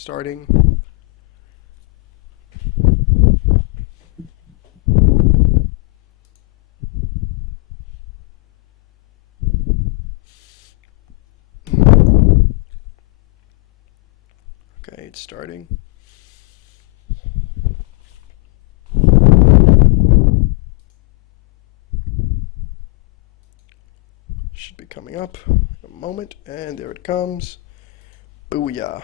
starting. Okay, it's starting. Should be coming up in a moment, and there it comes. Booyah.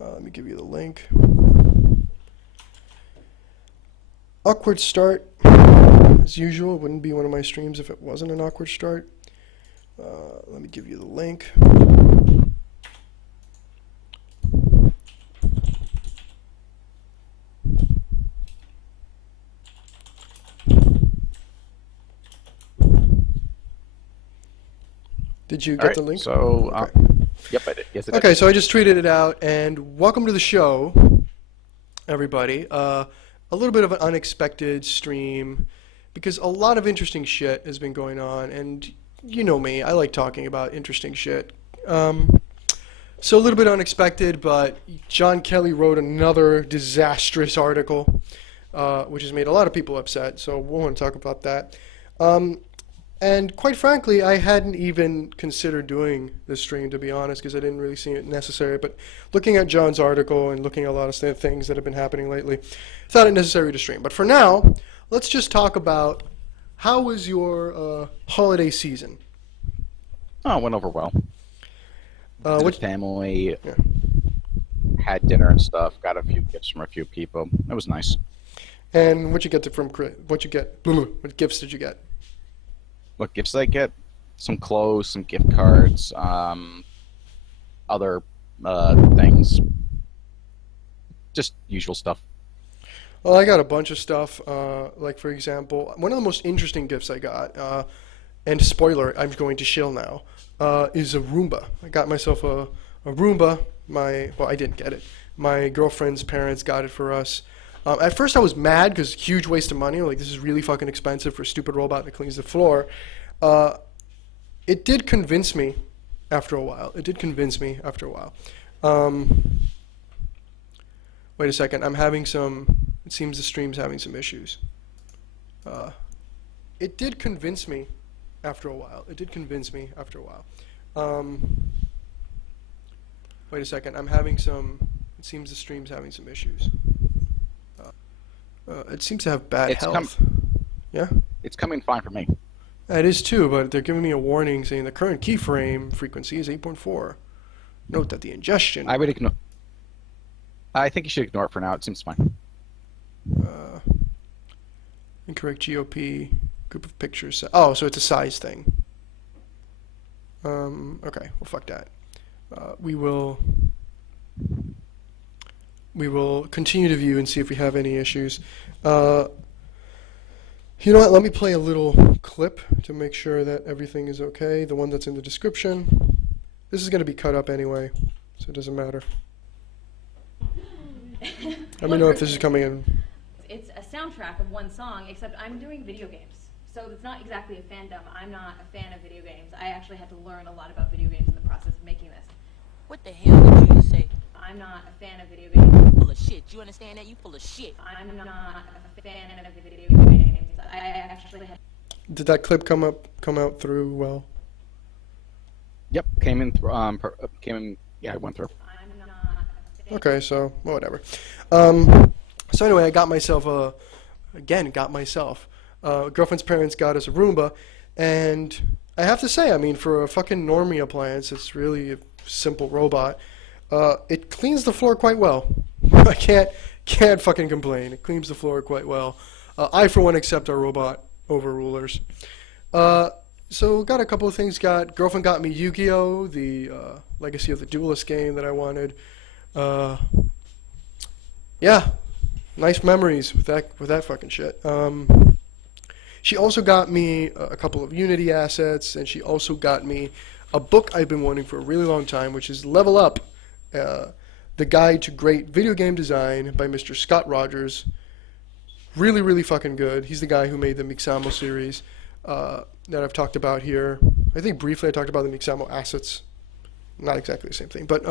Let me give you the link. Awkward start. As usual, it wouldn't be one of my streams if it wasn't an awkward start. Let me give you the link. Did you get the link? So, okay. Yep, I did. Yes, I did. Okay, so I just tweeted it out, and welcome to the show, everybody. A little bit of an unexpected stream, because a lot of interesting shit has been going on, and you know me, I like talking about interesting shit. So a little bit unexpected, but John Kelly wrote another disastrous article, which has made a lot of people upset, so we'll want to talk about that. And quite frankly, I hadn't even considered doing this stream, to be honest, because I didn't really see it necessary. But looking at John's article and looking at a lot of things that have been happening lately, I thought it necessary to stream. But for now, let's just talk about how was your holiday season? Oh, it went over well. With family, yeah. Had dinner and stuff. Got a few gifts from a few people. It was nice. And what gifts did you get? What gifts did I get? Some clothes, some gift cards, other things. Just usual stuff. Well, I got a bunch of stuff. Like, for example, one of the most interesting gifts I got, and spoiler, I'm going to shill now, is a Roomba. I got myself a Roomba. Well, I didn't get it. My girlfriend's parents got it for us. At first I was mad because huge waste of money. Like, this is really fucking expensive for a stupid robot that cleans the floor. It did convince me after a while. Wait a second. It seems the stream's having some issues. It did convince me after a while. Wait a second. It seems the stream's having some issues. It seems to have bad health. Yeah? It's coming fine for me. It is too, but they're giving me a warning saying the current keyframe frequency is 8.4. Note that the ingestion... I would ignore... I think you should ignore it for now. It seems fine. Incorrect GOP, group of pictures. Oh, so it's a size thing. Okay, well, fuck that. We will continue to view and see if we have any issues. You know what? Let me play a little clip to make sure that everything is okay. The one that's in the description. This is going to be cut up anyway, so it doesn't matter. Let me know if this is coming in. It's a soundtrack of one song, except I'm doing video games. So it's not exactly a fandom. I'm not a fan of video games. I actually had to learn a lot about video games in the process of making this. What the hell did you just say? I'm not a fan of video games. Full of shit. You understand that? You full of shit. I'm not a fan of video games. I actually had... Did that clip come out through well? Yep, came in. Yeah, it went through. I'm not a fan. Okay, so well, whatever. So anyway, I got myself girlfriend's parents got us a Roomba, and I have to say, I mean, for a fucking normie appliance, it's really a simple robot. It cleans the floor quite well. I can't fucking complain. It cleans the floor quite well. I, for one, accept our robot overrulers. So got a couple of things. Girlfriend got me Yu-Gi-Oh, the Legacy of the Duelist game that I wanted. Yeah, nice memories with that fucking shit. She also got me a couple of Unity assets, and she also got me a book I've been wanting for a really long time, which is Level Up, The Guide to Great Video Game Design by Mr. Scott Rogers. Really, really fucking good. He's the guy who made the Mixamo series that I've talked about here. I think briefly I talked about the Mixamo assets. Not exactly the same thing, but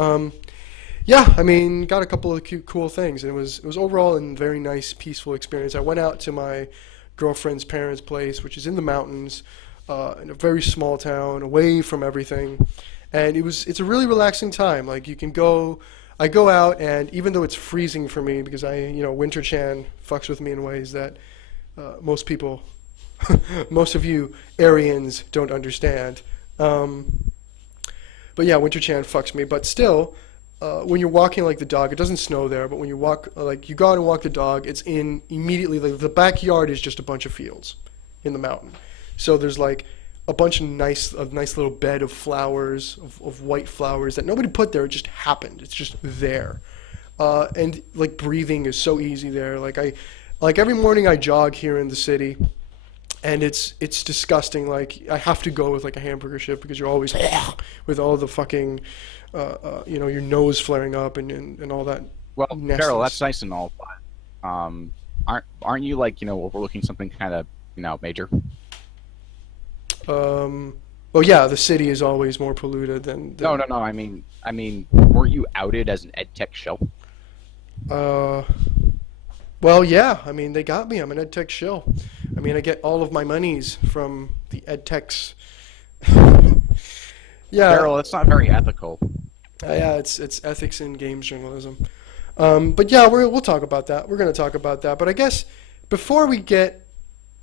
Yeah, I mean, got a couple of cute, cool things, and it was overall a very nice, peaceful experience. I went out to my girlfriend's parents' place, which is in the mountains, in a very small town, away from everything, and it's a really relaxing time. Like I go out, and even though it's freezing for me because Winter Chan fucks with me in ways that most people, most of you Aryans don't understand. But yeah, Winter Chan fucks me, but still. When you're walking like the dog, it doesn't snow there, but when you walk, like you go out and walk the dog, it's in immediately, the backyard is just a bunch of fields in the mountain. So there's like a bunch of a nice little bed of flowers, of white flowers that nobody put there, it just happened. It's just there. And like breathing is so easy there. Like every morning I jog here in the city, and it's disgusting. Like I have to go with like a hamburger shift because you're always with all the fucking your nose flaring up and all that. Well, nastiness. Carol, that's nice and all, but aren't you like overlooking something kind of major? Well, yeah, the city is always more polluted than. No. I mean, weren't you outed as an edtech shill? Well, yeah. I mean, they got me. I'm an edtech shill. I mean, I get all of my monies from the edtechs. Yeah. Carol, that's not very ethical. Yeah, it's ethics in games journalism. But yeah, we'll talk about that. We're going to talk about that. But I guess before we get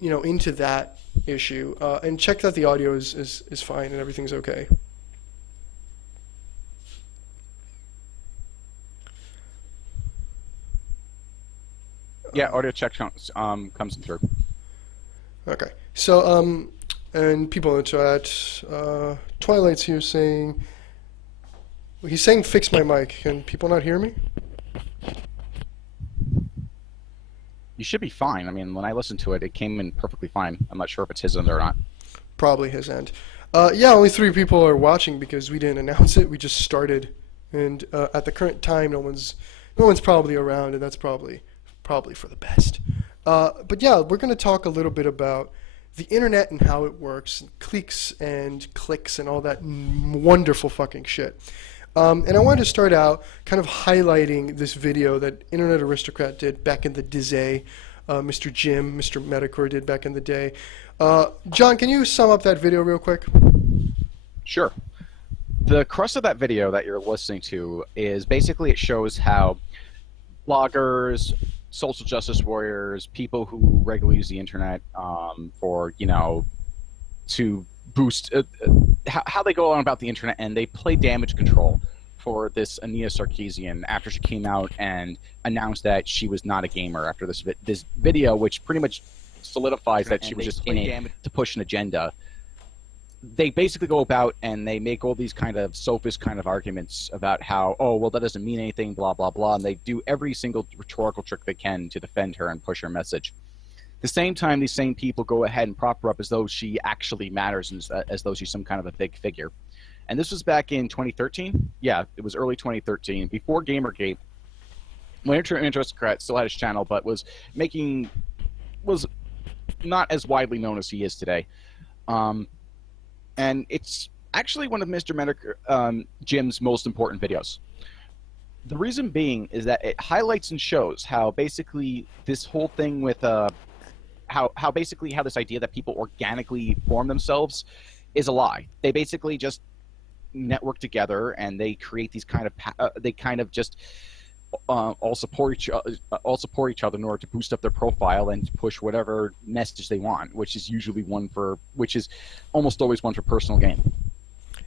into that issue, and check that the audio is fine and everything's okay. Yeah, audio check comes through. Okay. So and people in the chat, Twilight's here saying. He's saying fix my mic. Can people not hear me? You should be fine. I mean, when I listened to it, it came in perfectly fine. I'm not sure if it's his end or not. Probably his end. Yeah, only 3 people are watching because we didn't announce it. We just started, and at the current time, no one's probably around, and that's probably for the best. But yeah, we're going to talk a little bit about the internet and how it works, and cliques and clicks and all that wonderful fucking shit. And I wanted to start out kind of highlighting this video that Internet Aristocrat did back in the day, Mr. Jim, Mr. Metacore did back in the day. John, can you sum up that video real quick? Sure. The crux of that video that you're listening to is basically it shows how bloggers, social justice warriors, people who regularly use the internet for, to boost how they go on about the internet, and they play damage control for this Ania Sarkeesian after she came out and announced that she was not a gamer after this video, which pretty much solidifies that she was just in it to push an agenda. They basically go about and they make all these kind of sophist kind of arguments about how, oh, well, that doesn't mean anything, blah, blah, blah, and they do every single rhetorical trick they can to defend her and push her message. At the same time, these same people go ahead and prop her up as though she actually matters and as though she's some kind of a big figure. And this was back in 2013? Yeah, it was early 2013, before Gamergate, when Internet Aristocrat still had his channel, but was not as widely known as he is today. And it's actually one of Mr. Jim's most important videos. The reason being is that it highlights and shows how basically this whole thing with how this idea that people organically form themselves is a lie. They basically just network together and they create these kind of just all support each other in order to boost up their profile and push whatever message they want, which is almost always one for personal gain.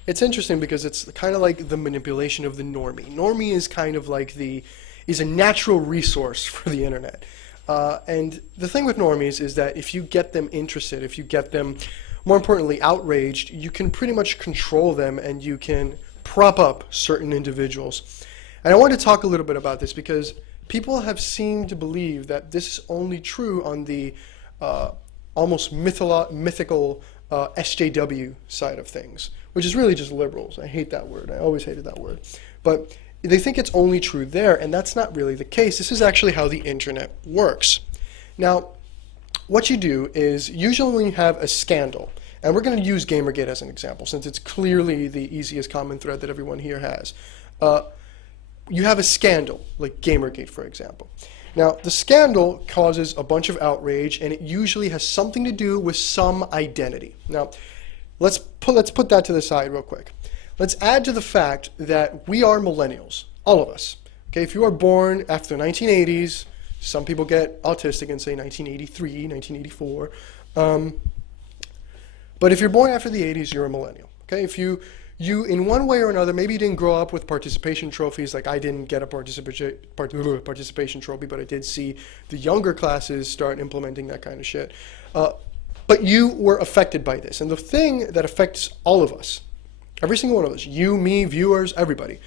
It's interesting because it's kind of like the manipulation of the normie. Normie is kind of like is a natural resource for the internet. And the thing with normies is that if you get them interested, if you get them, more importantly, outraged, you can pretty much control them and you can prop up certain individuals. And I want to talk a little bit about this because people have seemed to believe that this is only true on the almost mythical SJW side of things, which is really just liberals. I hate that word. I always hated that word. But they think it's only true there, and that's not really the case. This is actually how the internet works. Now, what you do is usually when you have a scandal, and we're going to use Gamergate as an example since it's clearly the easiest common thread that everyone here has. you have a scandal, like Gamergate, for example. Now, the scandal causes a bunch of outrage, and it usually has something to do with some identity. Now, let's put that to the side real quick. Let's add to the fact that we are millennials, all of us. Okay, if you are born after the 1980s, some people get autistic and say 1983, 1984. But if you're born after the 80s, you're a millennial. Okay, if you in one way or another, maybe you didn't grow up with participation trophies, like I didn't get a participation trophy, but I did see the younger classes start implementing that kind of shit. But you were affected by this. And the thing that affects all of us, every single one of us, you, me, viewers, everybody,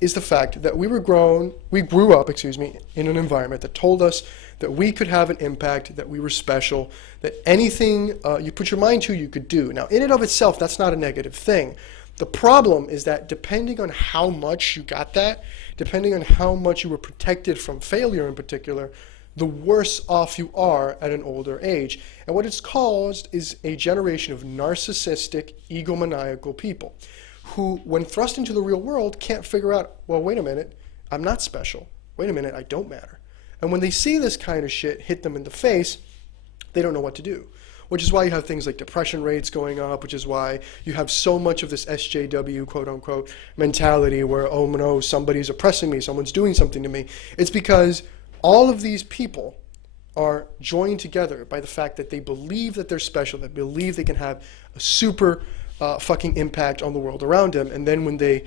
is the fact that we grew up, in an environment that told us that we could have an impact, that we were special, that anything you put your mind to, you could do. Now, in and of itself, that's not a negative thing. The problem is that depending on how much you got that, depending on how much you were protected from failure in particular, the worse off you are at an older age. And what it's caused is a generation of narcissistic, egomaniacal people who, when thrust into the real world, can't figure out, well, wait a minute, I'm not special. Wait a minute, I don't matter. And when they see this kind of shit hit them in the face, they don't know what to do. Which is why you have things like depression rates going up, which is why you have so much of this SJW, quote unquote, mentality where, oh no, somebody's oppressing me, someone's doing something to me. It's because all of these people are joined together by the fact that they believe that they're special, that believe they can have a super fucking impact on the world around them. And then when they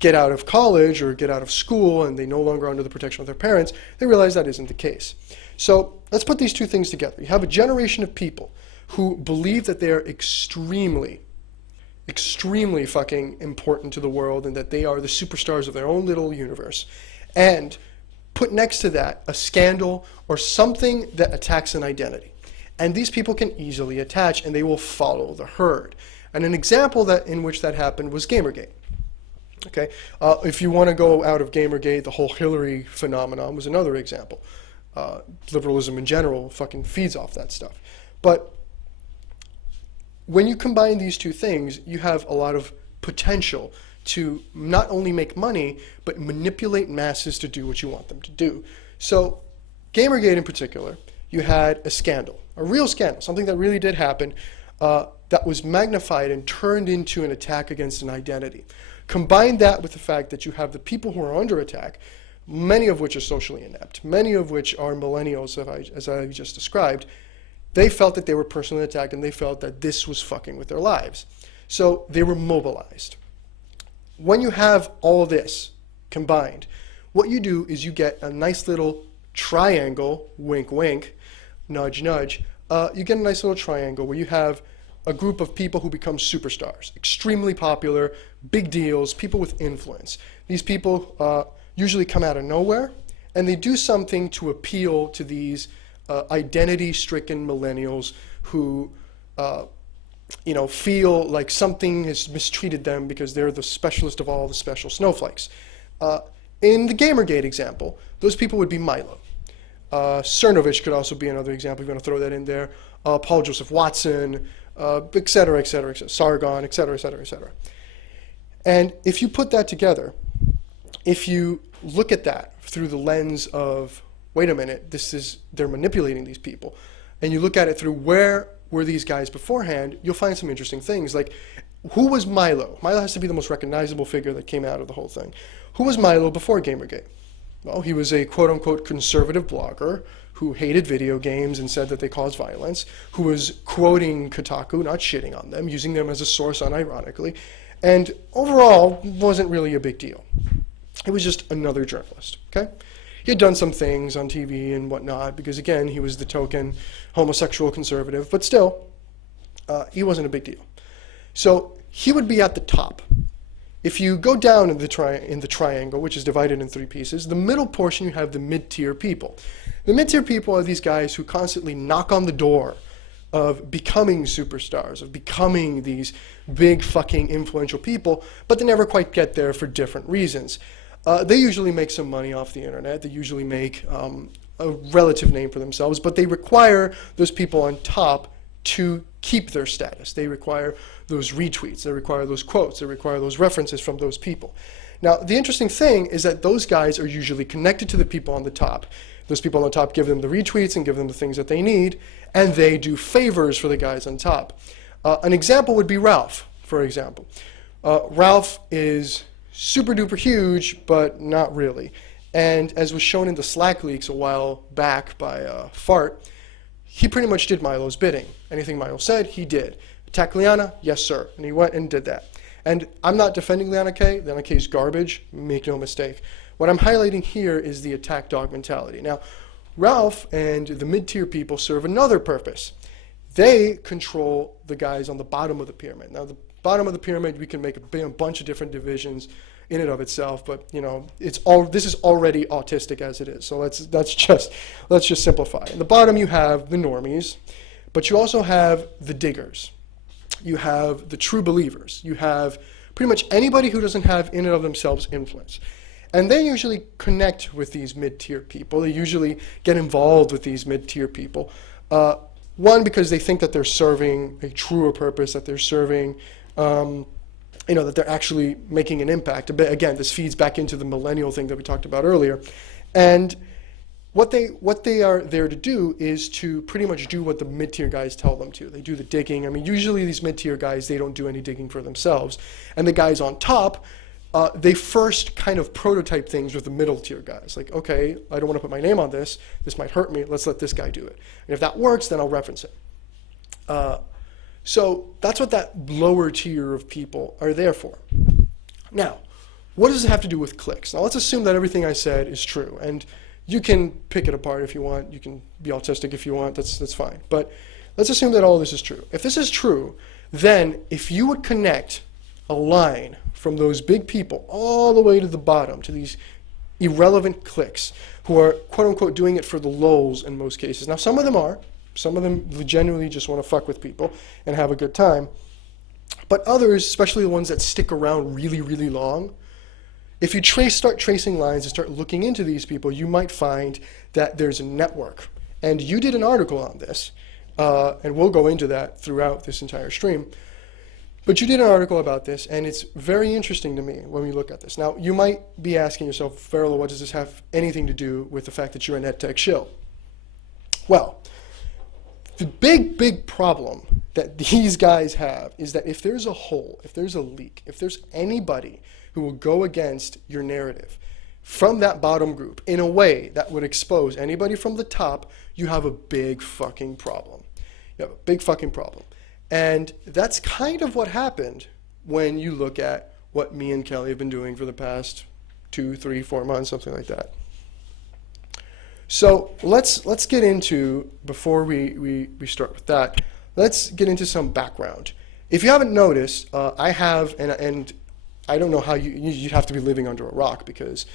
get out of college or get out of school and they no longer under the protection of their parents, they realize that isn't the case. So let's put these two things together. You have a generation of people who believe that they are extremely fucking important to the world and that they are the superstars of their own little universe. And put next to that a scandal or something that attacks an identity. And these people can easily attach and they will follow the herd. And an example in which that happened was Gamergate. Okay, if you want to go out of Gamergate, the whole Hillary phenomenon was another example. Liberalism in general fucking feeds off that stuff. But when you combine these two things, you have a lot of potential to not only make money, but manipulate masses to do what you want them to do. So Gamergate in particular, you had a scandal, a real scandal, something that really did happen, that was magnified and turned into an attack against an identity. Combine that with the fact that you have the people who are under attack, many of which are socially inept, many of which are millennials, as I just described. They felt that they were personally attacked and they felt that this was fucking with their lives. So they were mobilized. When you have all this combined, what you do is you get a nice little triangle, wink wink, nudge nudge, you get a nice little triangle where you have a group of people who become superstars, extremely popular, big deals, people with influence. These people usually come out of nowhere and they do something to appeal to these identity-stricken millennials who, feel like something has mistreated them because they're the specialist of all the special snowflakes. In the Gamergate example, those people would be Milo. Cernokike could also be another example. If you want to throw that in there. Paul Joseph Watson, et cetera, et cetera, et cetera. Sargon, et cetera, et cetera, et cetera. And if you put that together, if you look at that through the lens of, wait a minute, they're manipulating these people, and you look at it through where were these guys beforehand, you'll find some interesting things. Like, who was Milo? Milo has to be the most recognizable figure that came out of the whole thing. Who was Milo before Gamergate? Well, he was a quote-unquote conservative blogger who hated video games and said that they caused violence, who was quoting Kotaku, not shitting on them, using them as a source unironically, and overall wasn't really a big deal. He was just another journalist, okay? He had done some things on TV and whatnot because, again, he was the token homosexual conservative, but still, he wasn't a big deal. So he would be at the top. If you go down in the triangle, which is divided in three pieces, the middle portion you have the mid-tier people. The mid-tier people are these guys who constantly knock on the door of becoming superstars, of becoming these big fucking influential people, but they never quite get there for different reasons. They usually make some money off the internet. They usually make a relative name for themselves, but they require those people on top to keep their status. They require those retweets. They require those quotes. They require those references from those people. Now, the interesting thing is that those guys are usually connected to the people on the top. Those people on the top give them the retweets and give them the things that they need, and they do favors for the guys on top. An example would be Ralph, for example. Ralph is super duper huge, but not really. And as was shown in the Slack leaks a while back by Fart, he pretty much did Milo's bidding. Anything Milo said, he did. Attack Liana? Yes, sir. And he went and did that. And I'm not defending Liana K. Liana K is garbage. Make no mistake. What I'm highlighting here is the attack dog mentality. Now, Ralph and the mid-tier people serve another purpose. They control the guys on the bottom of the pyramid. Now, the bottom of the pyramid, we can make a bunch of different divisions in and of itself, but you know, this is already autistic as it is. So let's just simplify. In the bottom, you have the normies, but you also have the diggers. You have the true believers. You have pretty much anybody who doesn't have in and of themselves influence. And they usually connect with these mid-tier people. They usually get involved with these mid-tier people. One, because they think that they're serving a truer purpose, that they're serving, that they're actually making an impact. Again, this feeds back into the millennial thing that we talked about earlier. And what they are there to do is to pretty much do what the mid-tier guys tell them to. They do the digging. I mean, usually these mid-tier guys, they don't do any digging for themselves. And the guys on top, they first kind of prototype things with the middle-tier guys. Like, okay, I don't want to put my name on this. This might hurt me. Let's let this guy do it. And if that works, then I'll reference it. So that's what that lower tier of people are there for. Now, what does it have to do with clicks? Now, let's assume that everything I said is true. And you can pick it apart if you want. You can be autistic if you want. That's fine. But let's assume that all this is true. If this is true, then if you would connect a line from those big people all the way to the bottom, to these irrelevant cliques who are, quote-unquote, doing it for the lulz in most cases. Now, some of them are. Some of them genuinely just want to fuck with people and have a good time. But others, especially the ones that stick around really, really long, if you start tracing lines and start looking into these people, you might find that there's a network. And you did an article on this, and we'll go into that throughout this entire stream. But you did an article about this, and it's very interesting to me when we look at this. Now, you might be asking yourself, Variloh, what does this have anything to do with the fact that you're an edtech shill? Well, the big, big problem that these guys have is that if there's a hole, if there's a leak, if there's anybody who will go against your narrative from that bottom group in a way that would expose anybody from the top, you have a big fucking problem. You have a big fucking problem. And that's kind of what happened when you look at what me and Kelly have been doing for the past 2, 3, 4 months, something like that. So let's get into, before we start with that, let's get into some background. If you haven't noticed, I have, and I don't know how you'd have to be living under a rock because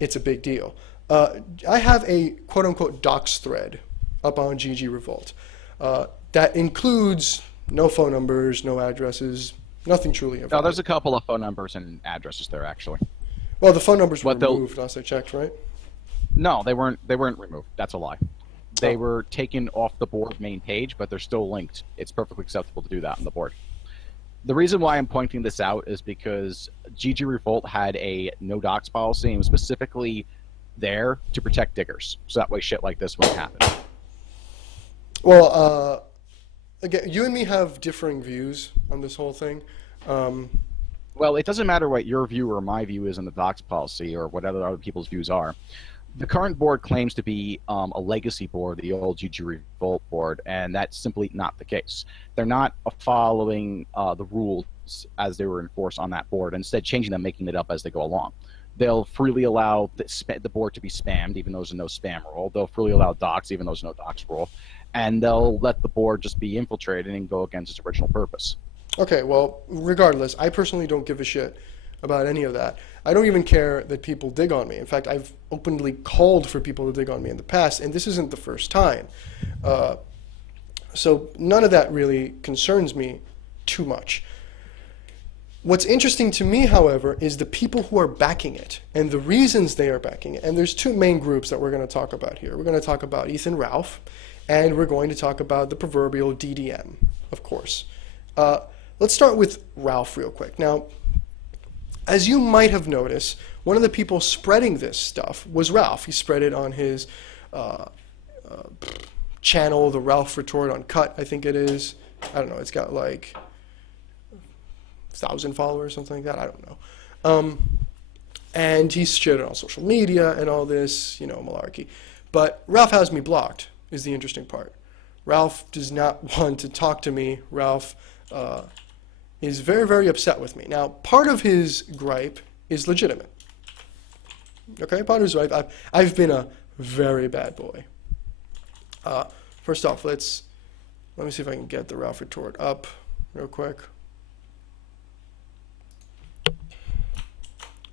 it's a big deal. I have a quote-unquote docs thread up on GG Revolt that includes no phone numbers, no addresses, nothing truly. No, there's a couple of phone numbers and addresses there, actually. Well, the phone numbers were removed last I checked, right? No, they weren't removed. That's a lie. They were taken off the board main page, but they're still linked. It's perfectly acceptable to do that on the board. The reason why I'm pointing this out is because GG Revolt had a no docs policy and was specifically there to protect diggers. So that way shit like this wouldn't happen. Well, again, you and me have differing views on this whole thing. Well, it doesn't matter what your view or my view is on the docs policy or what other people's views are. The current board claims to be a legacy board, the old GG Revolt board, and that's simply not the case. They're not following the rules as they were enforced on that board, instead changing them, making it up as they go along. They'll freely allow the board to be spammed, even though there's no spam rule. They'll freely allow docs, even though there's no docs rule. And they'll let the board just be infiltrated and go against its original purpose. Okay, well, regardless, I personally don't give a shit about any of that. I don't even care that people dig on me. In fact, I've openly called for people to dig on me in the past, and this isn't the first time. So none of that really concerns me too much. What's interesting to me, however, is the people who are backing it and the reasons they are backing it. And there's two main groups that we're going to talk about here. We're going to talk about Ethan Ralph, and we're going to talk about the proverbial DDM, of course. Let's start with Ralph real quick. Now, as you might have noticed, one of the people spreading this stuff was Ralph. He spread it on his channel, the Ralph Retort Uncut, I think it is. I don't know. It's got like 1,000 followers, something like that. I don't know. And he shared it on social media and all this, malarkey. But Ralph has me blocked, is the interesting part. Ralph does not want to talk to me. Ralph is very, very upset with me. Now, part of his gripe is legitimate. Okay, part of his gripe, I've been a very bad boy. First off, let me see if I can get the Ralph Retort up real quick.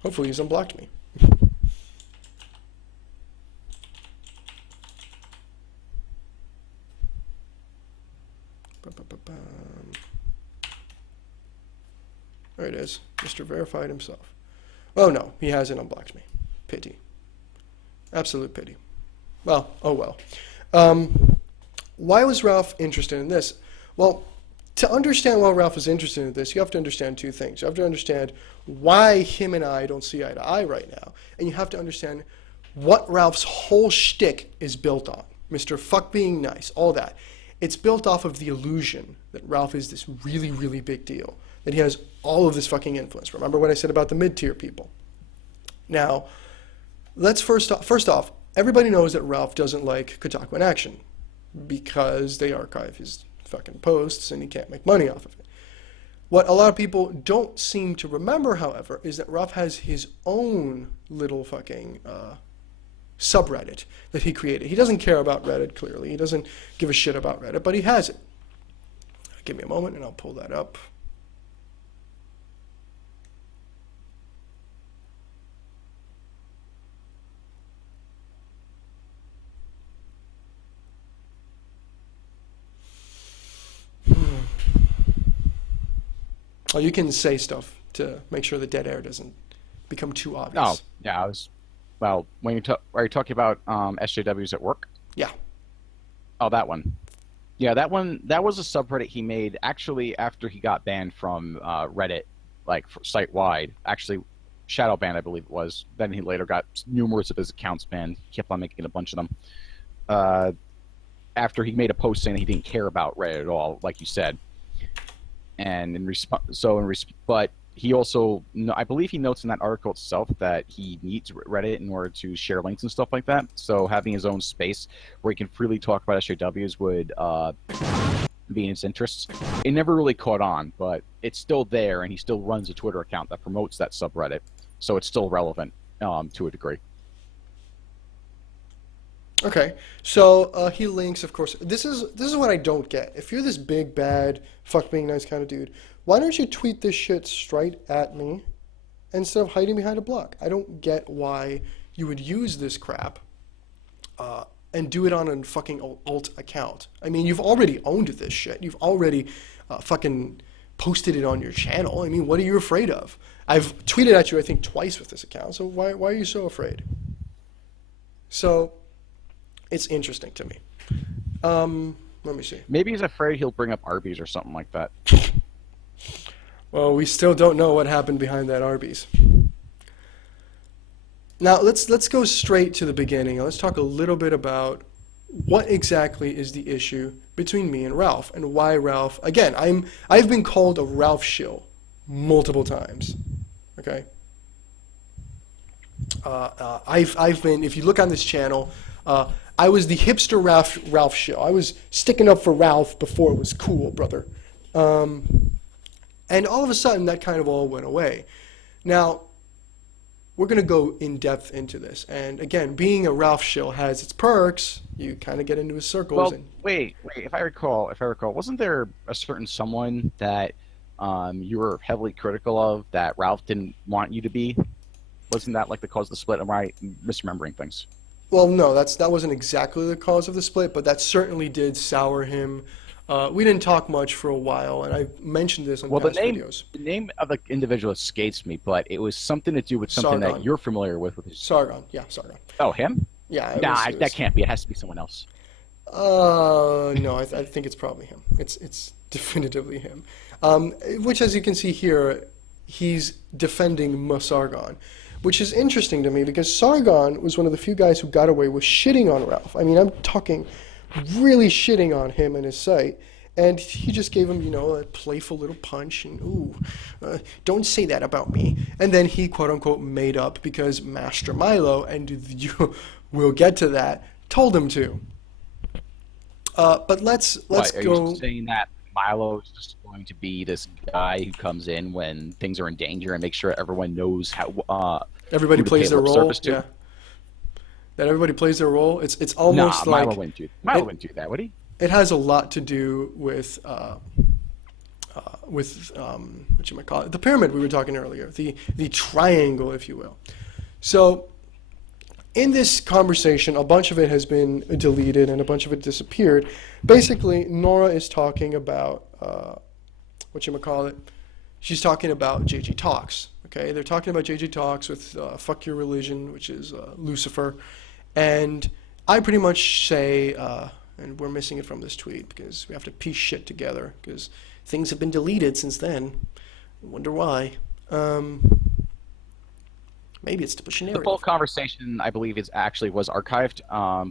Hopefully he's unblocked me. There it is. Mr. Verified himself. Oh no, he hasn't unblocked me. Pity. Absolute pity. Well, oh well. Why was Ralph interested in this? Well, to understand why Ralph is interested in this, you have to understand two things. You have to understand why him and I don't see eye to eye right now. And you have to understand what Ralph's whole shtick is built on. Mr. Fuck being nice, all that. It's built off of the illusion that Ralph is this really, really big deal. That he has all of this fucking influence. Remember what I said about the mid-tier people? Now, let's first off, everybody knows that Ralph doesn't like Kotaku in Action because they archive his fucking posts and he can't make money off of it. What a lot of people don't seem to remember, however, is that Ralph has his own little fucking subreddit that he created. He doesn't care about Reddit, clearly. He doesn't give a shit about Reddit, but he has it. Give me a moment and I'll pull that up. Oh, you can say stuff to make sure the dead air doesn't become too obvious. Oh, yeah, when are you talking about SJWs at work? Yeah. Oh, that one. Yeah, that was a subreddit he made actually after he got banned from Reddit, like site-wide. Actually, shadow banned, I believe it was. Then he later got numerous of his accounts banned. He kept on making a bunch of them. After he made a post saying he didn't care about Reddit at all, like you said. And but he also, I believe he notes in that article itself that he needs Reddit in order to share links and stuff like that. So having his own space where he can freely talk about SJWs would be in his interests. It never really caught on, but it's still there, and he still runs a Twitter account that promotes that subreddit. So it's still relevant to a degree. Okay, so he links, of course. This is what I don't get. If you're this big, bad, fuck being nice kind of dude, why don't you tweet this shit straight at me instead of hiding behind a block? I don't get why you would use this crap and do it on a fucking alt account. I mean, you've already owned this shit. You've already fucking posted it on your channel. I mean, what are you afraid of? I've tweeted at you, I think, twice with this account, so why are you so afraid? So it's interesting to me. Let me see. Maybe he's afraid he'll bring up Arby's or something like that. Well, we still don't know what happened behind that Arby's. Now, let's go straight to the beginning. Let's talk a little bit about what exactly is the issue between me and Ralph, and why Ralph. Again, I've been called a Ralph shill multiple times. Okay. I've been. If you look on this channel, I was the hipster Ralph shill. I was sticking up for Ralph before it was cool, brother. And all of a sudden, that kind of all went away. Now, we're going to go in depth into this. And again, being a Ralph shill has its perks. You kind of get into his circles. Well, and wait. If I recall, wasn't there a certain someone that you were heavily critical of that Ralph didn't want you to be? Wasn't that like the cause of the split? Am I misremembering things? Well, no, that wasn't exactly the cause of the split, but that certainly did sour him. We didn't talk much for a while, and I mentioned this on past videos. The name of the individual escapes me, but it was something to do with something Sargon. that you're familiar with. Sargon, yeah, Sargon. Oh, him? Yeah. That can't be. It has to be someone else. No, I think it's probably him. It's definitively him. Which, as you can see here, he's defending Sargon, which is interesting to me because Sargon was one of the few guys who got away with shitting on Ralph. I mean, I'm talking really shitting on him and his site. And he just gave him, a playful little punch and, don't say that about me. And then he, quote unquote, made up because Master Milo, and you will get to that, told him to. But let's Are go. you saying that Milo is just going to be this guy who comes in when things are in danger and make sure everyone knows how Everybody plays their role. Yeah. That everybody plays their role. It's almost like Milo wouldn't do that, would he? It has a lot to do with the pyramid we were talking earlier, the triangle, if you will. So in this conversation, a bunch of it has been deleted and a bunch of it disappeared. Basically, Nora is talking about she's talking about JG Talks. Okay, they're talking about JG Talks with Fuck Your Religion, which is Lucifer, and I pretty much say. And we're missing it from this tweet because we have to piece shit together because things have been deleted since then. I wonder why. Maybe it's to push a narrative. The full conversation, I believe, was archived,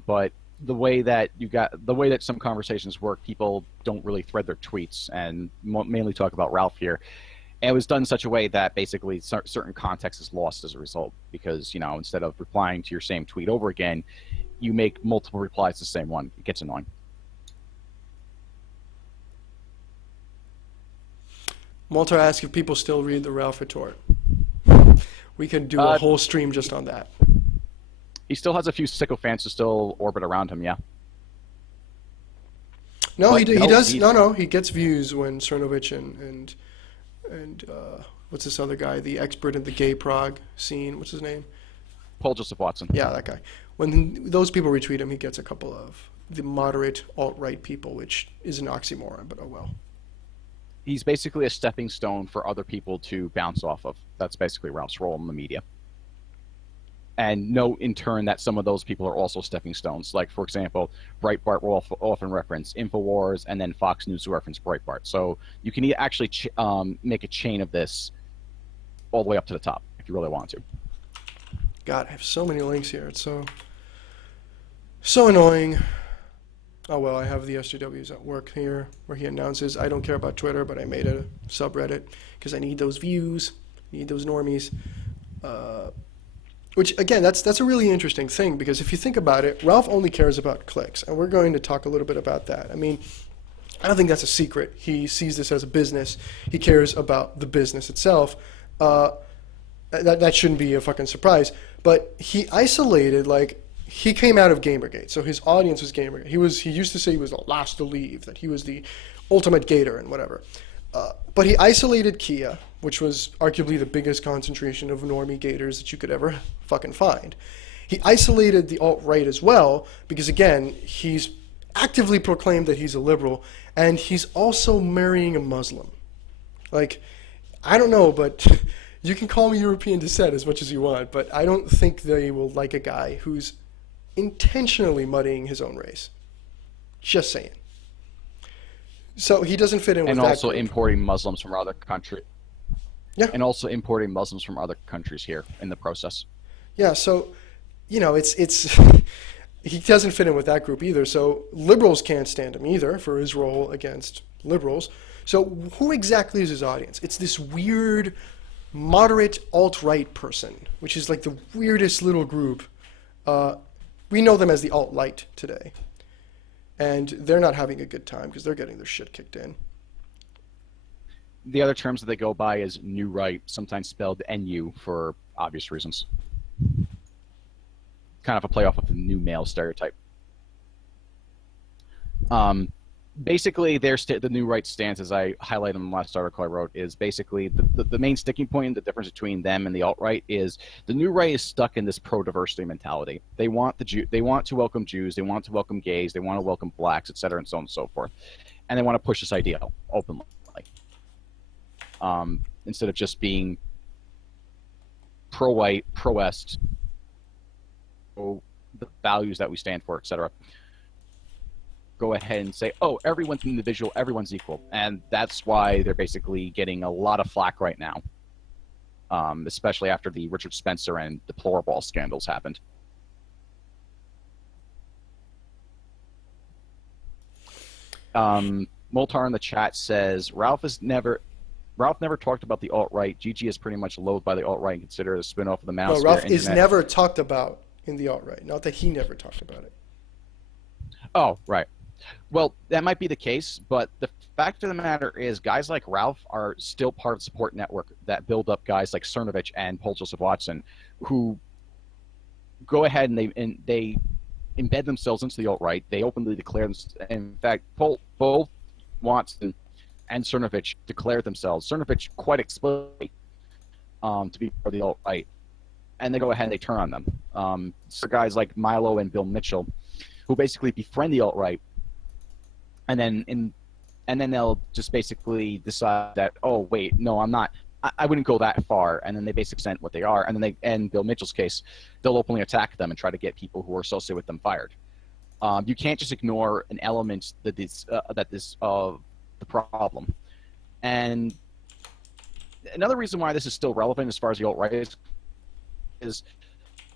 but the way that some conversations work, people don't really thread their tweets and mainly talk about Ralph here. And it was done in such a way that basically certain context is lost as a result because, instead of replying to your same tweet over again, you make multiple replies to the same one. It gets annoying. Walter asked if people still read the Ralph retort. We can do a whole stream just on that. He still has a few sycophants who still orbit around him, yeah. No, he does. No, he gets views when Cernokike and what's this other guy, the expert in the gay prog scene? What's his name? Paul Joseph Watson. Yeah, that guy. When those people retweet him, he gets a couple of the moderate alt-right people, which is an oxymoron, but oh well. He's basically a stepping stone for other people to bounce off of. That's basically Ralph's role in the media. And note in turn that some of those people are also stepping stones. Like, for example, Breitbart will often reference InfoWars, and then Fox News will reference Breitbart. So you can actually make a chain of this all the way up to the top if you really want to. God, I have so many links here. It's so annoying. Oh well, I have the SJWs at work here where he announces, I don't care about Twitter, but I made a subreddit because I need those views, need those normies. Which, again, that's a really interesting thing because if you think about it, Ralph only cares about clicks, and we're going to talk a little bit about that. I mean, I don't think that's a secret. He sees this as a business. He cares about the business itself. That shouldn't be a fucking surprise. But he isolated, he came out of Gamergate, so his audience was Gamergate. He used to say he was the last to leave, that he was the ultimate gator and whatever. But he isolated Kia, which was arguably the biggest concentration of normie gators that you could ever fucking find. He isolated the alt-right as well, because again, he's actively proclaimed that he's a liberal, and he's also marrying a Muslim. I don't know, but you can call me European descent as much as you want, but I don't think they will like a guy who's intentionally muddying his own race. Just saying. So he doesn't fit in with that And also group. importing Muslims from other countries. Yeah. And also importing Muslims from other countries here in the process. Yeah, so, it's he doesn't fit in with that group either. So liberals can't stand him either for his role against liberals. So who exactly is his audience? It's this weird, moderate alt-right person, which is like the weirdest little group. We know them as the alt-light today. And they're not having a good time because they're getting their shit kicked in. The other terms that they go by is New Right, sometimes spelled NU for obvious reasons. Kind of a play off of the new male stereotype. Basically, the New Right stance, as I highlighted in the last article I wrote, is basically the main sticking point, the difference between them and the alt-right is the New Right is stuck in this pro-diversity mentality. They want they want to welcome Jews, they want to welcome gays, they want to welcome blacks, etc., and so on and so forth, and they want to push this idea openly, instead of just being pro-white, pro-west, the values that we stand for, etc. Go ahead and say, oh, everyone's an individual, everyone's equal. And that's why they're basically getting a lot of flack right now especially after the Richard Spencer and Deplorable scandals happened. Moltar in the chat says Ralph never talked about the alt-right. GG is pretty much loathed by the alt-right and considered a spin-off of the Manosphere. No, Ralph is never talked about in the alt-right. Not that he never talked about it. Oh, right. Well, that might be the case, but the fact of the matter is guys like Ralph are still part of the support network that build up guys like Cernokike and Paul Joseph Watson, who go ahead and they embed themselves into the alt-right. They openly declare them. In fact, both Watson and Cernokike declared themselves. Cernokike quite explicitly to be part of the alt-right, and they go ahead and they turn on them. So guys like Milo and Bill Mitchell, who basically befriend the alt-right, and then they'll just basically decide that, oh wait, no, I'm not. I wouldn't go that far, and then they basically present what they are, and then in Bill Mitchell's case, they'll openly attack them and try to get people who are associated with them fired. You can't just ignore an element that is the problem. And another reason why this is still relevant as far as the alt-right is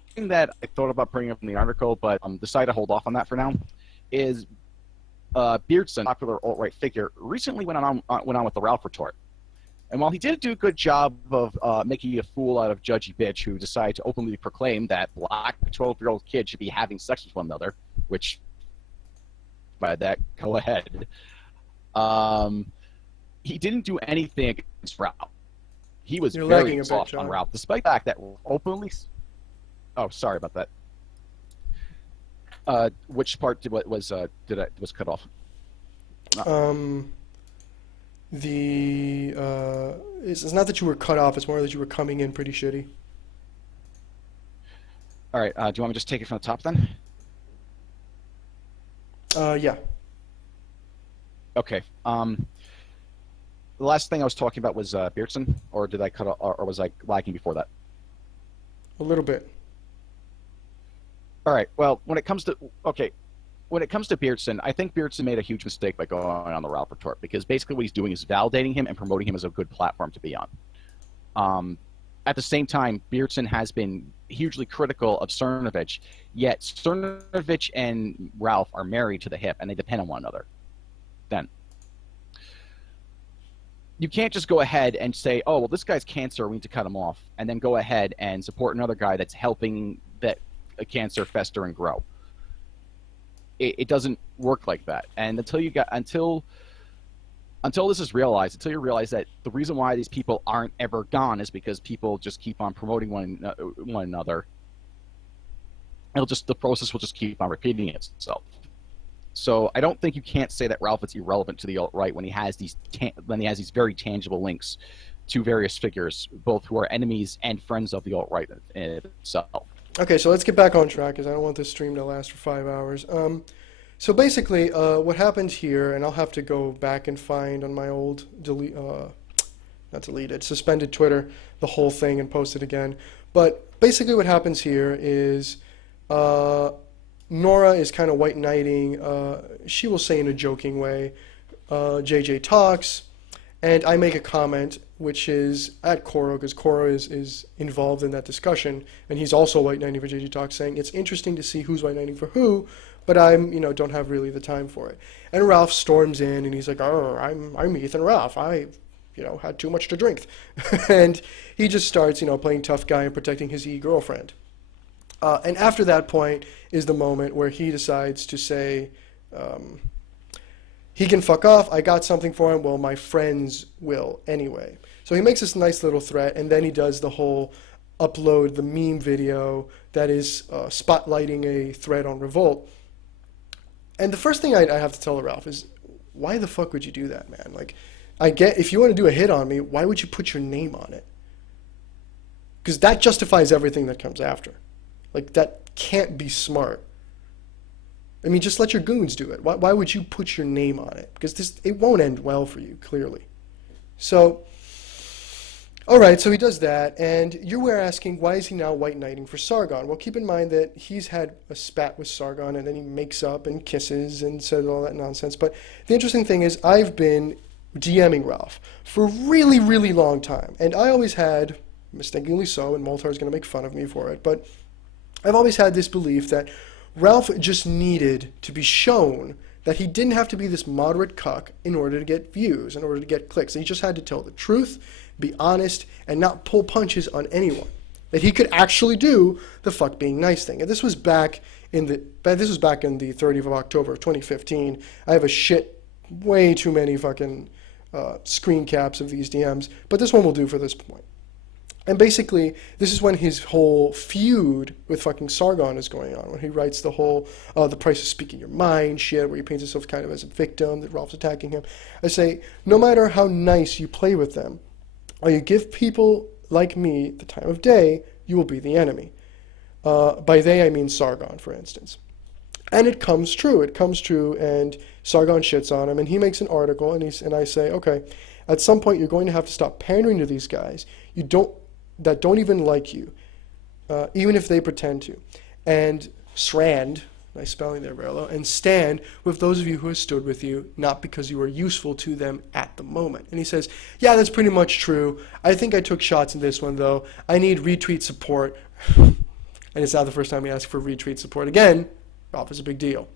something that I thought about bringing up in the article, but decided to hold off on that for now, is Beardson, popular alt-right figure, recently went on with the Ralph retort. And while he did do a good job of making a fool out of Judgy Bitch, who decided to openly proclaim that black 12-year-old kids should be having sex with one another, which, by that, go ahead. He didn't do anything against Ralph. He was very soft on Ralph, despite the fact that openly... Oh, sorry about that. Which part was cut off? It's not that you were cut off. It's more that you were coming in pretty shitty. All right. Do you want me to just take it from the top then? Yeah. Okay. The last thing I was talking about was Beardson, or did I cut off, or was I lagging before that? A little bit. All right. Well, when it comes to Beardson, I think Beardson made a huge mistake by going on the Ralph retort, because basically what he's doing is validating him and promoting him as a good platform to be on. At the same time, Beardson has been hugely critical of Cernokike, yet Cernokike and Ralph are married to the hip, and they depend on one another. Then you can't just go ahead and say, oh, well, this guy's cancer, we need to cut him off, and then go ahead and support another guy that's helping that cancer fester and grow. It doesn't work like that. And until this is realized, until you realize that the reason why these people aren't ever gone is because people just keep on promoting one another, the process will just keep on repeating itself. So I don't think you can't say that Ralph is irrelevant to the alt-right when he has these very tangible links to various figures, both who are enemies and friends of the alt-right itself. Okay, so let's get back on track, because I don't want this stream to last for 5 hours. So basically, what happened here, and I'll have to go back and find on my old suspended Twitter, the whole thing and post it again. But basically what happens here is Nora is kind of white knighting, she will say in a joking way, JJ talks, and I make a comment, which is at Koro, because Koro is involved in that discussion, and he's also white knighting for JJ talks, saying it's interesting to see who's white knighting for who, but I'm, don't have really the time for it. And Ralph storms in, and he's like, oh, I'm Ethan Ralph. I, had too much to drink. And he just starts, playing tough guy and protecting his e-girlfriend. And after that point is the moment where he decides to say, he can fuck off, I got something for him, well, my friends will anyway. So he makes this nice little threat, and then he does the whole upload the meme video that is spotlighting a thread on Revolt. And the first thing I have to tell Ralph is, why the fuck would you do that, man? Like, I get, if you want to do a hit on me, why would you put your name on it? Because that justifies everything that comes after. Like, that can't be smart. I mean, just let your goons do it. Why would you put your name on it? Because it won't end well for you, clearly. So, all right, so he does that, and you were asking, why is he now white knighting for Sargon? Well, keep in mind that he's had a spat with Sargon, and then he makes up and kisses and says all that nonsense. But the interesting thing is, I've been DMing Ralph for a really, really long time, and I always had mistakenly so, and Moltar is going to make fun of me for it, but I've always had this belief that Ralph just needed to be shown that he didn't have to be this moderate cuck in order to get views, in order to get clicks. And he just had to tell the truth, be honest, and not pull punches on anyone. That he could actually do the fuck being nice thing. And this was back in the 30th of October of 2015. I have way too many fucking screen caps of these DMs, but this one will do for this point. And basically, this is when his whole feud with fucking Sargon is going on, when he writes the whole the price of speaking your mind shit, where he paints himself kind of as a victim, that Ralph's attacking him. I say, no matter how nice you play with them, or you give people like me the time of day, you will be the enemy. By they, I mean Sargon, for instance. And it comes true. It comes true, and Sargon shits on him, and he makes an article, and I say, okay, at some point you're going to have to stop pandering to these guys that don't even like you, even if they pretend to. And Srand, nice spelling there, Variloh, and stand with those of you who have stood with you, not because you are useful to them at the moment. And he says, yeah, that's pretty much true. I think I took shots in this one, though. I need retweet support. And it's not the first time he asked for retweet support. Again, Ralph is a big deal.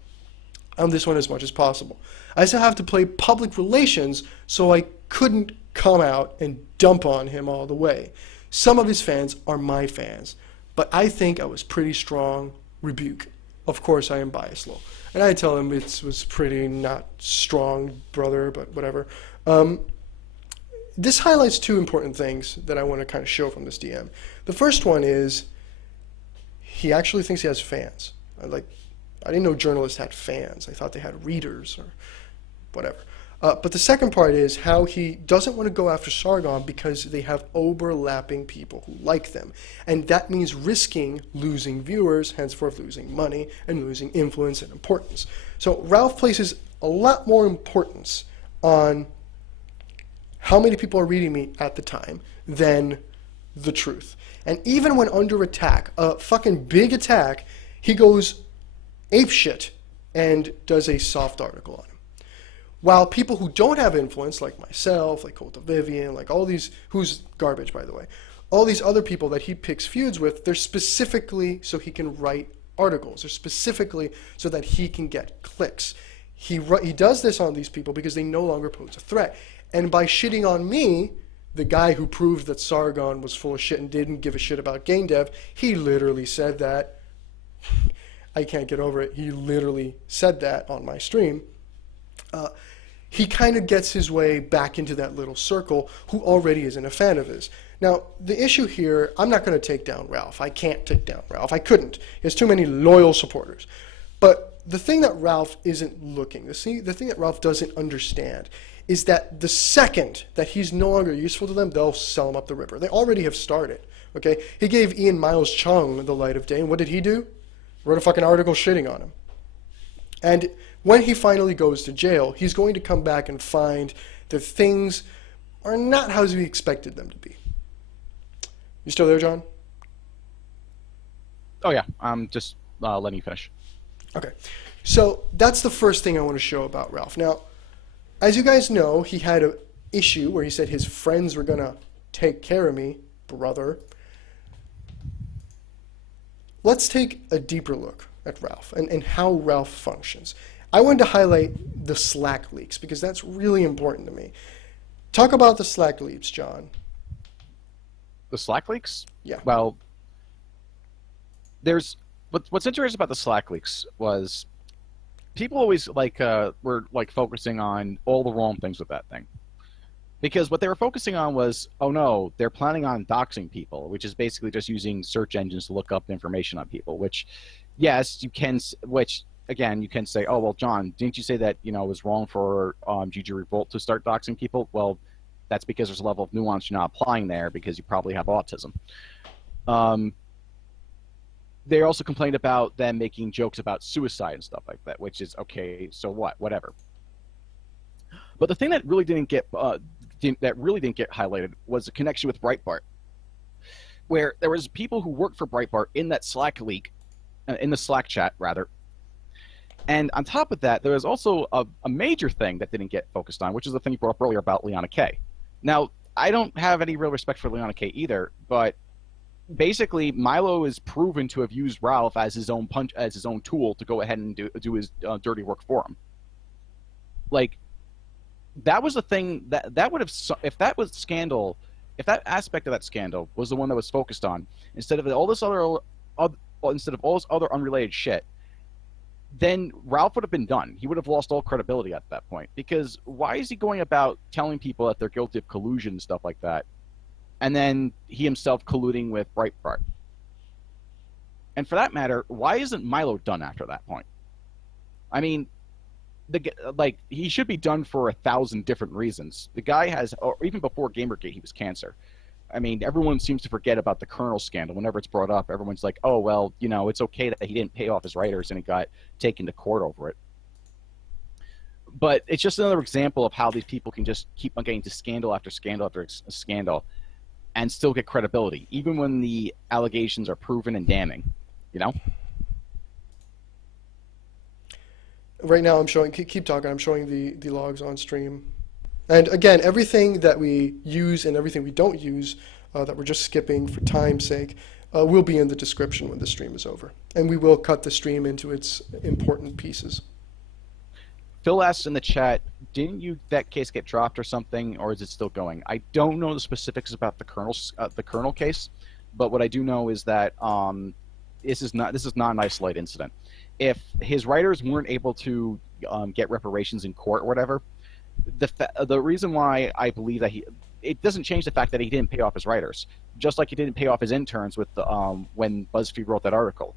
On this one as much as possible. I still have to play public relations, so I couldn't come out and dump on him all the way. Some of his fans are my fans, but I think I was pretty strong rebuke. Of course, I am biased, low. And I tell him it was pretty not strong, brother, but whatever. This highlights two important things that I want to kind of show from this DM. The first one is he actually thinks he has fans. I didn't know journalists had fans. I thought they had readers or whatever. But the second part is how he doesn't want to go after Sargon because they have overlapping people who like them. And that means risking losing viewers, henceforth losing money, and losing influence and importance. So Ralph places a lot more importance on how many people are reading me at the time than the truth. And even when under attack, a fucking big attack, he goes apeshit and does a soft article on him. While people who don't have influence, like myself, like Colta Vivian, like all these, who's garbage, by the way, all these other people that he picks feuds with, they're specifically so he can write articles. They're specifically so that he can get clicks. He does this on these people because they no longer pose a threat. And by shitting on me, the guy who proved that Sargon was full of shit and didn't give a shit about game dev, he literally said that. I can't get over it. He literally said that on my stream. He kind of gets his way back into that little circle who already isn't a fan of his. Now, the issue here, I'm not going to take down Ralph. I can't take down Ralph. I couldn't. He has too many loyal supporters. But the thing that Ralph isn't looking, the thing that Ralph doesn't understand is that the second that he's no longer useful to them, they'll sell him up the river. They already have started. Okay? He gave Ian Miles Chung the light of day, and what did he do? Wrote a fucking article shitting on him. And when he finally goes to jail, he's going to come back and find that things are not how we expected them to be. You still there, John? Oh yeah, I'm just letting you finish. Okay. So that's the first thing I want to show about Ralph. Now, as you guys know, he had an issue where he said his friends were going to take care of me, brother. Let's take a deeper look at Ralph and how Ralph functions. I wanted to highlight the Slack leaks because that's really important to me. Talk about the Slack leaks, John. The Slack leaks? Yeah. Well, what's interesting about the Slack leaks was people always were focusing on all the wrong things with that thing. Because what they were focusing on was, oh no, they're planning on doxing people, which is basically just using search engines to look up information on people, which, yes, you can, which, again, you can say, oh, well, John, didn't you say that, it was wrong for GG Revolt to start doxing people? Well, that's because there's a level of nuance you're not applying there because you probably have autism. They also complained about them making jokes about suicide and stuff like that, which is, okay, so what, whatever. But the thing that really didn't get highlighted was the connection with Breitbart, where there was people who worked for Breitbart in that Slack leak, in the Slack chat rather. And on top of that, there was also a major thing that didn't get focused on, which is the thing you brought up earlier about Liana K. Now, I don't have any real respect for Cernokike either, but basically Milo is proven to have used Ralph as his own tool to go ahead and do his dirty work for him. Like, that was the thing that would have, if that was scandal, if that aspect of that scandal was the one that was focused on, instead of all this other unrelated shit, then Ralph would have been done. He would have lost all credibility at that point. Because why is he going about telling people that they're guilty of collusion and stuff like that, and then he himself colluding with Breitbart? And for that matter, why isn't Milo done after that point? I mean, he should be done for 1,000 different reasons. The guy has, or even before Gamergate, he was cancer. I mean, everyone seems to forget about the Colonel scandal. Whenever it's brought up, everyone's like, oh, well, you know, it's okay that he didn't pay off his writers and he got taken to court over it. But it's just another example of how these people can just keep on getting to scandal after scandal after scandal and still get credibility, even when the allegations are proven and damning, you know? Right now I'm showing, keep talking, I'm showing the logs on stream. And again, everything that we use and everything we don't use, that we're just skipping for time's sake, will be in the description when the stream is over. And we will cut the stream into its important pieces. Phil asks in the chat, didn't that case get dropped or something, or is it still going? I don't know the specifics about the Colonel case, but what I do know is that this is not an isolated incident. If his writers weren't able to get reparations in court or whatever, the reason why I believe that it doesn't change the fact that he didn't pay off his writers, just like he didn't pay off his interns with when BuzzFeed wrote that article.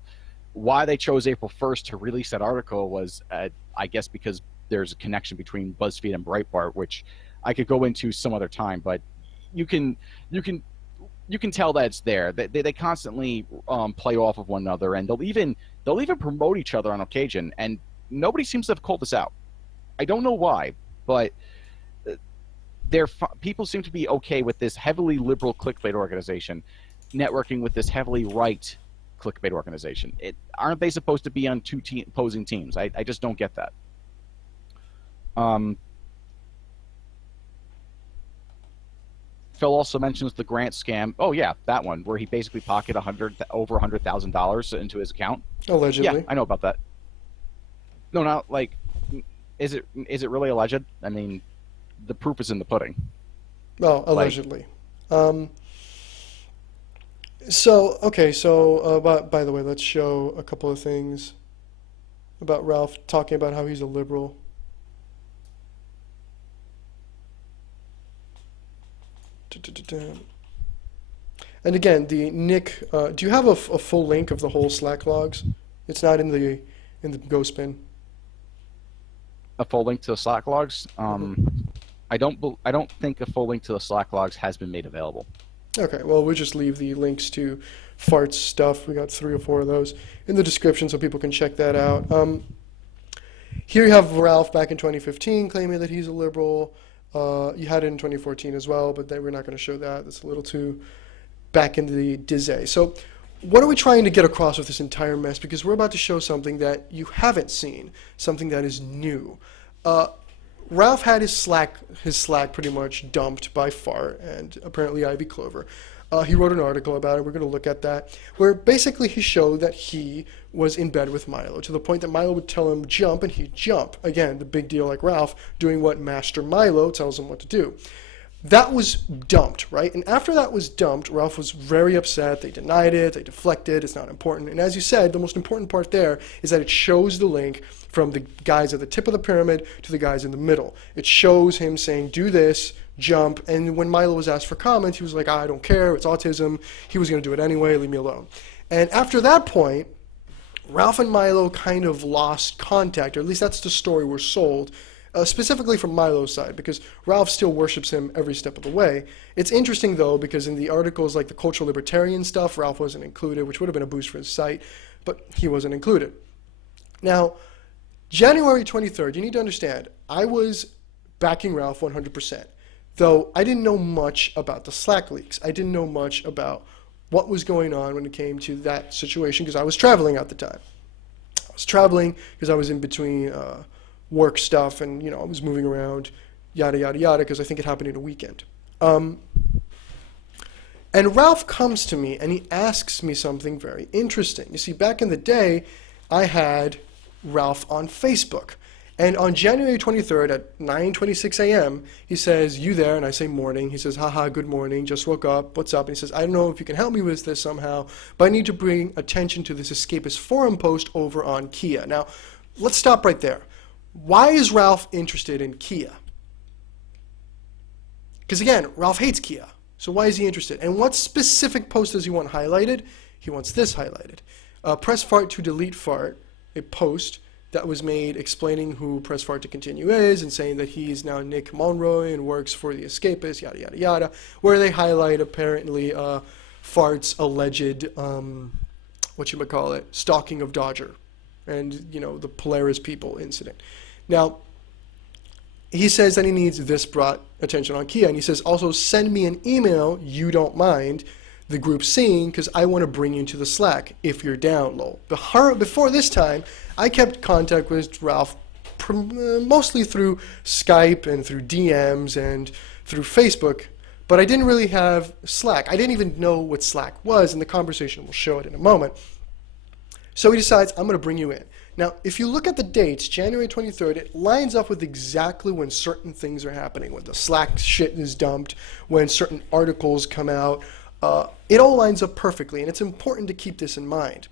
Why they chose April 1st to release that article was, I guess, because there's a connection between BuzzFeed and Breitbart, which I could go into some other time, but you can tell that it's there. They constantly play off of one another, and they'll even promote each other on occasion, and nobody seems to have called this out. I don't know why, but people seem to be okay with this heavily liberal clickbait organization networking with this heavily right clickbait organization. Aren't they supposed to be on two opposing teams? I just don't get that. Phil also mentions the grant scam. Oh yeah, that one where he basically pocketed over $100,000 into his account. Allegedly. Yeah, I know about that. No, not like. Is it really alleged? I mean, the proof is in the pudding. Well, allegedly. By the way, let's show a couple of things about Ralph talking about how he's a liberal. And again, the Nick, do you have a full link of the whole Slack logs? It's not in the GoSpin. A full link to the Slack logs? I don't think a full link to the Slack logs has been made available. Okay, well, we'll just leave the links to Fart's stuff. We got 3 or 4 of those in the description so people can check that out. Here you have Ralph back in 2015 claiming that he's a liberal. You had it in 2014 as well, but we're not going to show that. That's a little too back into the dizzy. So what are we trying to get across with this entire mess? Because we're about to show something that you haven't seen, something that is new. Ralph had his Slack pretty much dumped by Fart and apparently Ivy Clover. He wrote an article about it. We're going to look at that, where basically he showed that he was in bed with Milo, to the point that Milo would tell him jump, and he'd jump. Again, the big deal like Ralph, doing what Master Milo tells him what to do. That was dumped, right? And after that was dumped, Ralph was very upset. They denied it. They deflected. It's not important. And as you said, the most important part there is that it shows the link from the guys at the tip of the pyramid to the guys in the middle. It shows him saying, do this, jump. And when Milo was asked for comments, he was like, I don't care. It's autism. He was going to do it anyway. Leave me alone. And after that point, Ralph and Milo kind of lost contact, or at least that's the story we're sold. Specifically from Milo's side, because Ralph still worships him every step of the way. It's interesting, though, because in the articles like the cultural libertarian stuff, Ralph wasn't included, which would have been a boost for his site, but he wasn't included. Now, January 23rd, you need to understand, I was backing Ralph 100%, though I didn't know much about the Slack leaks. I didn't know much about what was going on when it came to that situation, because I was traveling at the time. I was traveling because I was in between work stuff, and I was moving around, yada yada yada, because I think it happened in a weekend. And Ralph comes to me and he asks me something very interesting. You see, back in the day, I had Ralph on Facebook. And on January 23rd at 9:26 a.m., he says, "You there?" And I say, "Morning." He says, "Haha, good morning. Just woke up. What's up?" And he says, "I don't know if you can help me with this somehow, but I need to bring attention to this escapist forum post over on Kia." Now, let's stop right there. Why is Ralph interested in Kia? Because again, Ralph hates Kia. So why is he interested? And what specific post does he want highlighted? He wants this highlighted. Press fart to delete fart, a post that was made explaining who Press Fart to Continue is and saying that he's now Nick Monroy and works for the escapists, yada, yada, yada, where they highlight apparently Fart's alleged, stalking of Dodger and, you know, the Polaris people incident. Now, he says that he needs this brought attention on Kia, and he says also send me an email, you don't mind, the group seeing, because I want to bring you into the Slack if you're down, lol. Before this time, I kept contact with Ralph mostly through Skype and through DMs and through Facebook, but I didn't really have Slack. I didn't even know what Slack was, and the conversation will show it in a moment. So he decides, I'm going to bring you in. Now, if you look at the dates, January 23rd, it lines up with exactly when certain things are happening, when the Slack shit is dumped, when certain articles come out. It all lines up perfectly, and it's important to keep this in mind.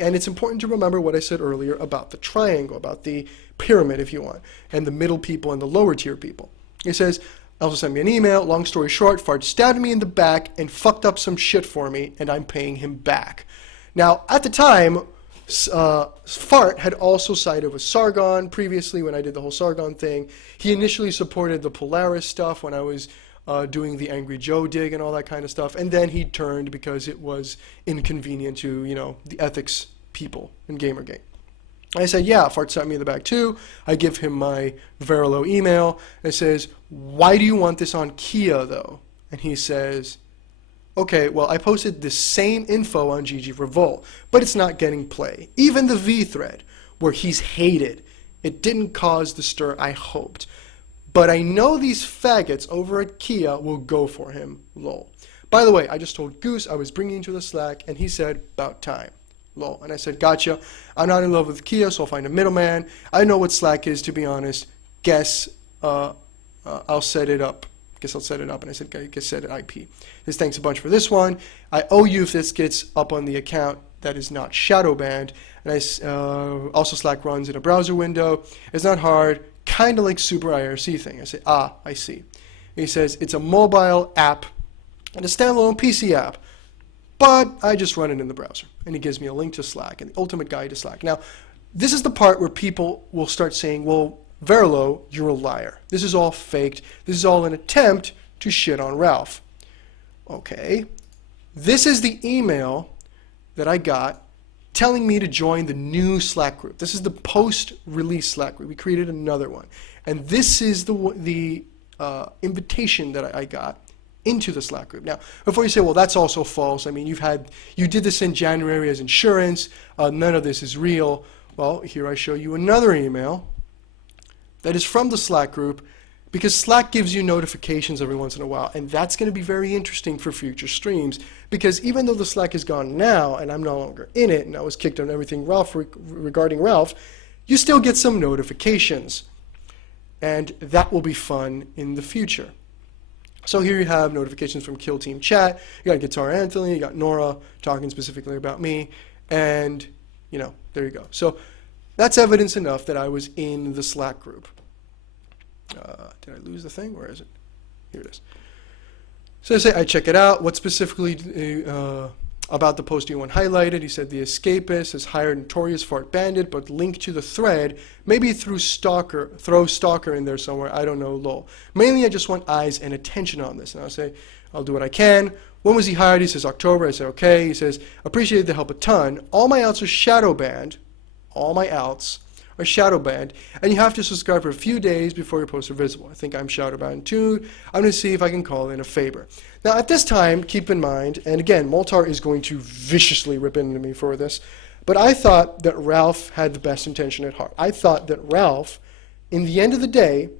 And it's important to remember what I said earlier about the triangle, about the pyramid, if you want, and the middle people and the lower tier people. He says, also send me an email, long story short, Fart stabbed me in the back and fucked up some shit for me, and I'm paying him back. Now, at the time, Fart had also sided with Sargon previously when I did the whole Sargon thing. He initially supported the Polaris stuff when I was doing the Angry Joe dig and all that kind of stuff, and then he turned because it was inconvenient to, you know, the ethics people in Gamergate. I said, yeah, Fart sent me in the back too. I give him my Variloh email. It says, why do you want this on Kia though? And he says, okay, well, I posted the same info on GG Revolt, but it's not getting play. Even the V thread, where he's hated, it didn't cause the stir I hoped. But I know these faggots over at Kia will go for him, lol. By the way, I just told Goose I was bringing you to the Slack, and he said, about time, lol. And I said, gotcha. I'm not in love with Kia, so I'll find a middleman. I know what Slack is, to be honest. Guess I'll set it up. Guess I'll set it up. And I said, guess set it IP. This thanks a bunch for this one. I owe you if this gets up on the account that is not shadow banned. And also Slack runs in a browser window. It's not hard. Kind of like Super IRC thing. I say, I see. And he says, it's a mobile app and a standalone PC app, but I just run it in the browser. And he gives me a link to Slack and the ultimate guide to Slack. Now, this is the part where people will start saying, well, Variloh, you're a liar. This is all faked. This is all an attempt to shit on Ralph. Okay. This is the email that I got telling me to join the new Slack group. This is the post-release Slack group. We created another one. And this is the invitation that I got into the Slack group. Now, before you say, well, that's also false. I mean, you did this in January as insurance. None of this is real. Well, here I show you another email that is from the Slack group, because Slack gives you notifications every once in a while, and that's going to be very interesting for future streams, because even though the Slack is gone now, and I'm no longer in it, and I was kicked on everything regarding Ralph, you still get some notifications, and that will be fun in the future. So here you have notifications from Kill Team Chat, you got Guitar Anthony, you got Nora talking specifically about me, and, you know, there you go. So that's evidence enough that I was in the Slack group. Did I lose the thing? Where is it? Here it is. So I say, I check it out. What specifically about the post do you want highlighted? He said the escapist has hired notorious fart bandit, but link to the thread, maybe through Stalker, throw Stalker in there somewhere, I don't know, lol. Mainly I just want eyes and attention on this. And I'll say, I'll do what I can. When was he hired? He says October. I say, okay. He says, appreciate the help a ton. All my outs are shadow banned. All my outs are shadow banned, and you have to subscribe for a few days before your posts are visible. I think I'm shadow banned too. I'm going to see if I can call in a favor. Now at this time, keep in mind, and again, Moltar is going to viciously rip into me for this, but I thought that Ralph had the best intention at heart. I thought that Ralph, in the end of the day,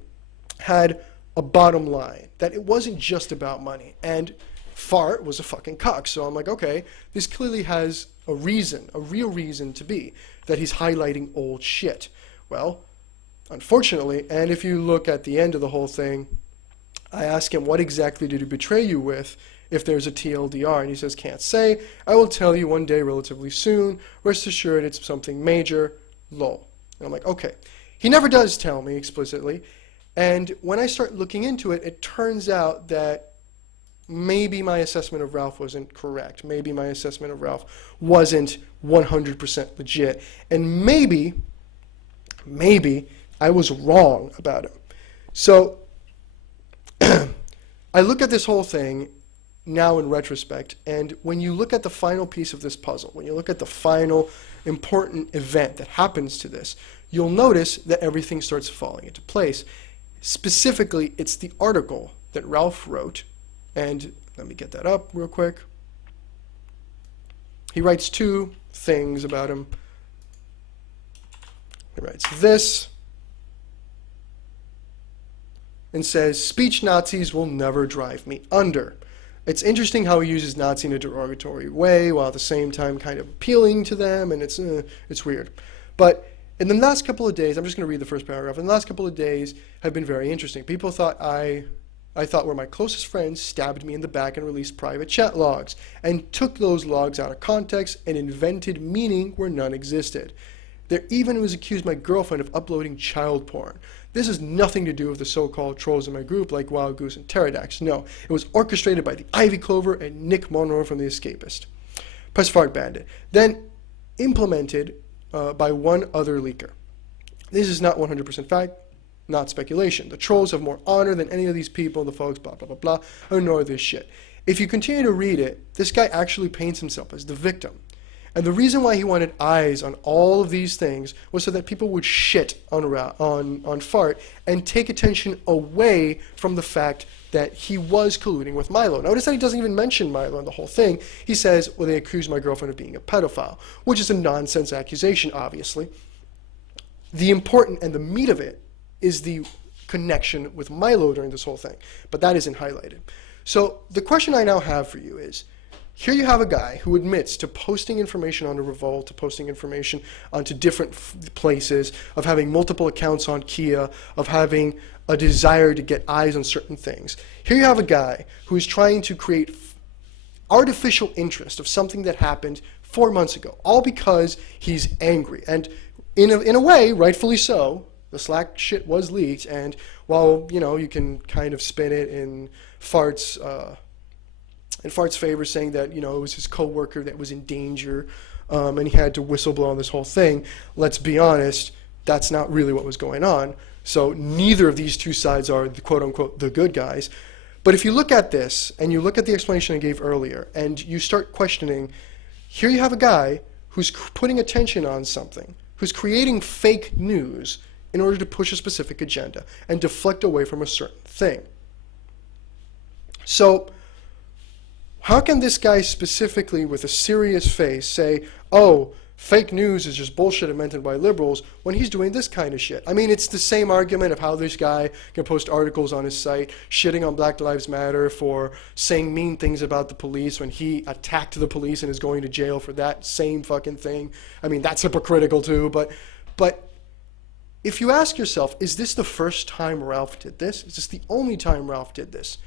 had a bottom line, that it wasn't just about money. And Fart was a fucking cuck. So I'm like, okay, this clearly has a reason, a real reason to be, that he's highlighting old shit. Well, unfortunately, and if you look at the end of the whole thing, I ask him, what exactly did he betray you with if there's a TLDR? And he says, can't say. I will tell you one day relatively soon. Rest assured it's something major. Lol. And I'm like, okay. He never does tell me explicitly. And when I start looking into it, it turns out that maybe my assessment of Ralph wasn't correct. Maybe my assessment of Ralph wasn't 100% legit. And maybe I was wrong about him. So I look at this whole thing now in retrospect, and when you look at the final piece of this puzzle, when you look at the final important event that happens to this, you'll notice that everything starts falling into place. Specifically, it's the article that Ralph wrote, and let me get that up real quick. He writes two things about him. He writes this and says, speech Nazis will never drive me under. It's interesting how he uses Nazi in a derogatory way while at the same time kind of appealing to them, and it's weird. But in the last couple of days, I'm just going to read the first paragraph. In the last couple of days have been very interesting. People thought I thought were my closest friends stabbed me in the back and released private chat logs and took those logs out of context and invented meaning where none existed. There even was accused my girlfriend of uploading child porn. This has nothing to do with the so-called trolls in my group like Wild Goose and Pterodax. No, it was orchestrated by the Ivy Clover and Nick Monroe from The Escapist. Press Fart Bandit. Then implemented by one other leaker. This is not 100% fact, not speculation. The trolls have more honor than any of these people, the folks, blah, blah, blah, blah. Ignore this shit. If you continue to read it, this guy actually paints himself as the victim. And the reason why he wanted eyes on all of these things was so that people would shit on Fart and take attention away from the fact that he was colluding with Milo. Notice that he doesn't even mention Milo in the whole thing. He says, well, they accused my girlfriend of being a pedophile, which is a nonsense accusation, obviously. The important and the meat of it is the connection with Milo during this whole thing, but that isn't highlighted. So the question I now have for you is, here you have a guy who admits to posting information onto Revolt, to posting information onto different places, of having multiple accounts on Kia, of having a desire to get eyes on certain things. Here you have a guy who is trying to create artificial interest of something that happened 4 months ago, all because he's angry. And in a way, rightfully so, the Slack shit was leaked, and while, you know, you can kind of spin it in Fart's favor, saying that, you know, it was his coworker that was in danger, and he had to whistleblow on this whole thing. Let's be honest, that's not really what was going on. So neither of these two sides are, the quote-unquote, the good guys. But if you look at this, and you look at the explanation I gave earlier, and you start questioning, here you have a guy who's putting attention on something, who's creating fake news in order to push a specific agenda and deflect away from a certain thing. So how can this guy specifically with a serious face say, oh, fake news is just bullshit invented by liberals, when he's doing this kind of shit? I mean, it's the same argument of how this guy can post articles on his site shitting on Black Lives Matter for saying mean things about the police when he attacked the police and is going to jail for that same fucking thing. I mean, that's hypocritical too, but if you ask yourself, is this the first time Ralph did this? Is this the only time Ralph did this?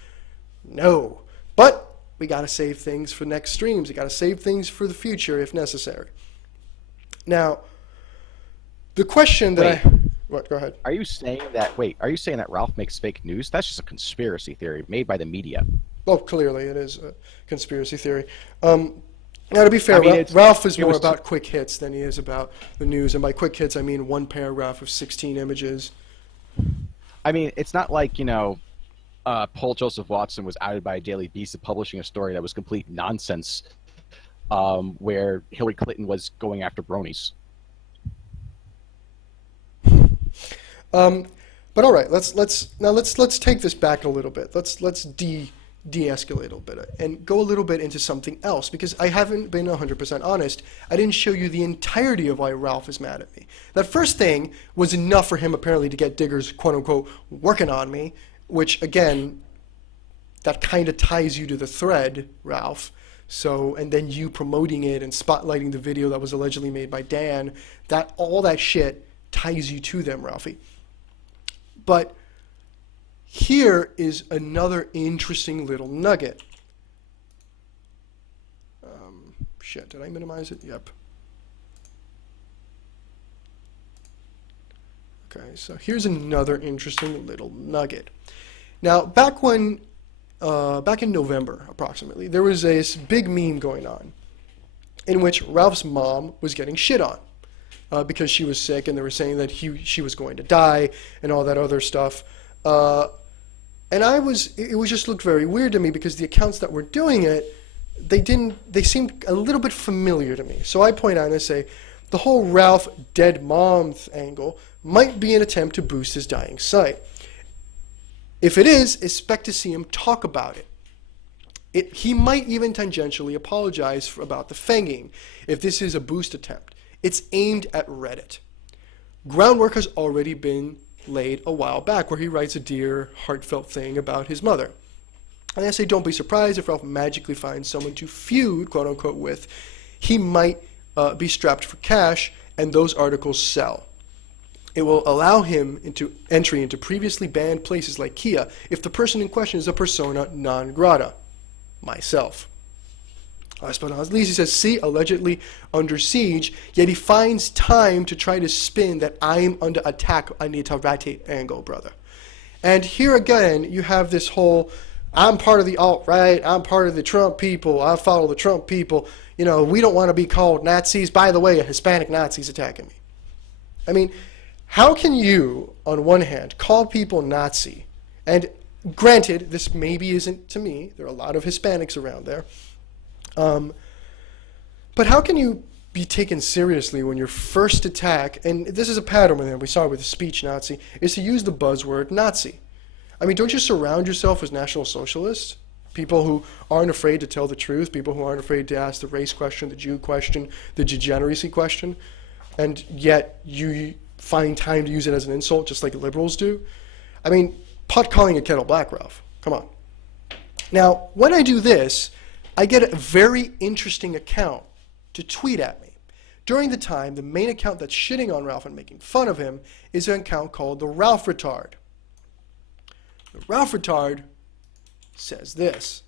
No. But we got to save things for next streams. We got to save things for the future if necessary. Now, the question that What? Go ahead. Are you saying that Ralph makes fake news? That's just a conspiracy theory made by the media. Well, clearly it is a conspiracy theory. Now, to be fair, Ralph is more about quick hits than he is about the news. And by quick hits, I mean one paragraph of 16 images. I mean, it's not like, you know, Paul Joseph Watson was outed by Daily Beast of publishing a story that was complete nonsense, where Hillary Clinton was going after bronies. But all right, let's take this back a little bit. Let's de-escalate a little bit and go a little bit into something else, because I haven't been 100% honest. I didn't show you the entirety of why Ralph is mad at me. That first thing was enough for him apparently to get Diggers, quote unquote, working on me, which again, that kind of ties you to the thread, Ralph. So, and then you promoting it and spotlighting the video that was allegedly made by Dan, all that shit ties you to them, Ralphie. But here is another interesting little nugget. Shit, did I minimize it? Yep. Okay, so here's another interesting little nugget. Now, back in November, approximately, there was this big meme going on in which Ralph's mom was getting shit on because she was sick, and they were saying that she was going to die and all that other stuff. And it just looked very weird to me because the accounts that were doing it, they seemed a little bit familiar to me. So I point out and I say, the whole Ralph dead mom angle might be an attempt to boost his dying site. If it is, expect to see him talk about it. He might even tangentially apologize about the fanging if this is a boost attempt. It's aimed at Reddit. Groundwork has already been laid a while back where he writes a dear, heartfelt thing about his mother. And I say, don't be surprised if Ralph magically finds someone to feud, quote unquote, with. He might be strapped for cash, and those articles sell. It will allow him entry into previously banned places like Kia if the person in question is a persona non grata. Myself. Last but not least, he says, see, allegedly under siege, yet he finds time to try to spin that I'm under attack on the Tarate angle, brother. And here again, you have this whole, I'm part of the alt-right, I'm part of the Trump people, I follow the Trump people, we don't want to be called Nazis. By the way, a Hispanic Nazi's attacking me. I mean, how can you, on one hand, call people Nazi, and granted, this maybe isn't to me, there are a lot of Hispanics around there, but how can you be taken seriously when your first attack, and this is a pattern with him, we saw it with the speech Nazi, is to use the buzzword Nazi. I mean, don't you surround yourself with National Socialists? People who aren't afraid to tell the truth, people who aren't afraid to ask the race question, the Jew question, the degeneracy question, and yet you find time to use it as an insult just like liberals do? I mean, pot calling a kettle black, Ralph. Come on. Now, when I do this, I get a very interesting account to tweet at me. During the time, the main account that's shitting on Ralph and making fun of him is an account called the Ralph Retard. The Ralph Retard says this.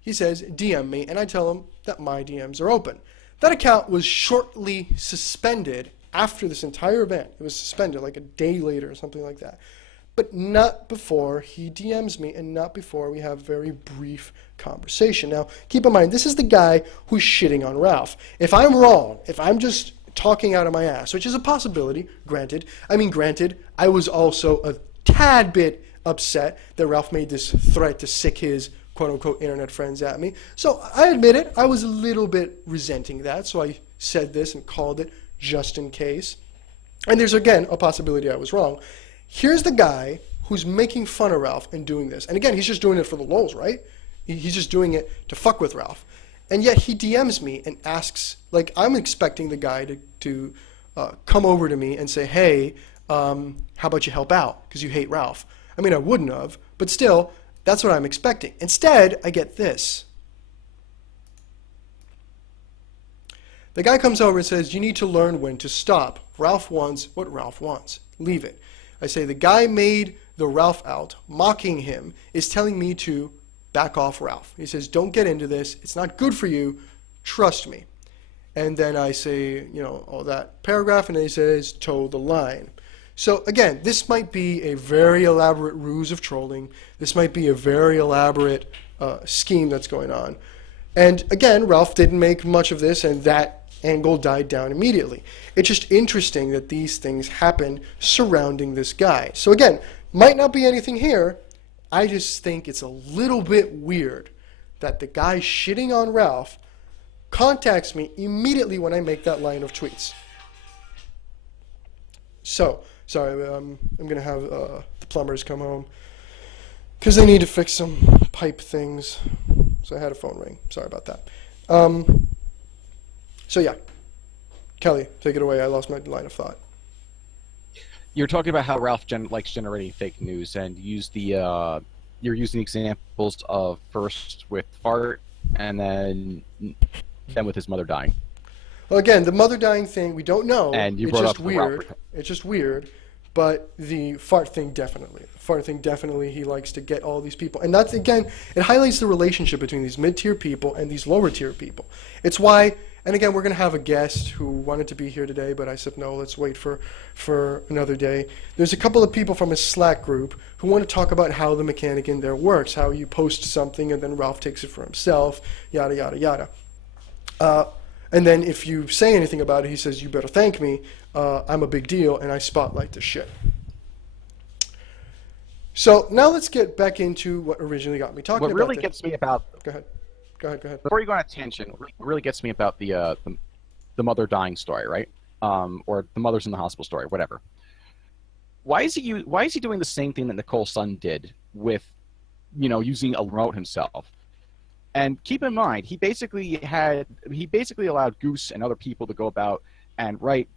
He says, DM me, and I tell him that my DMs are open. That account was shortly suspended after this entire event. It was suspended like a day later or something like that. But not before he DMs me and not before we have a very brief conversation. Now, keep in mind, this is the guy who's shitting on Ralph. If I'm wrong, if I'm just talking out of my ass, which is a possibility, granted, I was also a tad bit upset that Ralph made this threat to sick his quote-unquote internet friends at me. So I admit it, I was a little bit resenting that, so I said this and called it just in case. And there's, again, a possibility I was wrong. Here's the guy who's making fun of Ralph and doing this. And again, he's just doing it for the lulz, right? He's just doing it to fuck with Ralph. And yet he DMs me and asks, like, I'm expecting the guy to come over to me and say, hey, how about you help out? Because you hate Ralph. I mean, I wouldn't have, but still, that's what I'm expecting. Instead, I get this. The guy comes over and says, you need to learn when to stop. Ralph wants what Ralph wants. Leave it. I say, the guy made the Ralph out, mocking him, is telling me to back off Ralph. He says, don't get into this. It's not good for you. Trust me. And then I say, all that paragraph, and then he says, toe the line. So again, this might be a very elaborate ruse of trolling. This might be a very elaborate scheme that's going on. And again, Ralph didn't make much of this, and that angle died down immediately. It's just interesting that these things happen surrounding this guy. So again, might not be anything here. I just think it's a little bit weird that the guy shitting on Ralph contacts me immediately when I make that line of tweets. So, sorry, I'm going to have the plumbers come home because they need to fix some pipe things. So I had a phone ring. Sorry about that. So yeah, Kelly, take it away. I lost my line of thought. You're talking about how Ralph likes generating fake news, and you're using examples of first with fart, and then with his mother dying. Well, again, the mother dying thing, we don't know. And you it's brought just up the Ralph weird. It's just weird. But the fart thing, definitely. The fart thing, definitely, he likes to get all these people. And that's, again, it highlights the relationship between these mid-tier people and these lower-tier people. It's why, and again, we're going to have a guest who wanted to be here today, but I said, no, let's wait for another day. There's a couple of people from a Slack group who want to talk about how the mechanic in there works, how you post something and then Ralph takes it for himself, yada, yada, yada. And then if you say anything about it, he says, you better thank me. I'm a big deal, and I spotlight this shit. So now let's get back into what originally got me talking about. What really gets me about... Go ahead. Before you go on a tangent, what really gets me about the mother dying story, right? Or the mother's in the hospital story, whatever. Why is he doing the same thing that Nicole's son did with, using a remote himself? And keep in mind, he basically allowed Goose and other people to go about and write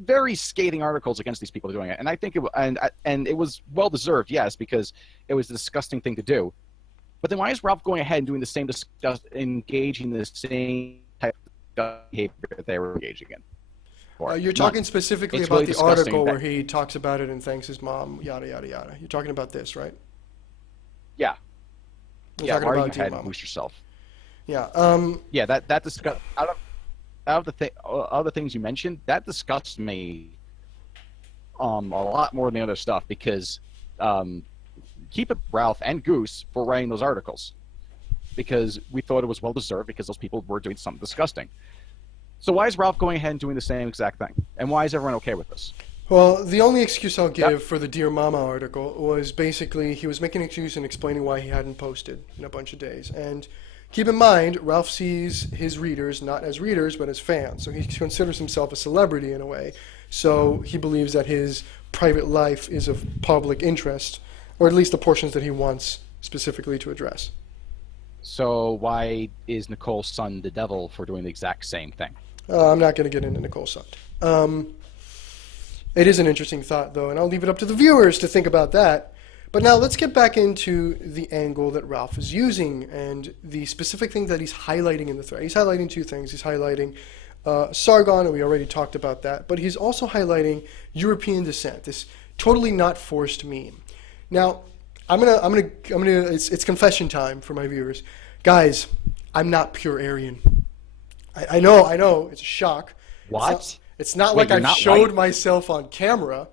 very scathing articles against these people doing it. And I think it was well deserved, yes, because it was a disgusting thing to do. But then why is Ralph going ahead and doing the same engaging the same type of behavior that they were engaging in? You're talking specifically it's about really the article that, where he talks about it and thanks his mom, yada, yada, yada. You're talking about this, right? Yeah. You're talking why are about you ahead Mama. and boost yourself? Yeah. Yeah, that disgust out of the things you mentioned, that disgusts me a lot more than the other stuff, because keep it Ralph and Goose for writing those articles, because we thought it was well deserved because those people were doing something disgusting. So why is Ralph going ahead and doing the same exact thing? And why is everyone okay with this? Well, the only excuse I'll give for the Dear Mama article was basically he was making an excuse and explaining why he hadn't posted in a bunch of days. And keep in mind, Ralph sees his readers not as readers, but as fans. So he considers himself a celebrity in a way. So he believes that his private life is of public interest, or at least the portions that he wants specifically to address. So why is Nicole's son the devil for doing the exact same thing? I'm not going to get into Nicole's son. It is an interesting thought, though, and I'll leave it up to the viewers to think about that. But now let's get back into the angle that Ralph is using and the specific thing that he's highlighting in the thread. He's highlighting two things. He's highlighting Sargon, and we already talked about that, but he's also highlighting European descent, this totally not forced meme. Now, it's confession time for my viewers. Guys, I'm not pure Aryan. I know, it's a shock. What? It's not Wait, like I've showed white? myself on camera,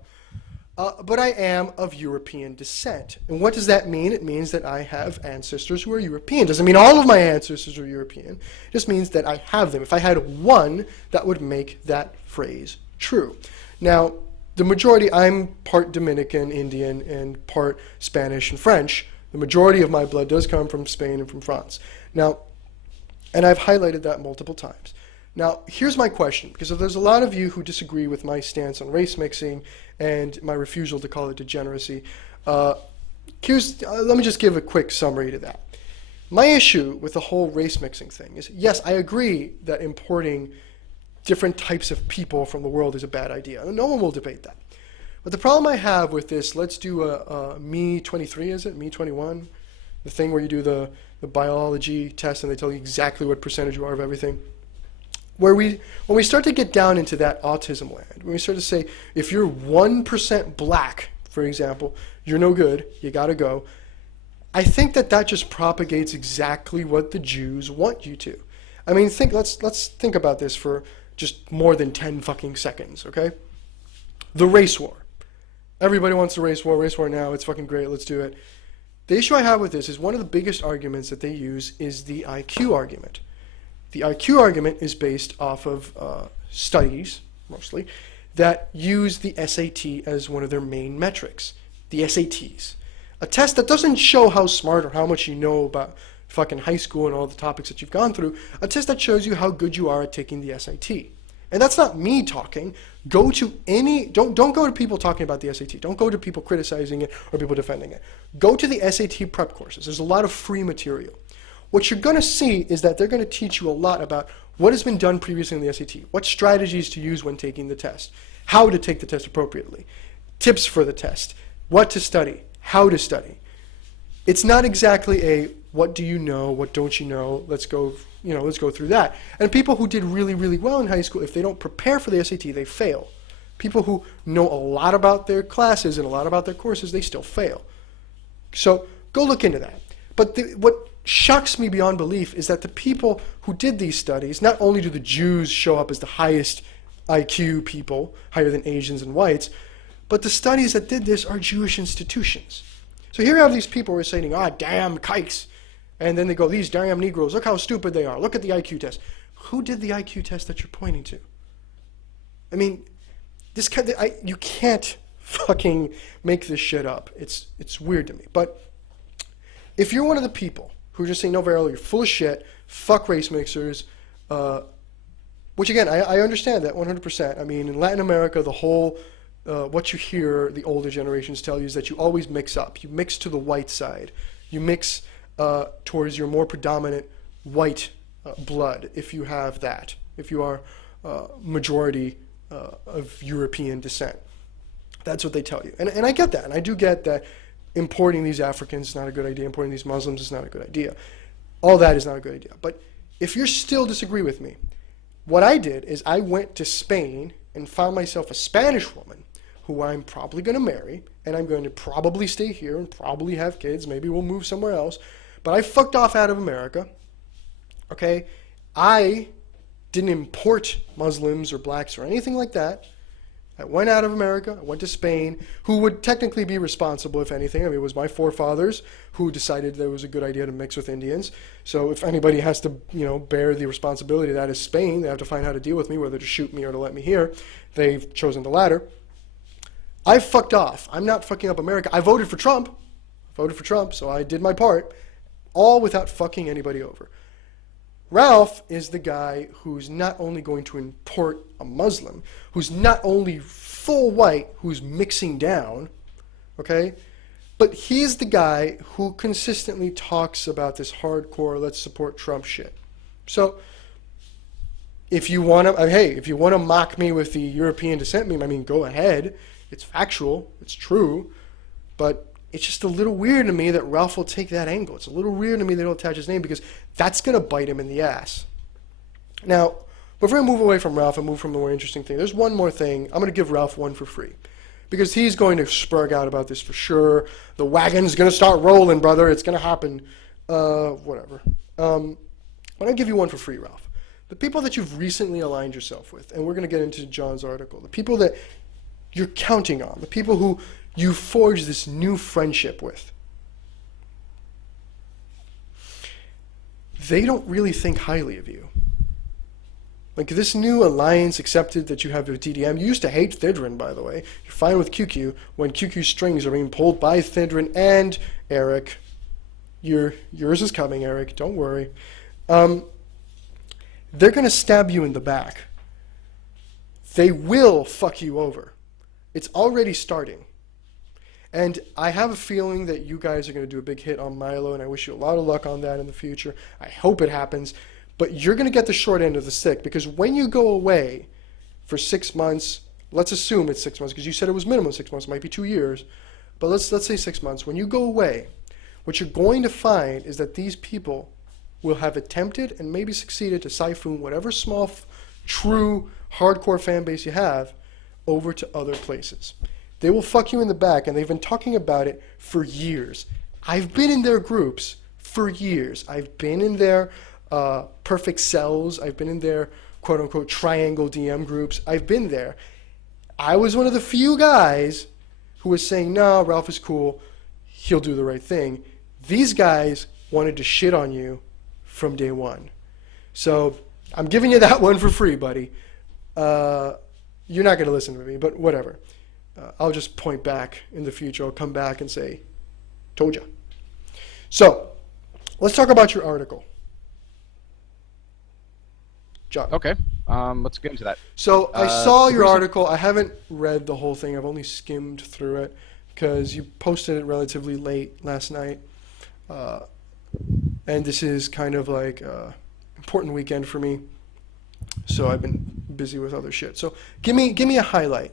but I am of European descent. And what does that mean? It means that I have ancestors who are European. Doesn't mean all of my ancestors are European. It just means that I have them. If I had one, that would make that phrase true. Now, the majority, I'm part Dominican, Indian, and part Spanish and French. The majority of my blood does come from Spain and from France. Now, and I've highlighted that multiple times. Now, here's my question, because there's a lot of you who disagree with my stance on race mixing and my refusal to call it degeneracy. Let me just give a quick summary to that. My issue with the whole race mixing thing is, yes, I agree that importing different types of people from the world is a bad idea. No one will debate that. But the problem I have with this, let's do a Me-23, is it? Me-21? The thing where you do the biology test and they tell you exactly what percentage you are of everything. When we start to get down into that autism land, when we start to say, if you're 1% black, for example, you're no good, you gotta go, I think that just propagates exactly what the Jews want you to. I mean, let's think about this for just more than 10 fucking seconds, okay? The race war. Everybody wants the race war now, it's fucking great, let's do it. The issue I have with this is one of the biggest arguments that they use is the IQ argument. The IQ argument is based off of studies, mostly, that use the SAT as one of their main metrics. The SATs. A test that doesn't show how smart or how much you know about fucking high school and all the topics that you've gone through. A test that shows you how good you are at taking the SAT. And that's not me talking. Don't go to people talking about the SAT. Don't go to people criticizing it or people defending it. Go to the SAT prep courses. There's a lot of free material. What you're going to see is that they're going to teach you a lot about What has been done previously in the SAT? What strategies to use when taking the test? How to take the test appropriately? Tips for the test? What to study? How to study? It's not exactly a what do you know, what don't you know, let's go through that. And people who did really, really well in high school, if they don't prepare for the SAT, they fail. People who know a lot about their classes and a lot about their courses, they still fail. So go look into that. But what shocks me beyond belief is that the people who did these studies, not only do the Jews show up as the highest IQ people, higher than Asians and whites, but the studies that did this are Jewish institutions. So here you have these people who are saying, damn kikes. And then they go, these damn Negroes, look how stupid they are. Look at the IQ test. Who did the IQ test that you're pointing to? I mean, you can't fucking make this shit up. It's weird to me. But if you're one of the people who are just saying, no, Variloh, you're full of shit, fuck race mixers, which again, I understand that 100%. I mean, in Latin America, the whole, what you hear the older generations tell you is that you always mix up. You mix to the white side. You mix towards your more predominant white blood, if you have that, if you are majority of European descent. That's what they tell you. And I get that. And I do get that importing these Africans is not a good idea. Importing these Muslims is not a good idea. All that is not a good idea. But if you still disagree with me, what I did is I went to Spain and found myself a Spanish woman who I'm probably going to marry, and I'm going to probably stay here and probably have kids. Maybe we'll move somewhere else. But I fucked off out of America. Okay? I didn't import Muslims or blacks or anything like that. I went out of America. I went to Spain, who would technically be responsible, if anything. I mean, it was my forefathers who decided that it was a good idea to mix with Indians. So if anybody has to, bear the responsibility of that is Spain. They have to find how to deal with me, whether to shoot me or to let me here. They've chosen the latter. I fucked off. I'm not fucking up America. I voted for Trump. So I did my part, all without fucking anybody over. Ralph is the guy who's not only going to import a Muslim, who's not only full white, who's mixing down, okay? But he's the guy who consistently talks about this hardcore, let's support Trump shit. So if you want to mock me with the European descent meme, I mean, go ahead. It's factual. It's true. But it's just a little weird to me that Ralph will take that angle. It's a little weird to me that he'll attach his name because that's going to bite him in the ass. Now, before I move away from Ralph and move from the more interesting thing, there's one more thing. I'm going to give Ralph one for free because he's going to spurg out about this for sure. The wagon's going to start rolling, brother. It's going to happen. Whatever. But I'll give you one for free, Ralph. The people that you've recently aligned yourself with, and we're going to get into John's article, the people that you're counting on, the people who you forge this new friendship with, they don't really think highly of you. Like this new alliance accepted that you have with DDM. You used to hate Thidrin, by the way. You're fine with QQ when QQ strings are being pulled by Thidrin and Eric. Yours is coming, Eric. Don't worry. They're going to stab you in the back. They will fuck you over. It's already starting. And I have a feeling that you guys are going to do a big hit on Milo, and I wish you a lot of luck on that in the future. I hope it happens. But you're going to get the short end of the stick, because when you go away for 6 months, let's assume it's 6 months, because you said it was minimum 6 months, it might be 2 years, but let's say 6 months. When you go away, what you're going to find is that these people will have attempted and maybe succeeded to siphon whatever small, true, hardcore fan base you have over to other places. They will fuck you in the back, and they've been talking about it for years. I've been in their groups for years. I've been in their perfect cells. I've been in their quote-unquote triangle DM groups. I've been there. I was one of the few guys who was saying, no, Ralph is cool. He'll do the right thing. These guys wanted to shit on you from day one. So I'm giving you that one for free, buddy. You're not going to listen to me, but whatever. I'll just point back in the future. I'll come back and say, told ya. So, let's talk about your article. John. Okay, let's get into that. So, I saw your article. I haven't read the whole thing. I've only skimmed through it because you posted it relatively late last night. And this is kind of like an important weekend for me. So I've been busy with other shit. So give me a highlight,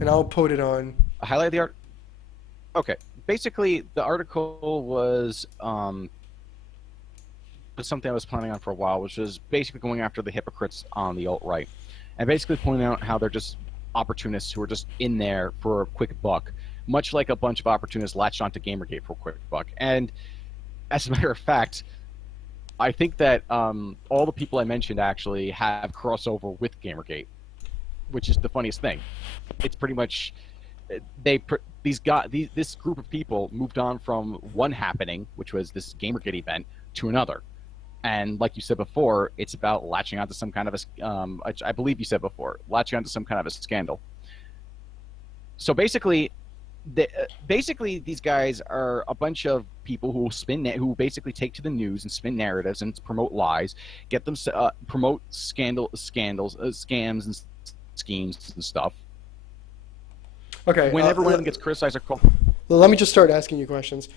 and I'll put it on. A highlight of the art. Okay, basically the article was something I was planning on for a while, which was basically going after the hypocrites on the alt-right, and basically pointing out how they're just opportunists who are just in there for a quick buck, much like a bunch of opportunists latched onto Gamergate for a quick buck. And as a matter of fact, I think that all the people I mentioned actually have crossover with Gamergate, which is the funniest thing. It's pretty much this group of people moved on from one happening, which was this Gamergate event, to another. And like you said before, it's about latching onto some kind of a, I believe you said before, latching onto some kind of a scandal. So basically, these guys are a bunch of people who basically take to the news and spin narratives and promote lies, get them promote scams and schemes and stuff. Okay. Whenever one of them gets criticized or called. Well, let me just start asking you questions.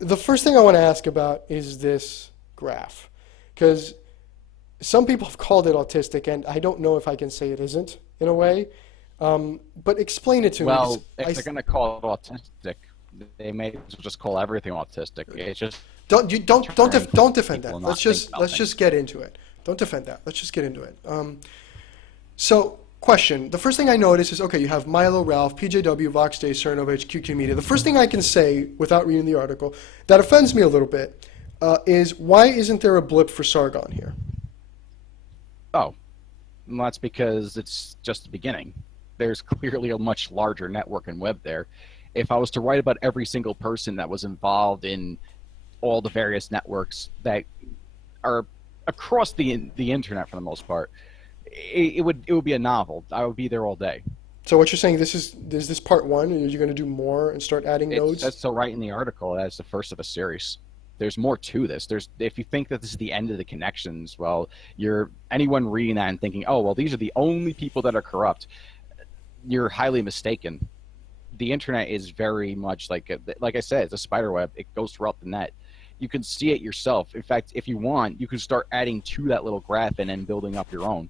The first thing I want to ask about is this graph, because some people have called it autistic, and I don't know if I can say it isn't in a way. But explain it to me. Well, if they're going to call it autistic, they may as well just call everything autistic. It's just don't defend that. people Let's not just get into it. Don't defend that. Let's just get into it. So, question. The first thing I notice is, okay, you have Milo, Ralph, PJW, VoxDay, Cernokike, QQ Media. The first thing I can say without reading the article that offends me a little bit is, why isn't there a blip for Sargon here? Oh, well, that's because it's just the beginning. There's clearly a much larger network and web there. If I was to write about every single person that was involved in all the various networks that are across the internet for the most part, it would be a novel. I would be there all day. So what you're saying, is this part one, and you're going to do more and start adding nodes? That's so right in the article as the first of a series. There's more to this. If you think that this is the end of the connections, well, anyone reading that and thinking, oh, well, these are the only people that are corrupt, you're highly mistaken. The internet is very much like I said, it's a spider web. It goes throughout the net. You can see it yourself. In fact, if you want, you can start adding to that little graph and then building up your own.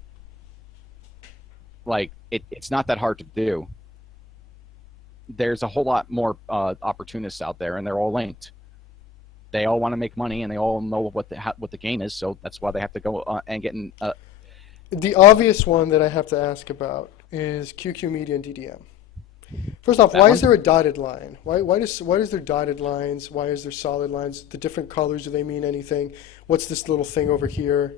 Like, it's not that hard to do. There's a whole lot more opportunists out there, and they're all linked. They all want to make money, and they all know what the game is, so that's why they have to go and get in. The obvious one that I have to ask about is QQ Media and DDM. First off, why is there a dotted line? Why is there dotted lines? Why is there solid lines? The different colors, do they mean anything? What's this little thing over here?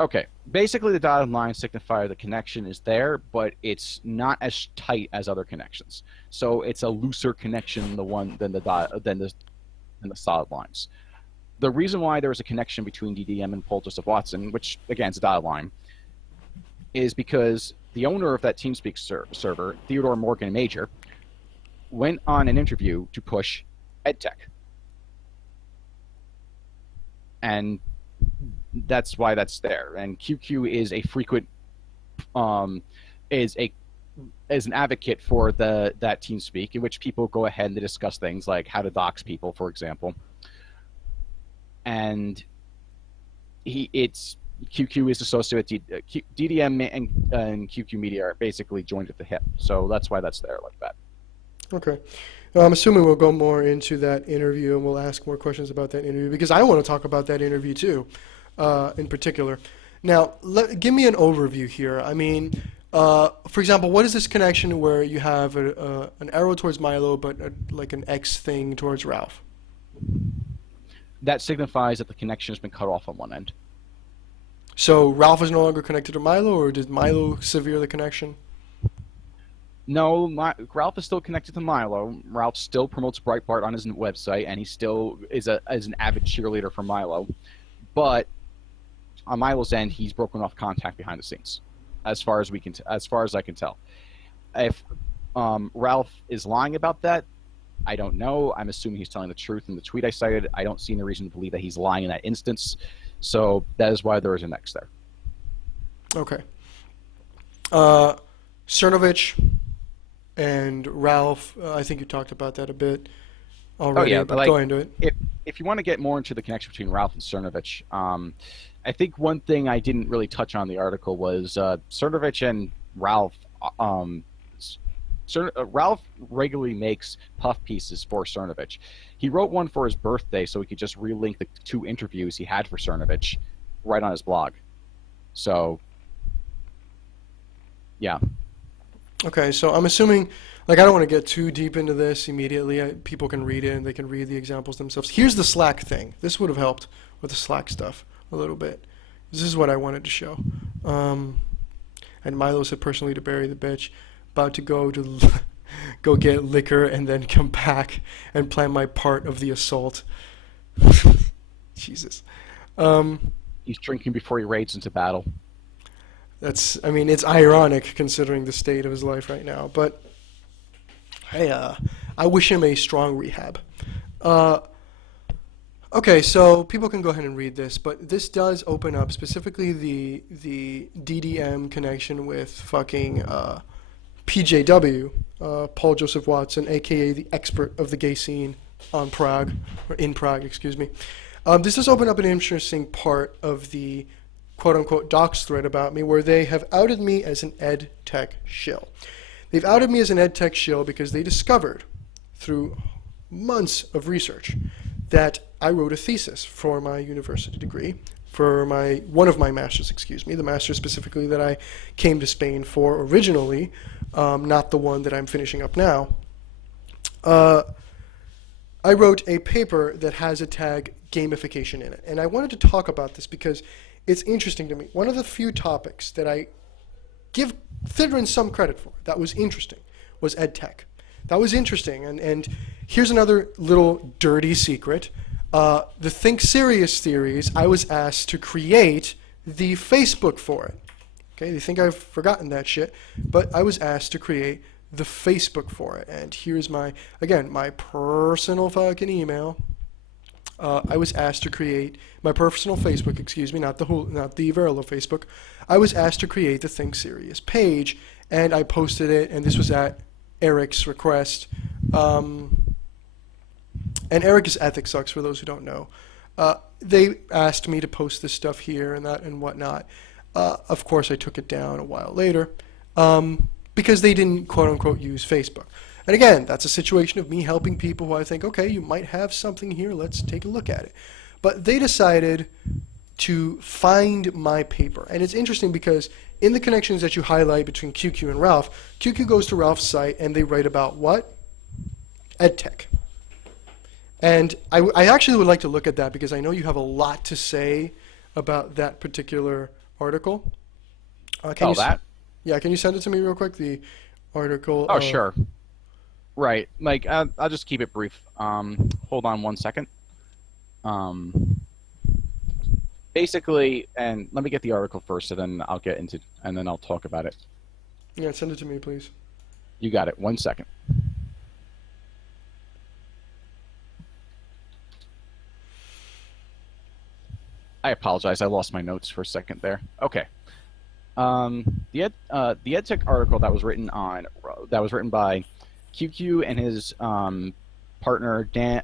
Okay, basically the dotted line signifies the connection is there, but it's not as tight as other connections. So it's a looser connection than the solid lines. The reason why there is a connection between DDM and Paul Joseph Watson, which again is a dotted line, is because the owner of that TeamSpeak server, Theodore Morgan Major, went on an interview to push edtech. And that's why that's there. And QQ is a frequent is an advocate for that TeamSpeak, in which people go ahead and they discuss things like how to dox people, for example. And QQ is associated with DDM and QQ Media are basically joined at the hip. So that's why that's there like that. Okay. I'm assuming we'll go more into that interview, and we'll ask more questions about that interview, because I want to talk about that interview too, in particular. Now, give me an overview here. I mean, for example, what is this connection where you have an arrow towards Milo, but like an X thing towards Ralph? That signifies that the connection has been cut off on one end. So Ralph is no longer connected to Milo, or did Milo sever the connection? No, Ralph is still connected to Milo. Ralph still promotes Breitbart on his website, and he still is an avid cheerleader for Milo. But on Milo's end, he's broken off contact behind the scenes, as far as I can tell. If Ralph is lying about that, I don't know. I'm assuming he's telling the truth in the tweet I cited. I don't see any reason to believe that he's lying in that instance. So that is why there is an X there. Okay. Cernokike and Ralph, I think you talked about that a bit already, but go into it. if you want to get more into the connection between Ralph and Cernokike, I think one thing I didn't really touch on in the article was Cernokike and Ralph. Ralph regularly makes puff pieces for Cernokike. He wrote one for his birthday so he could just relink the 2 interviews he had for Cernokike right on his blog. So, yeah. Okay, so I'm assuming, like, I don't want to get too deep into this immediately. People can read it and they can read the examples themselves. Here's the Slack thing. This would have helped with the Slack stuff a little bit. This is what I wanted to show. And Milo said personally to bury the bitch. About to go get liquor and then come back and plan my part of the assault. Jesus. He's drinking before he raids into battle. I mean, it's ironic considering the state of his life right now, but I wish him a strong rehab. Okay, so people can go ahead and read this, but this does open up specifically the DDM connection with fucking PJW, Paul Joseph Watson, aka the expert of the gay scene in Prague, excuse me. This does open up an interesting part of the quote-unquote docs thread about me, where they have outed me as an edtech shill. They've outed me as an edtech shill because they discovered, through months of research, that I wrote a thesis for my university degree, for one of my masters, the master specifically that I came to Spain for originally, not the one that I'm finishing up now. I wrote a paper that has a tag gamification in it, and I wanted to talk about this because it's interesting to me. One of the few topics that I give Thidrin some credit for that was interesting was edtech. That was interesting, and here's another little dirty secret. The Think Serious theories, I was asked to create the Facebook for it. Okay, they think I've forgotten that shit, but I was asked to create the Facebook for it. And here's my personal fucking email. I was asked to create my personal Facebook, not the Variloh Facebook. I was asked to create the Think Serious page, and I posted it, and this was at Eric's request. And Eric is Ethics Sucks, for those who don't know. They asked me to post this stuff here and that and whatnot. Of course, I took it down a while later because they didn't quote-unquote use Facebook. And again, that's a situation of me helping people who I think, okay, you might have something here, let's take a look at it. But they decided to find my paper. And it's interesting because in the connections that you highlight between QQ and Ralph, QQ goes to Ralph's site and they write about what? EdTech. And I actually would like to look at that because I know you have a lot to say about that particular article. That? Yeah, can you send it to me real quick, the article? Oh, sure. Right. Like, I'll just keep it brief. Hold on one second. Basically, and let me get the article first, and then I'll talk about it. Yeah, send it to me, please. You got it. 1 second. I apologize. I lost my notes for a second there. Okay. The edtech article that was written by QQ and his partner Dan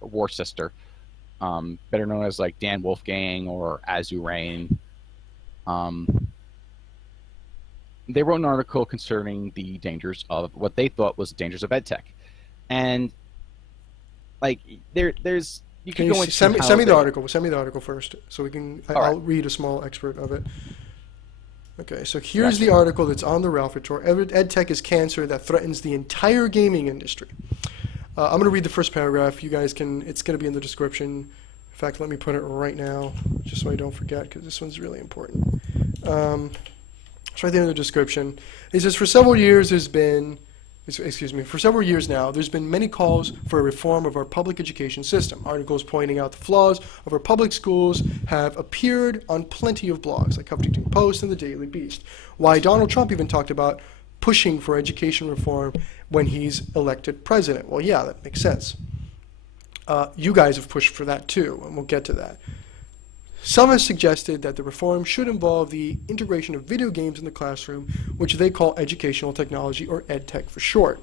Worcester, better known as like Dan Wolfgang or Azurain. They wrote an article concerning the dangers of what they thought was the dangers of edtech, and like there's. Send me the article. Send me the article first, so we can. I'll read a small excerpt of it. Okay, so here's the article that's on the Ralph Retort. EdTech is cancer that threatens the entire gaming industry. I'm going to read the first paragraph. You guys can. It's going to be in the description. In fact, let me put it right now, just so I don't forget, because this one's really important. It's right there in the description. It says, for several years now, there's been many calls for a reform of our public education system. Articles pointing out the flaws of our public schools have appeared on plenty of blogs, like Huffington Post and the Daily Beast. Why Donald Trump even talked about pushing for education reform when he's elected president. Well, yeah, that makes sense. You guys have pushed for that too, and we'll get to that. Some have suggested that the reform should involve the integration of video games in the classroom, which they call educational technology, or edtech for short.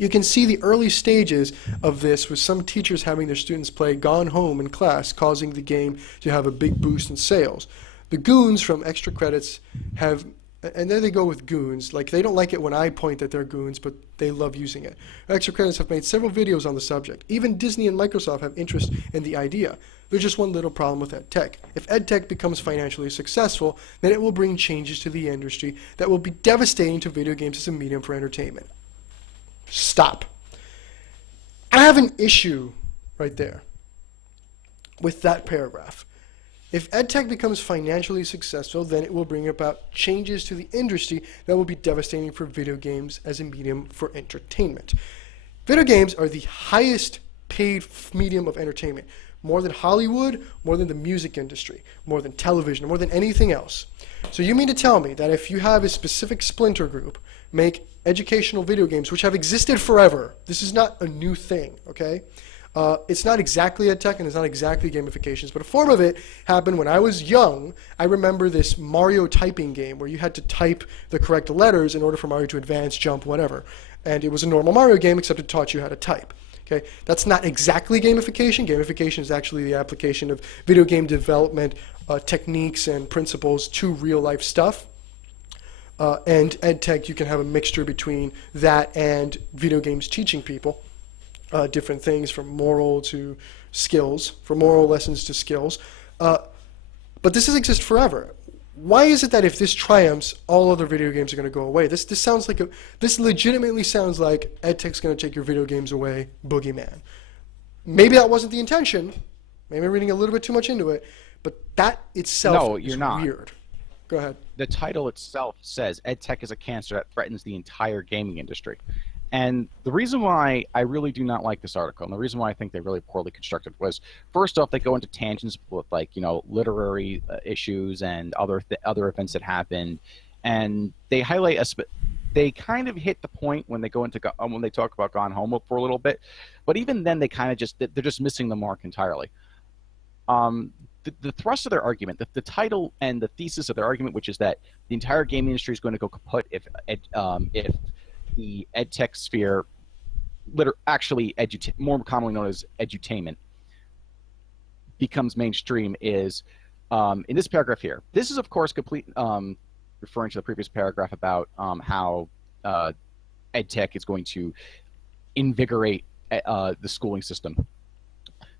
You can see the early stages of this with some teachers having their students play Gone Home in class, causing the game to have a big boost in sales. The goons from Extra Credits have, and there they go with goons, like they don't like it when I point that they're goons, but they love using it. Extra Credits have made several videos on the subject. Even Disney and Microsoft have interest in the idea. There's just one little problem with edtech. If edtech becomes financially successful, then it will bring changes to the industry that will be devastating to video games as a medium for entertainment. Stop. I have an issue right there with that paragraph. If edtech becomes financially successful, then it will bring about changes to the industry that will be devastating for video games as a medium for entertainment. Video games are the highest paid medium of entertainment, more than Hollywood, more than the music industry, more than television, more than anything else. So you mean to tell me that if you have a specific splinter group make educational video games, which have existed forever, this is not a new thing, okay? It's not exactly edtech and it's not exactly gamifications, but a form of it happened when I was young. I remember this Mario typing game where you had to type the correct letters in order for Mario to advance, jump, whatever. And it was a normal Mario game, except it taught you how to type. Okay, that's not exactly gamification. Gamification is actually the application of video game development techniques and principles to real life stuff. And edtech, you can have a mixture between that and video games teaching people different things, from moral to skills, from moral lessons to skills. But this has existed forever. Why is it that if this triumphs, all other video games are going to go away? This sounds like this legitimately sounds like edtech's going to take your video games away, boogeyman. Maybe that wasn't the intention. Maybe I'm reading a little bit too much into it, but that itself is weird. Go ahead. The title itself says edtech is a cancer that threatens the entire gaming industry. And the reason why I really do not like this article, and the reason why I think they're really poorly constructed, was first off, they go into tangents with, like, you know, literary issues and other events that happened, and they highlight they kind of hit the point when they go into when they talk about Gone Home for a little bit, but even then they kind of they're just missing the mark entirely. The thrust of their argument, the title and the thesis of their argument, which is that the entire gaming industry is going to go kaput if the edtech sphere, actually more commonly known as edutainment, becomes mainstream, is in this paragraph here. This is, of course, referring to the previous paragraph about how edtech is going to invigorate the schooling system.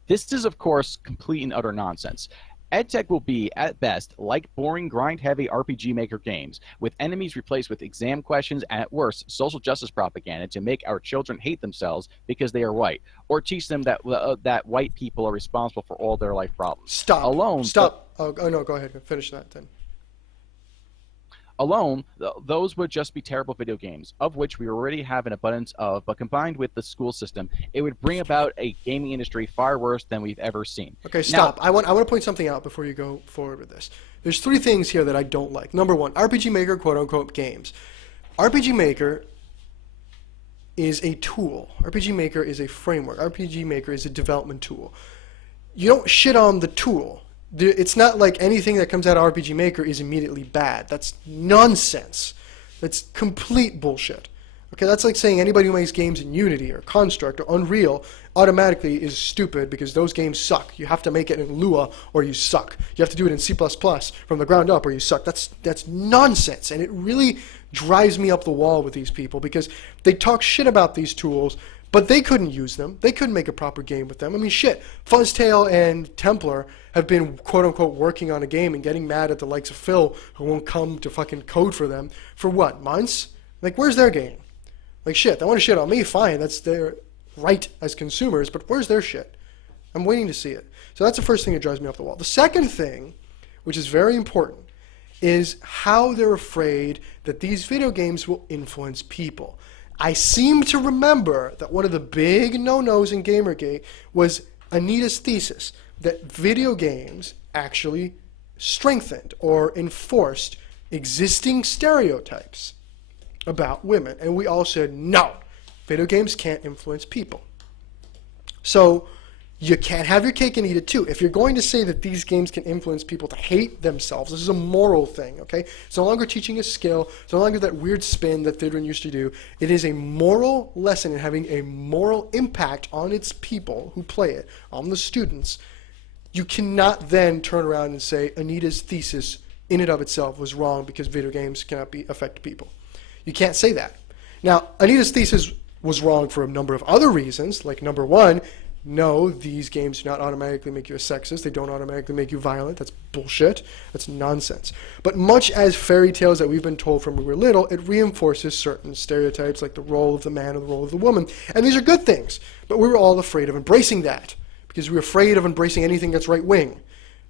This is, of course, complete and utter nonsense. EdTech will be, at best, like boring, grind-heavy RPG Maker games, with enemies replaced with exam questions and, at worst, social justice propaganda to make our children hate themselves because they are white, or teach them that white people are responsible for all their life problems. Stop. Stop. Oh, no, go ahead. Finish that, then. Alone, those would just be terrible video games, of which we already have an abundance of, but combined with the school system, it would bring about a gaming industry far worse than we've ever seen. Okay, stop. Now, I want to point something out before you go forward with this. There's three things here that I don't like. Number one, RPG Maker, quote-unquote, games. RPG Maker is a tool. RPG Maker is a framework. RPG Maker is a development tool. You don't shit on the tool. It's not like anything that comes out of RPG Maker is immediately bad. That's nonsense. That's complete bullshit. Okay, that's like saying anybody who makes games in Unity or Construct or Unreal automatically is stupid because those games suck. You have to make it in Lua or you suck. You have to do it in C++ from the ground up or you suck. That's nonsense, and it really drives me up the wall with these people because they talk shit about these tools, but they couldn't use them. They couldn't make a proper game with them. I mean, shit, Fuzztail and Templar have been, quote-unquote, working on a game and getting mad at the likes of Phil, who won't come to fucking code for them, for what, months? Like, where's their game? Like, shit, they want to shit on me, fine, that's their right as consumers, but where's their shit? I'm waiting to see it. So that's the first thing that drives me up the wall. The second thing, which is very important, is how they're afraid that these video games will influence people. I seem to remember that one of the big no-nos in Gamergate was Anita's thesis that video games actually strengthened or enforced existing stereotypes about women. And we all said, no, video games can't influence people. So You can't have your cake and eat it too. If you're going to say that these games can influence people to hate themselves, this is a moral thing, okay? It's no longer teaching a skill. It's no longer that weird spin that Thidrin used to do. It is a moral lesson and having a moral impact on its people who play it, on the students. You cannot then turn around and say Anita's thesis in and of itself was wrong because video games cannot affect people. You can't say that. Now, Anita's thesis was wrong for a number of other reasons, like number one, no, these games do not automatically make you a sexist. They don't automatically make you violent. That's bullshit. That's nonsense. But much as fairy tales that we've been told from when we were little, it reinforces certain stereotypes like the role of the man or the role of the woman. And these are good things. But we were all afraid of embracing that because we were afraid of embracing anything that's right-wing.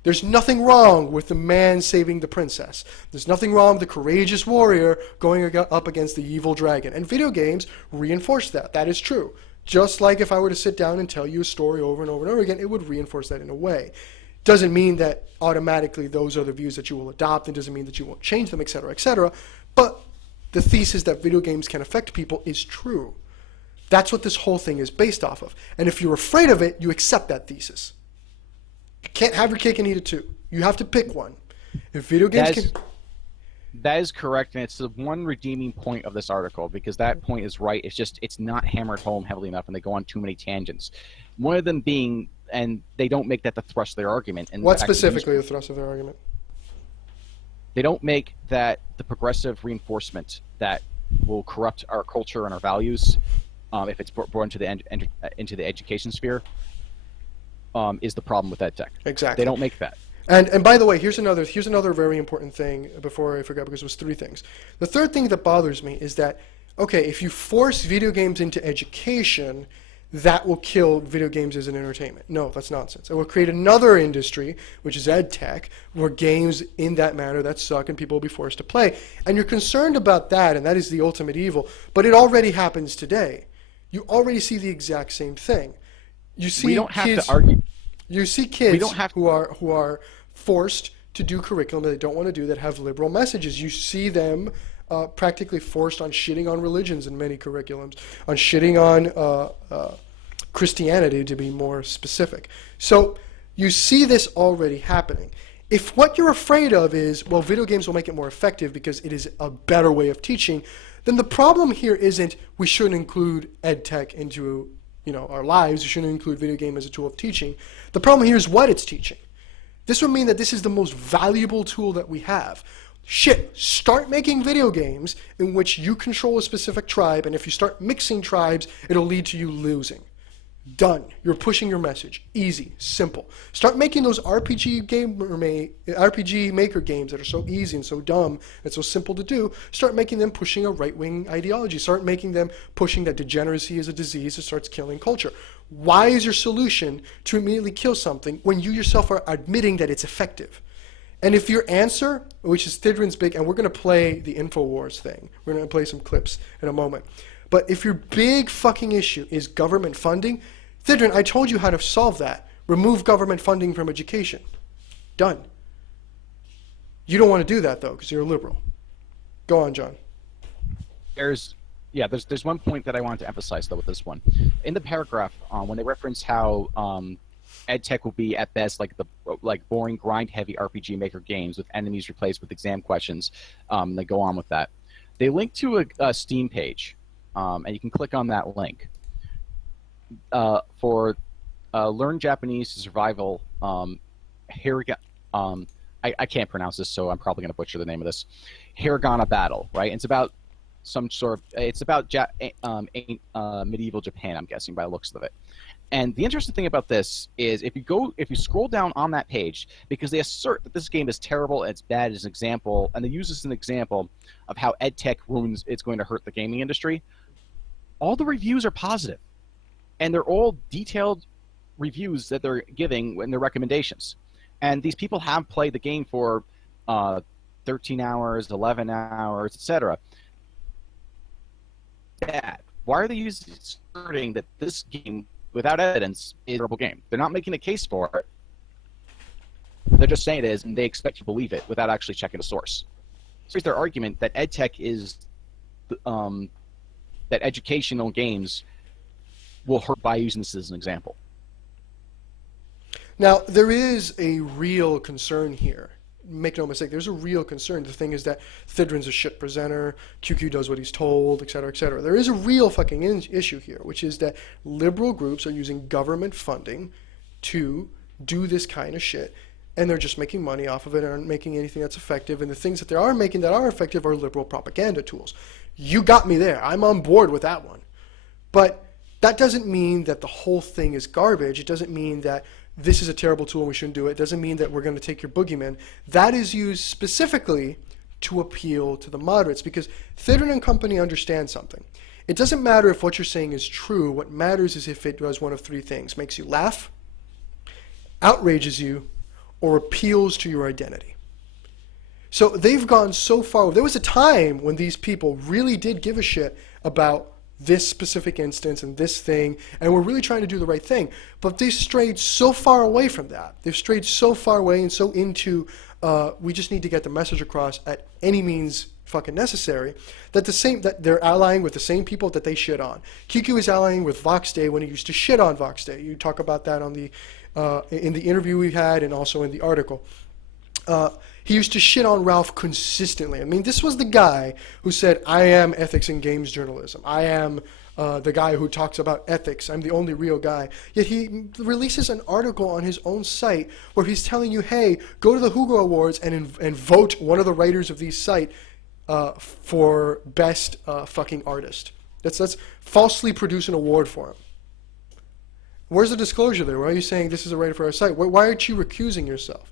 There's nothing wrong with the man saving the princess. There's nothing wrong with the courageous warrior going up against the evil dragon. And video games reinforce that. That is true. Just like if I were to sit down and tell you a story over and over and over again, it would reinforce that in a way. Doesn't mean that automatically those are the views that you will adopt, and doesn't mean that you won't change them, etc., etc. But the thesis that video games can affect people is true. That's what this whole thing is based off of. And if you're afraid of it, you accept that thesis. You can't have your cake and eat it too. You have to pick one. If video games That is correct, and it's the one redeeming point of this article, because that point is right. It's just, it's not hammered home heavily enough, and they go on too many tangents. One of them being, and they don't make that the thrust of their argument. And what specifically the thrust of their argument? They don't make that the progressive reinforcement that will corrupt our culture and our values, if it's brought into the education sphere, is the problem with edtech. Exactly. They don't make that. And by the way, here's another very important thing before I forgot, because it was three things. The third thing that bothers me is that, okay, if you force video games into education, that will kill video games as an entertainment. No, that's nonsense. It will create another industry, which is edtech, where games in that manner that suck and people will be forced to play. And you're concerned about that, and that is the ultimate evil. But it already happens today. You already see the exact same thing. You see We don't have kids, to argue. You see kids We don't have who are forced to do curriculum that they don't want to do, that have liberal messages. You see them practically forced on shitting on religions in many curriculums, on shitting on Christianity, to be more specific. So you see this already happening. If what you're afraid of is, well, video games will make it more effective because it is a better way of teaching, then the problem here isn't we shouldn't include edtech into our lives. We shouldn't include video game as a tool of teaching. The problem here is what it's teaching. This would mean that this is the most valuable tool that we have. Shit, start making video games in which you control a specific tribe, and if you start mixing tribes, it'll lead to you losing. Done. You're pushing your message. Easy. Simple. Start making those RPG maker games that are so easy and so dumb and so simple to do. Start making them pushing a right-wing ideology. Start making them pushing that degeneracy is a disease that starts killing culture. Why is your solution to immediately kill something when you yourself are admitting that it's effective? And if your answer, which is Thidrin's big, and we're going to play the InfoWars thing. We're going to play some clips in a moment. But if your big fucking issue is government funding, Thidrin, I told you how to solve that. Remove government funding from education. Done. You don't want to do that, though, because you're a liberal. Go on, John. There's one point that I wanted to emphasize, though, with this one. In the paragraph, when they reference how edtech will be, at best, like boring, grind-heavy RPG maker games with enemies replaced with exam questions, they go on with that. They link to a Steam page. And you can click on that link for Learn Japanese to Survival. I can't pronounce this, so I'm probably going to butcher the name of this. Hiragana Battle, right? It's about medieval Japan, I'm guessing, by the looks of it. And the interesting thing about this is if you scroll down on that page, because they assert that this game is terrible and it's bad as an example, and they use this as an example of how edtech it's going to hurt the gaming industry, all the reviews are positive. And they're all detailed reviews that they're giving in their recommendations. And these people have played the game for 13 hours, 11 hours, etc. Why are they asserting that this game, without evidence, is a terrible game? They're not making a case for it. They're just saying it is, and they expect you to believe it without actually checking the source. So here's their argument that edtech is that educational games will hurt by using this as an example. Now, there is a real concern here. Make no mistake, there's a real concern. The thing is that Thidrin's a shit presenter, QQ does what he's told, etc., etc. There is a real fucking issue here, which is that liberal groups are using government funding to do this kind of shit, and they're just making money off of it and aren't making anything that's effective, and the things that they are making that are effective are liberal propaganda tools. You got me there. I'm on board with that one. But that doesn't mean that the whole thing is garbage. It doesn't mean that this is a terrible tool and we shouldn't do it. It doesn't mean that we're going to take your boogeyman. That is used specifically to appeal to the moderates, because Thidrin and company understand something. It doesn't matter if what you're saying is true. What matters is if it does one of three things: makes you laugh, outrages you, or appeals to your identity. So they've gone so far. There was a time when these people really did give a shit about this specific instance and this thing, and we're really trying to do the right thing. But they strayed so far away from that. They've strayed so far away and so into we just need to get the message across at any means fucking necessary, that they're allying with the same people that they shit on. QQ is allying with Vox Day when he used to shit on Vox Day. You talk about that on the in the interview we had and also in the article. He used to shit on Ralph consistently. I mean, this was the guy who said, I am ethics in games journalism. I am the guy who talks about ethics. I'm the only real guy. Yet he releases an article on his own site where he's telling you, hey, go to the Hugo Awards and vote one of the writers of these site for best fucking artist. Let's falsely produce an award for him. Where's the disclosure there? Why are you saying this is a writer for our site? Why aren't you recusing yourself?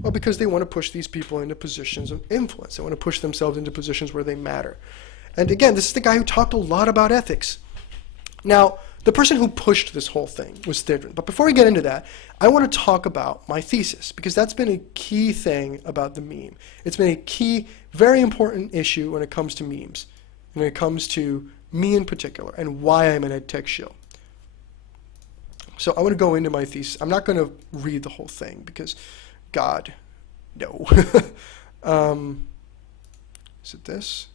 Well, because they want to push these people into positions of influence. They want to push themselves into positions where they matter. And again, this is the guy who talked a lot about ethics. Now, the person who pushed this whole thing was Thidrin. But before we get into that, I want to talk about my thesis, because that's been a key thing about the meme. It's been a key, very important issue when it comes to memes, when it comes to me in particular, and why I'm an edtech shill. So I want to go into my thesis. I'm not going to read the whole thing, because God, no. Is it this?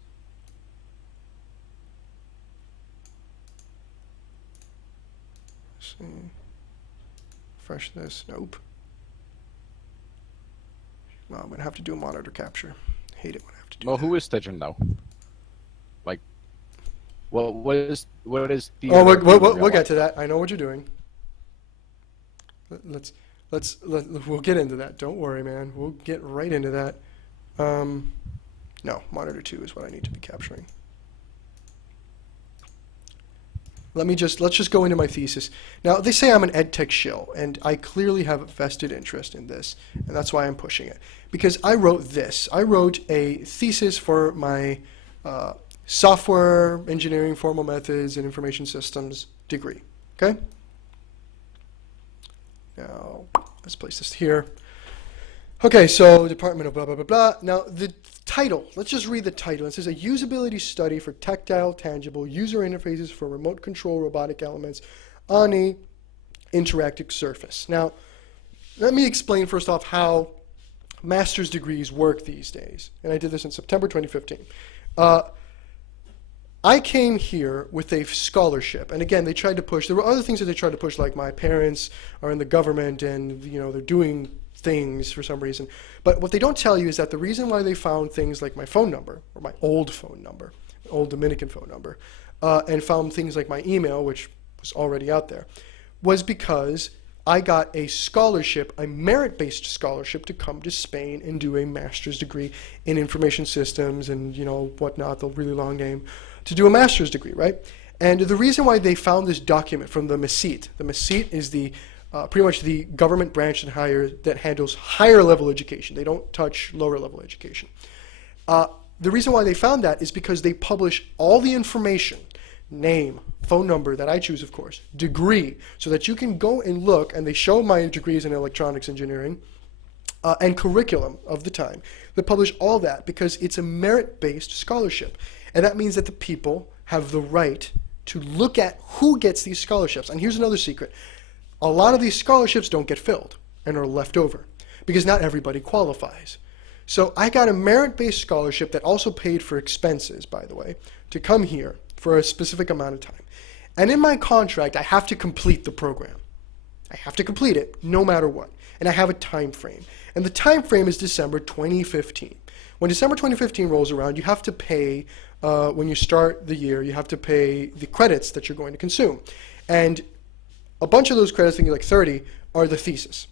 Let's see. Refresh this. Nope. Well, I'm going to have to do a monitor capture. Hate it when I have to do that. Well, who is Thidrin, though? Like, well, what is the... Oh, we'll get to that. I know what you're doing. We'll get into that. Don't worry, man. We'll get right into that. No, monitor 2 is what I need to be capturing. Let's just go into my thesis. Now, they say I'm an edtech shill, and I clearly have a vested interest in this, and that's why I'm pushing it. Because I wrote this. I wrote a thesis for my software engineering formal methods and information systems degree. Okay? Now, let's place this here. Okay, so Department of blah, blah, blah, blah. Now, the title, let's just read the title. It says, a usability study for tactile, tangible user interfaces for remote control robotic elements on a interactive surface. Now, let me explain first off how master's degrees work these days. And I did this in September 2015. I came here with a scholarship, and again, they tried to push, there were other things that they tried to push, like my parents are in the government and, you know, they're doing things for some reason. But what they don't tell you is that the reason why they found things like my phone number, or my old phone number, old Dominican phone number, and found things like my email, which was already out there, was because I got a scholarship, a merit-based scholarship, to come to Spain and do a master's degree in information systems and, you know, whatnot, the really long name, to do a master's degree, right? And the reason why they found this document from the MASIT is the pretty much the government branch that handles higher level education. They don't touch lower level education. The reason why they found that is because they publish all the information, name, phone number that I choose, of course, degree, so that you can go and look, and they show my degrees in electronics engineering and curriculum of the time. They publish all that because it's a merit-based scholarship. And that means that the people have the right to look at who gets these scholarships. And here's another secret. A lot of these scholarships don't get filled and are left over because not everybody qualifies. So I got a merit-based scholarship that also paid for expenses, by the way, to come here for a specific amount of time. And in my contract, I have to complete the program. I have to complete it no matter what. And I have a time frame. And the time frame is December 2015. When December 2015 rolls around, you have to pay, when you start the year, you have to pay the credits that you're going to consume. And a bunch of those credits, I think like 30, are the thesis.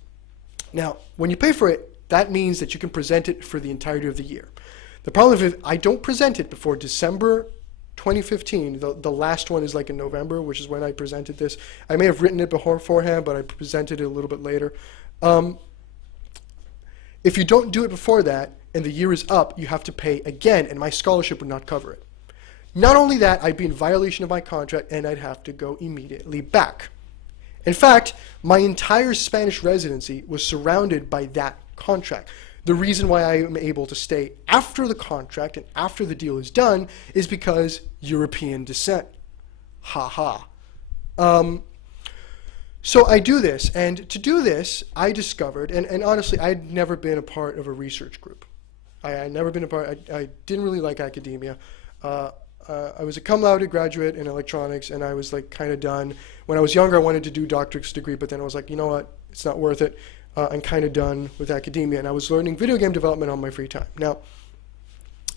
Now, when you pay for it, that means that you can present it for the entirety of the year. The problem is if I don't present it before December 2015, the last one is like in November, which is when I presented this. I may have written it beforehand, but I presented it a little bit later. If you don't do it before that, and the year is up, you have to pay again, and my scholarship would not cover it. Not only that, I'd be in violation of my contract, and I'd have to go immediately back. In fact, my entire Spanish residency was surrounded by that contract. The reason why I am able to stay after the contract and after the deal is done is because European descent. Ha ha. So I do this, and to do this, I discovered, and honestly, I'd never been a part of a research group. I never been a part, I didn't really like academia. I was a cum laude graduate in electronics, and I was like kind of done. When I was younger, I wanted to do a doctorate degree, but then I was like, you know what, it's not worth it. I'm kind of done with academia, and I was learning video game development on my free time. Now,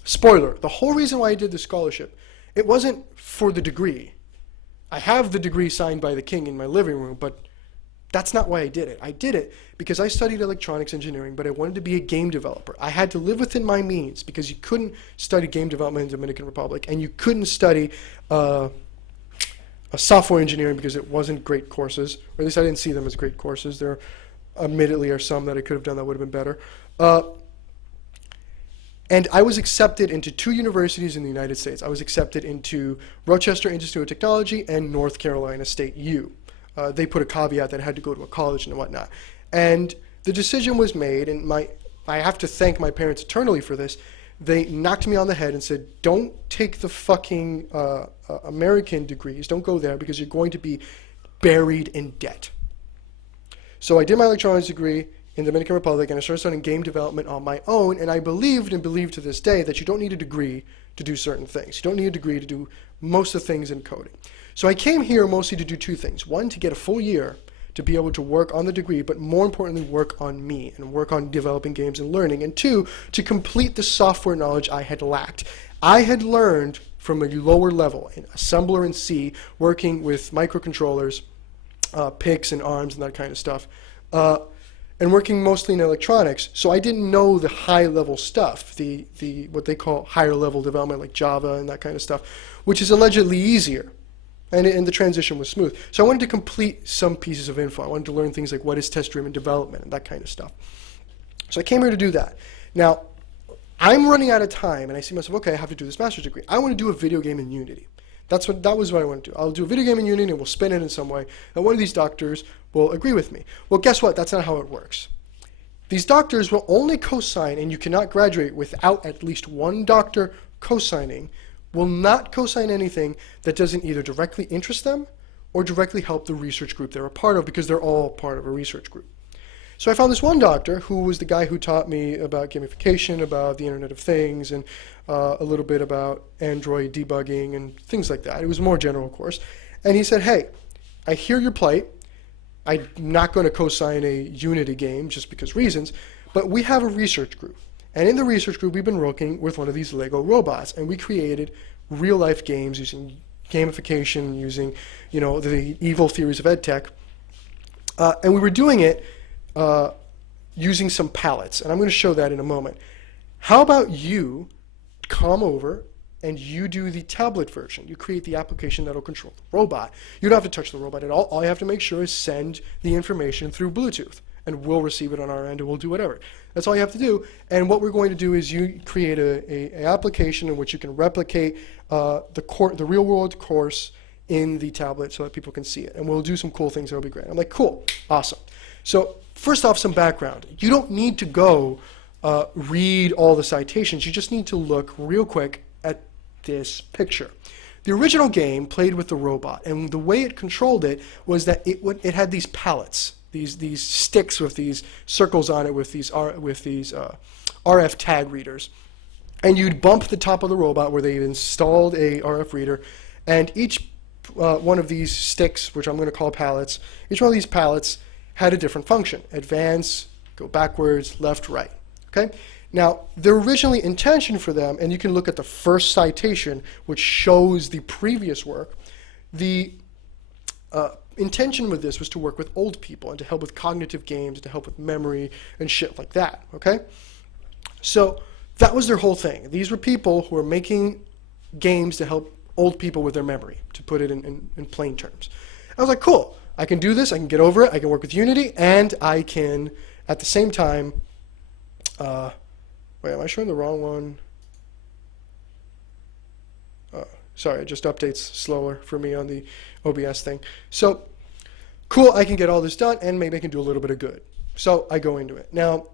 spoiler, the whole reason why I did the scholarship, it wasn't for the degree. I have the degree signed by the king in my living room, but that's not why I did it. I did it because I studied electronics engineering, but I wanted to be a game developer. I had to live within my means because you couldn't study game development in the Dominican Republic, and you couldn't study software engineering because it wasn't great courses, or at least I didn't see them as great courses. There admittedly are some that I could have done that would have been better. And I was accepted into 2 universities in the United States. I was accepted into Rochester Institute of Technology and North Carolina State U. They put a caveat that I had to go to a college and whatnot. And the decision was made, and I have to thank my parents eternally for this. They knocked me on the head and said, don't take the fucking American degrees. Don't go there because you're going to be buried in debt. So I did my electronics degree in the Dominican Republic, and I started studying game development on my own, and I believed and believe to this day that you don't need a degree to do certain things. You don't need a degree to do most of the things in coding. So I came here mostly to do 2 things. One, to get a full year to be able to work on the degree, but more importantly, work on me and work on developing games and learning. And 2, to complete the software knowledge I had lacked. I had learned from a lower level, an assembler in C, working with microcontrollers, PICs and ARMs and that kind of stuff, and working mostly in electronics. So I didn't know the high-level stuff, the what they call higher-level development, like Java and that kind of stuff, which is allegedly easier. And the transition was smooth. So I wanted to complete some pieces of info. I wanted to learn things like what is test-driven development and that kind of stuff. So I came here to do that. Now, I'm running out of time, and I see myself, okay, I have to do this master's degree. I want to do a video game in Unity. That was what I want to do. I'll do a video game in Unity, and we'll spin it in some way, and one of these doctors will agree with me. Well, guess what? That's not how it works. These doctors will only co-sign, and you cannot graduate without at least one doctor co-signing, will not co-sign anything that doesn't either directly interest them or directly help the research group they're a part of, because they're all part of a research group. So I found this one doctor who was the guy who taught me about gamification, about the Internet of Things, and a little bit about Android debugging and things like that. It was a more general course. And he said, hey, I hear your plight. I'm not going to co-sign a Unity game just because reasons, but we have a research group. And in the research group, we've been working with one of these Lego robots, and we created real-life games using gamification, using, the evil theories of edtech. And we were doing it using some palettes, and I'm going to show that in a moment. How about you come over and you do the tablet version? You create the application that'll control the robot. You don't have to touch the robot at all. All you have to make sure is send the information through Bluetooth, and we'll receive it on our end, and we'll do whatever. That's all you have to do. And what we're going to do is you create a application in which you can replicate the real-world course in the tablet so that people can see it. And we'll do some cool things. That'll be great. I'm like, cool, awesome. So first off, some background. You don't need to go read all the citations. You just need to look real quick at this picture. The original game played with the robot, and the way it controlled it was that it had these palettes, these sticks with these circles on it with these RF tag readers. And you'd bump the top of the robot where they installed a RF reader, and each one of these sticks, which I'm going to call pallets, each one of these pallets had a different function. Advance, go backwards, left, right. Okay? Now, the original intention for them, and you can look at the first citation, which shows the previous work, the intention with this was to work with old people and to help with cognitive games, and to help with memory and shit like that. Okay? So that was their whole thing. These were people who were making games to help old people with their memory, to put it in plain terms. I was like, cool, I can do this, I can get over it, I can work with Unity, and I can, at the same time, wait, am I showing the wrong one? Sorry, it just updates slower for me on the OBS thing. So, cool, I can get all this done, and maybe I can do a little bit of good. So I go into it. Now,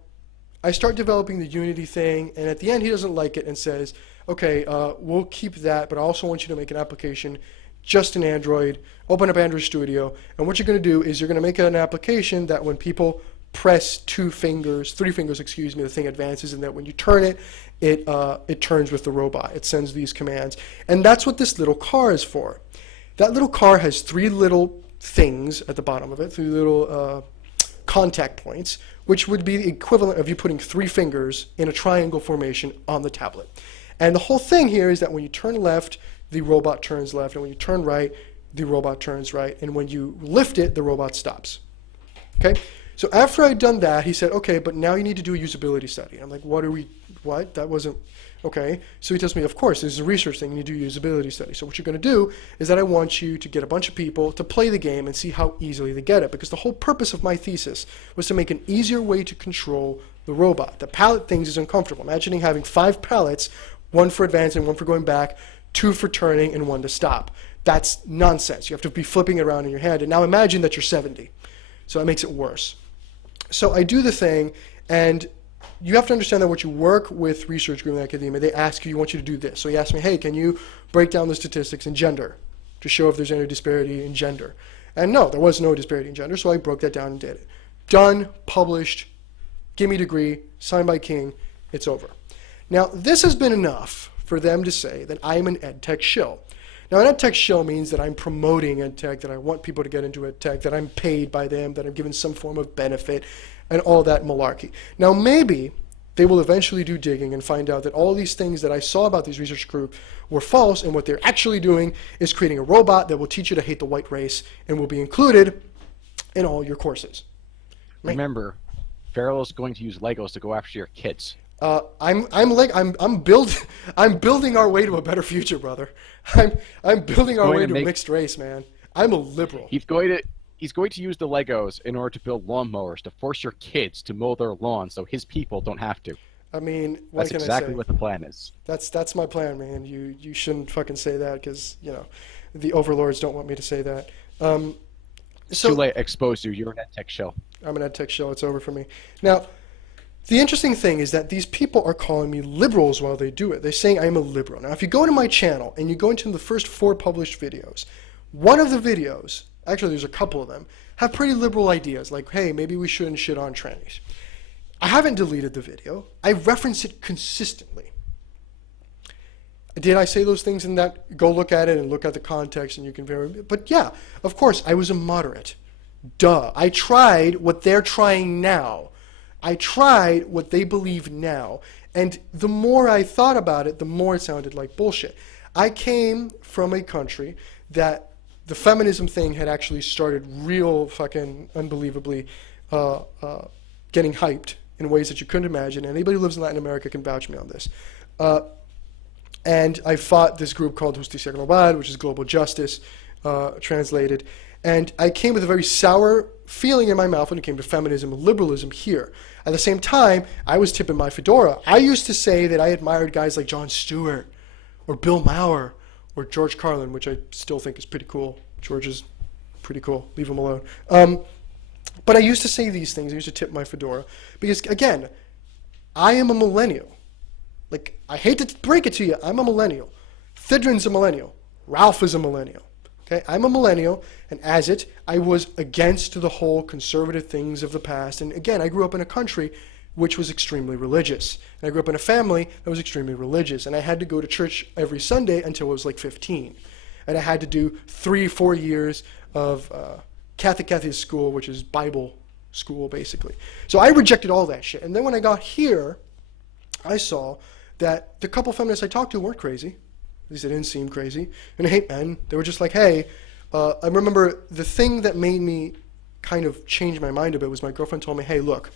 I start developing the Unity thing, and at the end he doesn't like it and says, okay, we'll keep that, but I also want you to make an application just in Android, open up Android Studio, and what you're going to do is you're going to make an application that when people press three fingers, the thing advances, and that when you turn it, it turns with the robot. It sends these commands. And that's what this little car is for. That little car has three little things at the bottom of it, three little contact points, which would be the equivalent of you putting three fingers in a triangle formation on the tablet. And the whole thing here is that when you turn left, the robot turns left, and when you turn right, the robot turns right, and when you lift it, the robot stops. Okay? So after I'd done that, he said, okay, but now you need to do a usability study. I'm like, what? That wasn't, okay. So he tells me, of course, this is a research thing, you need to do a usability study. So what you're going to do is that I want you to get a bunch of people to play the game and see how easily they get it. Because the whole purpose of my thesis was to make an easier way to control the robot. The pallet things is uncomfortable. Imagining having 5 pallets, one for advancing, one for going back, 2 for turning, and 1 to stop. That's nonsense. You have to be flipping it around in your hand. And now imagine that you're 70. So that makes it worse. So I do the thing, and you have to understand that when you work with research group in academia, they ask you, want you to do this. So he asked me, hey, can you break down the statistics in gender to show if there's any disparity in gender? And no, there was no disparity in gender, so I broke that down and did it. Done, published, give me degree, signed by King, it's over. Now, this has been enough for them to say that I'm an edtech shill. Now, an edtech shill means that I'm promoting edtech, that I want people to get into edtech, that I'm paid by them, that I'm given some form of benefit, and all that malarkey. Now, maybe they will eventually do digging and find out that all these things that I saw about these research groups were false, and what they're actually doing is creating a robot that will teach you to hate the white race and will be included in all your courses. Remember, Variloh is going to use Legos to go after your kids. I'm building our way to a better future, brother. I'm building our way to mixed race, man. I'm a liberal. He's going to use the Legos in order to build lawnmowers to force your kids to mow their lawns so his people don't have to. I mean, what That's can exactly I say? what the plan is. That's my plan, man. You shouldn't fucking say that because, you know, the overlords don't want me to say that. It's too late. Exposed you. You're an edtech shell. I'm an edtech shell. It's over for me. Now, the interesting thing is that these people are calling me liberals while they do it. They're saying I'm a liberal. Now, if you go to my channel and you go into the first 4 published videos, one of the videos, actually there's a couple of them, have pretty liberal ideas, like, hey, maybe we shouldn't shit on trannies. I haven't deleted the video. I reference it consistently. Did I say those things in that? Go look at it and look at the context and you can verify. But yeah, of course, I was a moderate. Duh. I tried what they're trying now. I tried what they believe now, and the more I thought about it, the more it sounded like bullshit. I came from a country that the feminism thing had actually started real fucking unbelievably getting hyped in ways that you couldn't imagine. Anybody who lives in Latin America can vouch me on this. And I fought this group called Justicia Global, which is global justice, translated. And I came with a very sour feeling in my mouth when it came to feminism and liberalism here. At the same time, I was tipping my fedora. I used to say that I admired guys like Jon Stewart or Bill Maher or George Carlin, which I still think is pretty cool. George is pretty cool. Leave him alone. But I used to say these things. I used to tip my fedora. Because, again, I am a millennial. Like, I hate to break it to you. I'm a millennial. Thidrin's a millennial. Ralph is a millennial. Okay, I'm a millennial, and as it, I was against the whole conservative things of the past. And again, I grew up in a country which was extremely religious. And I grew up in a family that was extremely religious. And I had to go to church every Sunday until I was like 15. And I had to do 3-4 years of Catholic school, which is Bible school, basically. So I rejected all that shit. And then when I got here, I saw that the couple feminists I talked to weren't crazy. At least they didn't seem crazy. And I hate men. They were just like, hey, I remember the thing that made me kind of change my mind a bit was my girlfriend told me, hey, look,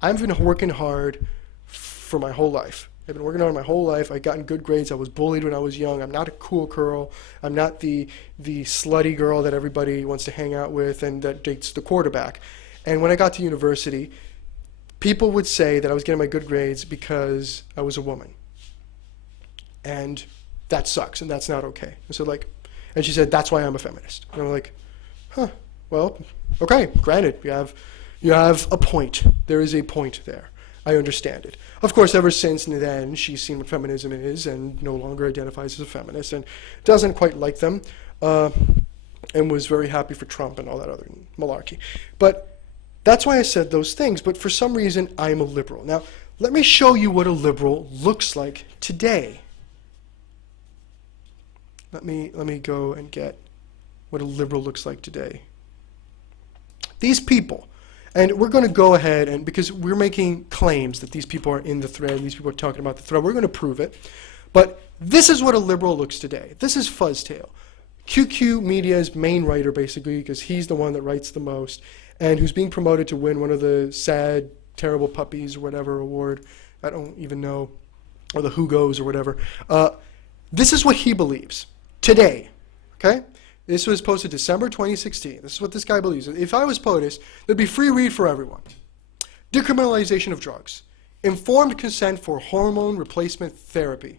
I've been working hard for my whole life. I've been working hard my whole life. I've gotten good grades. I was bullied when I was young. I'm not a cool girl. I'm not the slutty girl that everybody wants to hang out with and that dates the quarterback. And when I got to university, people would say that I was getting my good grades because I was a woman. And that sucks, and that's not okay. And so and she said, that's why I'm a feminist. And I'm like, huh, well, okay, granted, you have a point. There is a point there. I understand it. Of course, ever since then, she's seen what feminism is and no longer identifies as a feminist and doesn't quite like them and was very happy for Trump and all that other malarkey. But that's why I said those things. But for some reason, I'm a liberal. Now, let me show you what a liberal looks like today. Let me go and get what a liberal looks like today. These people. And we're going to go ahead and, because we're making claims that these people are in the thread, these people are talking about the thread, we're going to prove it. But this is what a liberal looks today. This is Fuzztail, QQ Media's main writer, basically, because he's the one that writes the most, and who's being promoted to win one of the sad, terrible puppies or whatever award. I don't even know, or the Hugos or whatever. This is what he believes today, okay? This was posted December 2016. This is what this guy believes. If I was POTUS, there'd be free weed for everyone. Decriminalization of drugs. Informed consent for hormone replacement therapy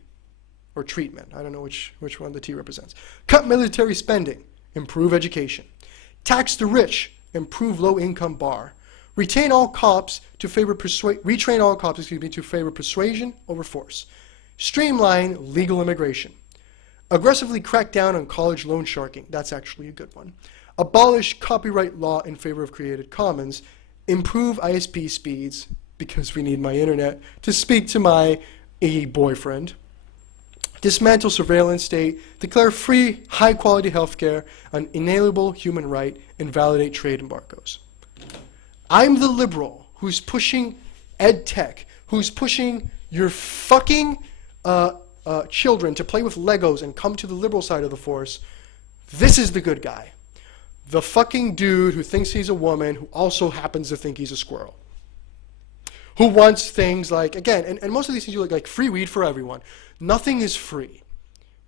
or treatment. I don't know which one the T represents. Cut military spending. Improve education. Tax the rich. Improve low-income bar. Retrain all cops to favor persuasion over force. Streamline legal immigration. Aggressively crack down on college loan sharking. That's actually a good one. Abolish copyright law in favor of Creative Commons. Improve ISP speeds, because we need my internet to speak to my boyfriend. Dismantle surveillance state. Declare free, high-quality healthcare, an inalienable human right, and validate trade embargoes. I'm the liberal who's pushing edtech, who's pushing your fucking children to play with Legos and come to the liberal side of the force. This is the good guy. The fucking dude who thinks he's a woman who also happens to think he's a squirrel. Who wants things like, again, and most of these things you like free weed for everyone. Nothing is free.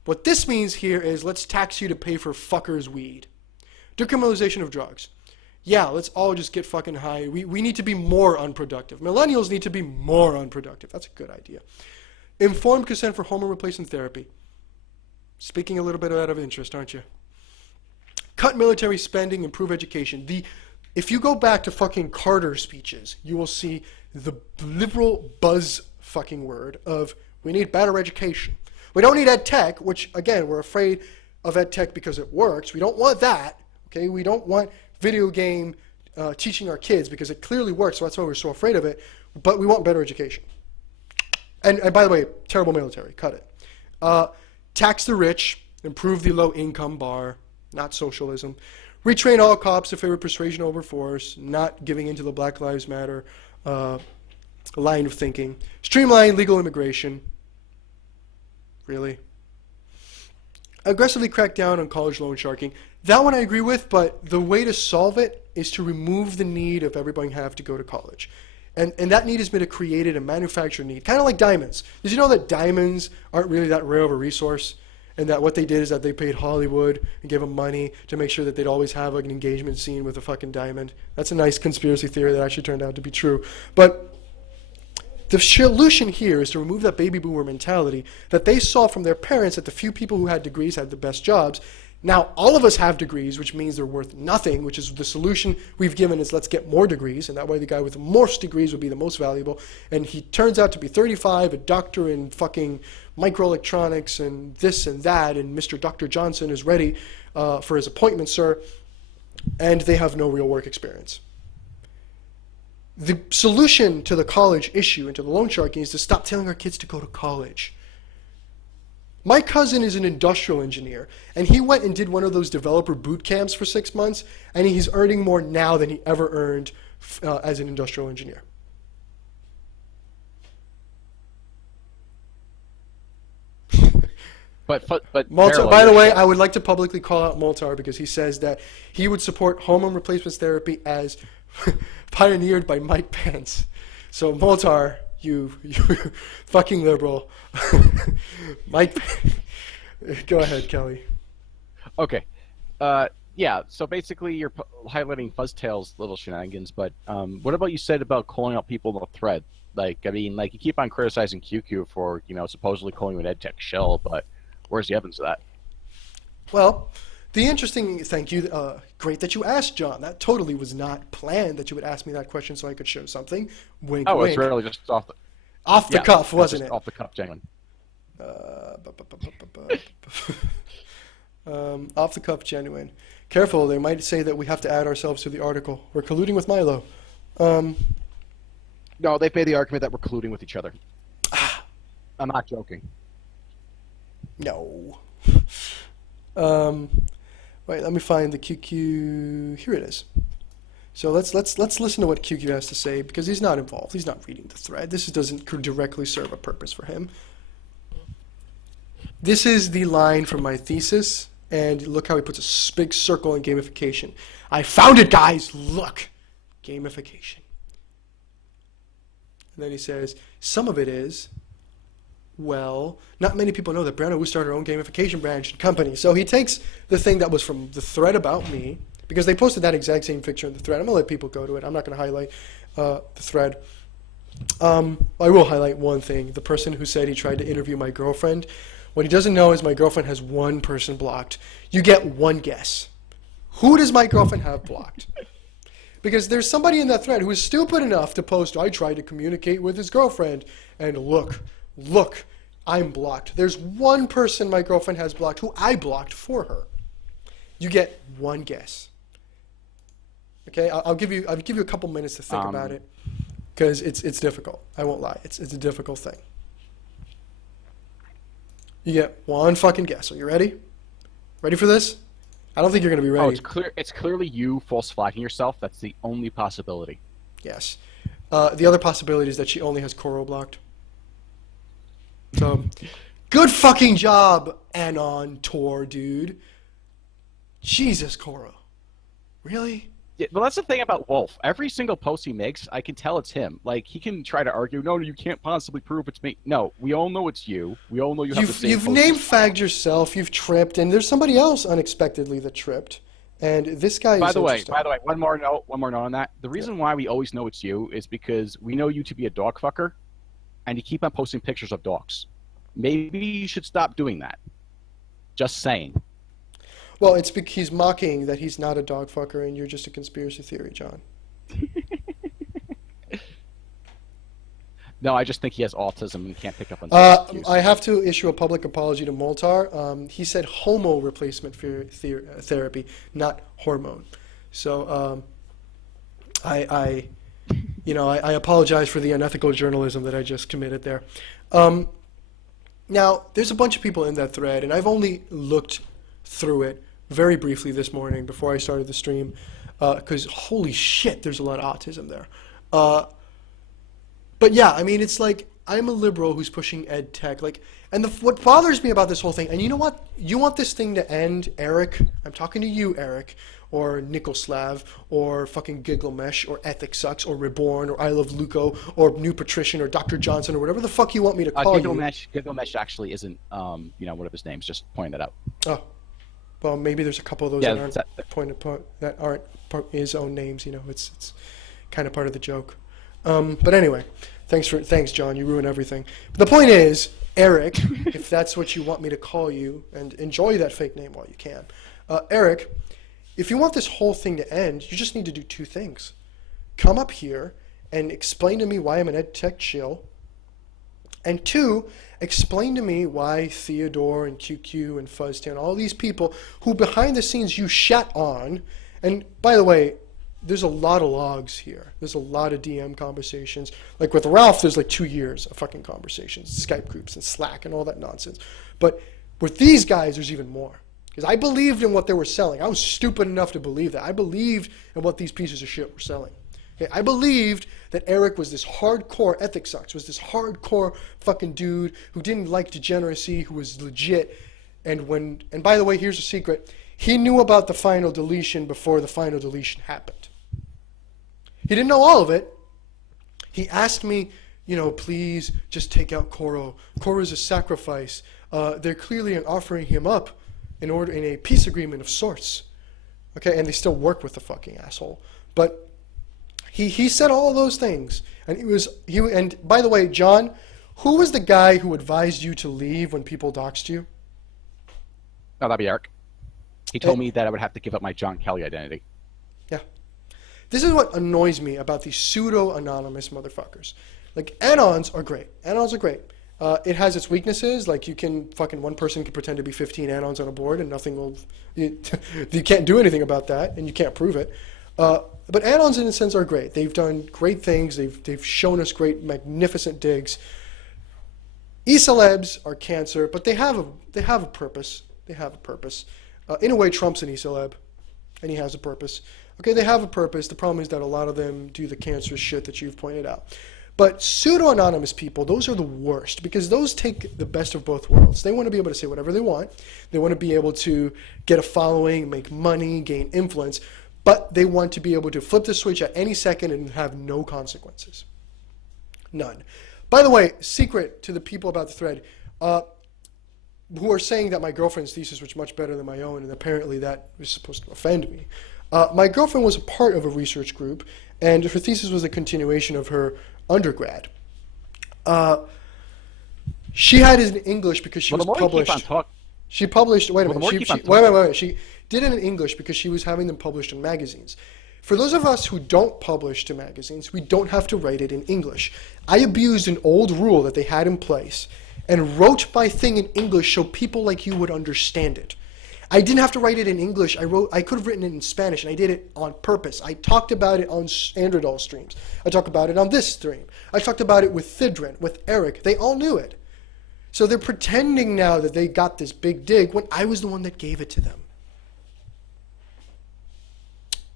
What this means here is let's tax you to pay for fuckers' weed. Decriminalization of drugs. Yeah, let's all just get fucking high. We need to be more unproductive. Millennials need to be more unproductive. That's a good idea. Informed consent for hormone replacement therapy. Speaking a little bit out of interest, aren't you? Cut military spending, improve education. If you go back to fucking Carter speeches, you will see the liberal buzz fucking word of we need better education. We don't need edtech, which again, we're afraid of edtech because it works. We don't want that. Okay, we don't want video game teaching our kids because it clearly works, so that's why we're so afraid of it. But we want better education. And by the way, terrible military, cut it. Tax the rich, improve the low-income bar, not socialism. Retrain all cops to favor persuasion over force, not giving into the Black Lives Matter line of thinking. Streamline legal immigration. Really? Aggressively crack down on college loan sharking. That one I agree with, but the way to solve it is to remove the need of everybody have to go to college. And that need has been created, a manufactured need, kind of like diamonds. Did you know that diamonds aren't really that rare of a resource? And that what they did is that they paid Hollywood and gave them money to make sure that they'd always have like an engagement scene with a fucking diamond. That's a nice conspiracy theory that actually turned out to be true. But the solution here is to remove that baby boomer mentality that they saw from their parents that the few people who had degrees had the best jobs. Now, all of us have degrees, which means they're worth nothing, which is the solution we've given is let's get more degrees, and that way the guy with the most degrees would be the most valuable. And he turns out to be 35, a doctor in fucking microelectronics and this and that, and Mr. Dr. Johnson is ready for his appointment, sir, and they have no real work experience. The solution to the college issue and to the loan sharking is to stop telling our kids to go to college. My cousin is an industrial engineer, and he went and did one of those developer boot camps for 6 months, and he's earning more now than he ever earned as an industrial engineer. But Moltar, Variloh, by the you're way, shit. I would like to publicly call out Moltar because he says that he would support hormone replacement therapy as pioneered by Mike Pence. So Moltar, you fucking liberal. Mike, go ahead, Kelly. Okay. Yeah, so basically you're highlighting Fuzztail's little shenanigans, but what about you said about calling out people in the thread? Like, I mean, like, you keep on criticizing QQ for, supposedly calling you an edtech shell, but where's the evidence of that? Well, thank you. Great that you asked, John. That totally was not planned that you would ask me that question so I could show something. Wink, Oh, wink. it's really just off the Cuff, wasn't just it? Off the cuff, genuine. Off the cuff, genuine. Careful, they might say that we have to add ourselves to the article. We're colluding with Milo. No, they've made the argument that we're colluding with each other. I'm not joking. No. Wait, let me find the QQ. Here it is. So let's listen to what QQ has to say because he's not involved. He's not reading the thread. This doesn't directly serve a purpose for him. This is the line from my thesis, and look how he puts a big circle in gamification. I found it, guys. Look, gamification. And then he says, some of it is, well, not many people know that Brianna Wu started her own gamification branch and company. So he takes the thing that was from the thread about me, because they posted that exact same picture in the thread. I'm going to let people go to it. I'm not going to highlight the thread. I will highlight one thing. The person who said he tried to interview my girlfriend. What he doesn't know is my girlfriend has one person blocked. You get one guess. Who does my girlfriend have blocked? Because there's somebody in that thread who is stupid enough to post, I tried to communicate with his girlfriend, and look, I'm blocked. There's one person my girlfriend has blocked who I blocked for her. You get one guess. Okay, I'll give you a couple minutes to think about it, because it's difficult. I won't lie, it's a difficult thing. You get one fucking guess. Are you ready? Ready for this? I don't think you're going to be ready. Oh, it's clearly you false flagging yourself. That's the only possibility. Yes. The other possibility is that she only has Koro blocked. So, good fucking job, Anon Tor, dude. Jesus, Koro. Really? Yeah, well, that's the thing about Wolf. Every single post he makes, I can tell it's him. Like, he can try to argue, no, you can't possibly prove it's me. No, we all know it's you. We all know you have the same You've post name as- fagged yourself, you've tripped, and there's somebody else unexpectedly that tripped. And this guy By is the way, interesting. one more note on that. The reason why we always know it's you is because we know you to be a dog fucker, and you keep on posting pictures of dogs. Maybe you should stop doing that. Just saying. Well, it's because he's mocking that he's not a dog fucker and you're just a conspiracy theory, John. No, I just think he has autism and can't pick up on social cues. I have to issue a public apology to Moltar. He said homo replacement therapy, not hormone. So I apologize for the unethical journalism that I just committed there. Now, there's a bunch of people in that thread, and I've only looked through it very briefly this morning before I started the stream, because holy shit, there's a lot of autism there. But yeah, I mean, it's like I'm a liberal who's pushing ed tech, and what bothers me about this whole thing, and you know what? You want this thing to end, Eric? I'm talking to you, Eric, or Nicoslav, or fucking Giglemesh, or Ethic Sucks, or Reborn, or I Love Luco, or New Patrician, or Dr. Johnson, or whatever the fuck you want me to call you. Giglemesh actually isn't, one of his names. Just pointing that out. Oh, well, maybe there's a couple of those Yeah, that aren't his own names. It's kind of part of the joke. But anyway, thanks, John. You ruin everything. But the point is, Eric, if that's what you want me to call you, and enjoy that fake name while you can, Eric, if you want this whole thing to end, you just need to do two things: come up here and explain to me why I'm an ed tech shill, and two, explain to me why Theodore and QQ and Fuzztail and all these people who behind the scenes you shat on, and by the way, there's a lot of logs here. There's a lot of DM conversations. Like with Ralph, there's like 2 years of fucking conversations, Skype groups and Slack and all that nonsense. But with these guys, there's even more. Because I believed in what they were selling. I was stupid enough to believe that. I believed in what these pieces of shit were selling. Okay, I believed that Eric was this hardcore ethics sucks, was this hardcore fucking dude who didn't like degeneracy, who was legit. And by the way, here's a secret. He knew about the final deletion before the final deletion happened. He didn't know all of it. He asked me, please just take out Koro. Koro is a sacrifice. They're clearly offering him up in a peace agreement of sorts. Okay, and they still work with the fucking asshole. But he said all those things, and and by the way, John, who was the guy who advised you to leave when people doxed you? Oh, that'd be Eric. He told me that I would have to give up my John Kelly identity. Yeah. This is what annoys me about these pseudo-anonymous motherfuckers. Like, anons are great. Anons are great. It has its weaknesses. Like, one person can pretend to be 15 anons on a board and nothing will... You can't do anything about that, and you can't prove it. But anons, in a sense, are great. They've done great things. They've shown us great, magnificent digs. E-celebs are cancer, but they have a purpose. They have a purpose. In a way, Trump's an e-celeb, and he has a purpose. Okay, they have a purpose. The problem is that a lot of them do the cancerous shit that you've pointed out. But pseudo-anonymous people, those are the worst, because those take the best of both worlds. They want to be able to say whatever they want. They want to be able to get a following, make money, gain influence, but they want to be able to flip the switch at any second and have no consequences. None. By the way, secret to the people about the thread, who are saying that my girlfriend's thesis was much better than my own, and apparently that was supposed to offend me. My girlfriend was a part of a research group, and her thesis was a continuation of her undergrad. She had it in English because she was published. She published. Wait a minute. Wait. She did it in English because she was having them published in magazines. For those of us who don't publish to magazines, we don't have to write it in English. I abused an old rule that they had in place and wrote my thing in English so people like you would understand it. I didn't have to write it in English. I could have written it in Spanish, and I did it on purpose. I talked about it on Androdol streams. I talked about it on this stream. I talked about it with Thidrin, with Eric. They all knew it. So they're pretending now that they got this big dig when I was the one that gave it to them.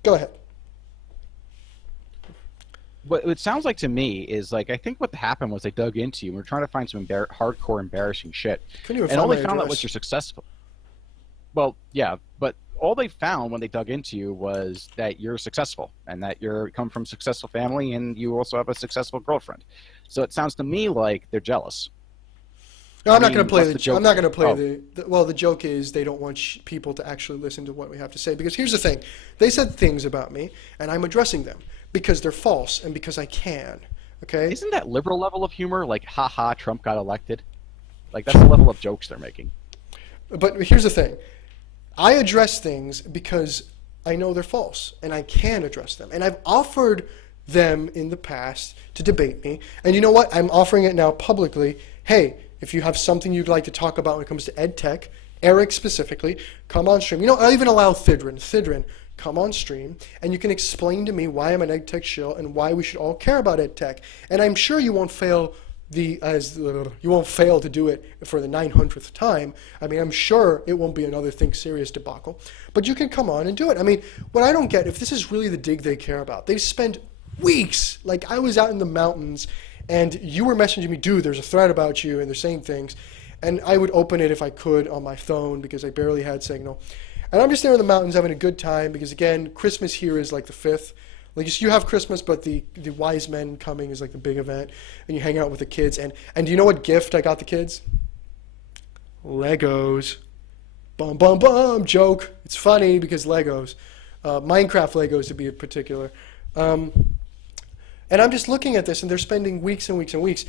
Go ahead. What it sounds like to me is I think what happened was they dug into you and were trying to find some hardcore embarrassing shit. And all they found out was you're successful. Well, yeah, but all they found when they dug into you was that you're successful and that you come from a successful family and you also have a successful girlfriend. So it sounds to me like they're jealous. No, I'm not going to play the joke. I'm not going to play Oh. the joke is they don't want people to actually listen to what we have to say. Because here's the thing. They said things about me, and I'm addressing them because they're false and because I can. Okay? Isn't that liberal level of humor like, haha, Trump got elected? Like, that's the level of jokes they're making. But here's the thing. I address things because I know they're false, and I can address them. And I've offered them in the past to debate me. And you know what? I'm offering it now publicly. Hey, if you have something you'd like to talk about when it comes to edtech, Eric specifically, come on stream. I'll even allow Thidrin. Thidrin, come on stream, and you can explain to me why I'm an edtech shill and why we should all care about edtech. And I'm sure you won't fail you won't fail to do it for the 900th time. I mean, I'm sure it won't be another Think Serious debacle. But you can come on and do it. I mean, what I don't get, if this is really the dig they care about, they spend weeks, like I was out in the mountains, and you were messaging me, dude, there's a thread about you, and they're saying things. And I would open it if I could on my phone because I barely had signal. And I'm just there in the mountains having a good time because, again, Christmas here is like the 5th. Like, you have Christmas, but the wise men coming is like the big event, and you hang out with the kids. And do you know what gift I got the kids? Legos. Bum, bum, bum. Joke. It's funny because Legos. Minecraft Legos to be in particular. And I'm just looking at this, and they're spending weeks and weeks and weeks.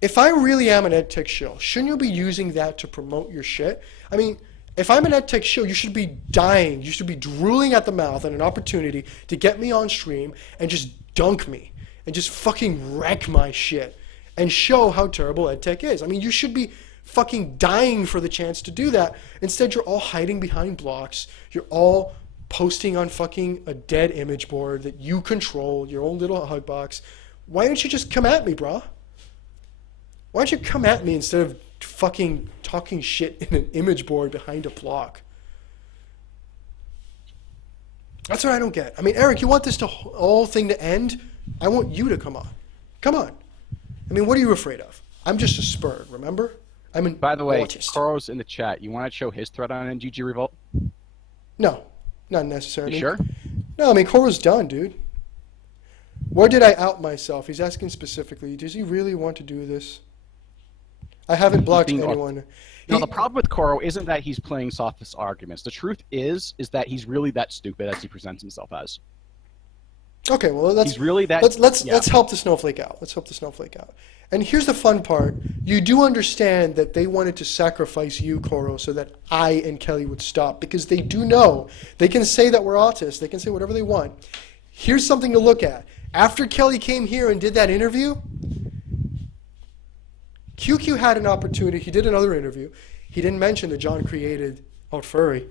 If I really am an edtech shill, shouldn't you be using that to promote your shit? I mean, if I'm an edtech shill, you should be dying. You should be drooling at the mouth at an opportunity to get me on stream and just dunk me and just fucking wreck my shit and show how terrible edtech is. I mean, you should be fucking dying for the chance to do that. Instead, you're all hiding behind blocks. You're all posting on fucking a dead image board that you control, your own little hug box. Why don't you just come at me, brah? Why don't you come at me instead of fucking talking shit in an image board behind a block? That's what I don't get. I mean, Eric, you want this whole thing to end? I want you to come on. Come on. I mean, what are you afraid of? I'm just a spurred, remember? I'm an By the way, autist. Carl's in the chat. You want to show his thread on NGG Revolt? No, not necessarily. You sure? No, I mean, Koro's done, dude. Where did I out myself? He's asking specifically, does he really want to do this? I haven't blocked anyone. No, the problem with Koro isn't that he's playing sophist arguments. The truth is that he's really that stupid as he presents himself as. Okay, well, He's really that. Let's help the snowflake out. Let's help the snowflake out. And here's the fun part: you do understand that they wanted to sacrifice you, Koro, so that I and Kelly would stop, because they do know they can say that we're autists. They can say whatever they want. Here's something to look at. After Kelly came here and did that interview, QQ had an opportunity. He did another interview. He didn't mention that John created Alt Furry,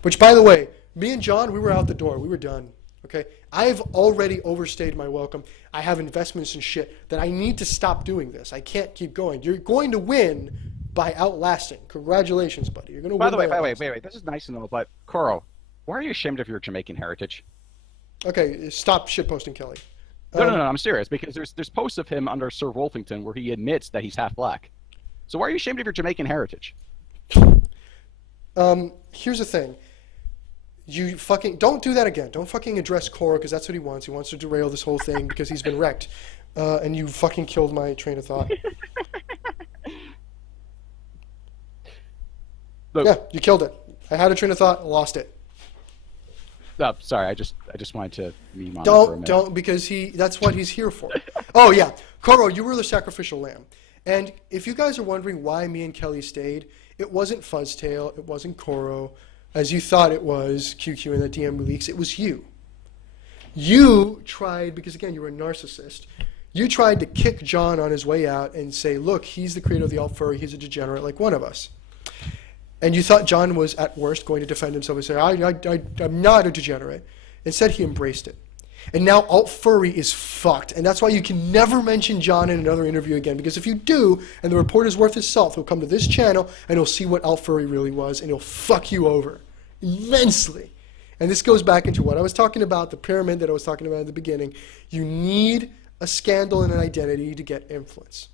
which, by the way, me and John, we were out the door. We were done. Okay, I've already overstayed my welcome. I have investments and shit that I need to stop doing this. I can't keep going. You're going to win by outlasting. Congratulations, buddy. You're going to win. By the way, wait. This is nice and all, but Koro, why are you ashamed of your Jamaican heritage? Okay, stop shitposting Kelly. No, I'm serious, because there's posts of him under Sir Wolfington where he admits that he's half black. So why are you ashamed of your Jamaican heritage? Here's the thing. You fucking don't do that again. Don't fucking address Koro, because that's what he wants. He wants to derail this whole thing because he's been wrecked. And you fucking killed my train of thought. Look, yeah, you killed it. I had a train of thought, lost it. Sorry, I just wanted to meme on it for a minute. Don't, because that's what he's here for. Oh yeah, Koro, you were the sacrificial lamb. And if you guys are wondering why me and Kelly stayed, it wasn't Fuzztail, it wasn't Koro, as you thought it was QQ and the DM leaks. It was you. You tried, because again, you were a narcissist. You tried to kick John on his way out and say, look, he's the creator of the Alt Furry, he's a degenerate like one of us. And you thought John was, at worst, going to defend himself and say, I'm not a degenerate. Instead, he embraced it. And now Alt Furry is fucked. And that's why you can never mention John in another interview again. Because if you do, and the report is worth his salt, he'll come to this channel, and he'll see what Alt Furry really was, and he'll fuck you over immensely. And this goes back into what I was talking about, the pyramid that I was talking about at the beginning. You need a scandal and an identity to get influence.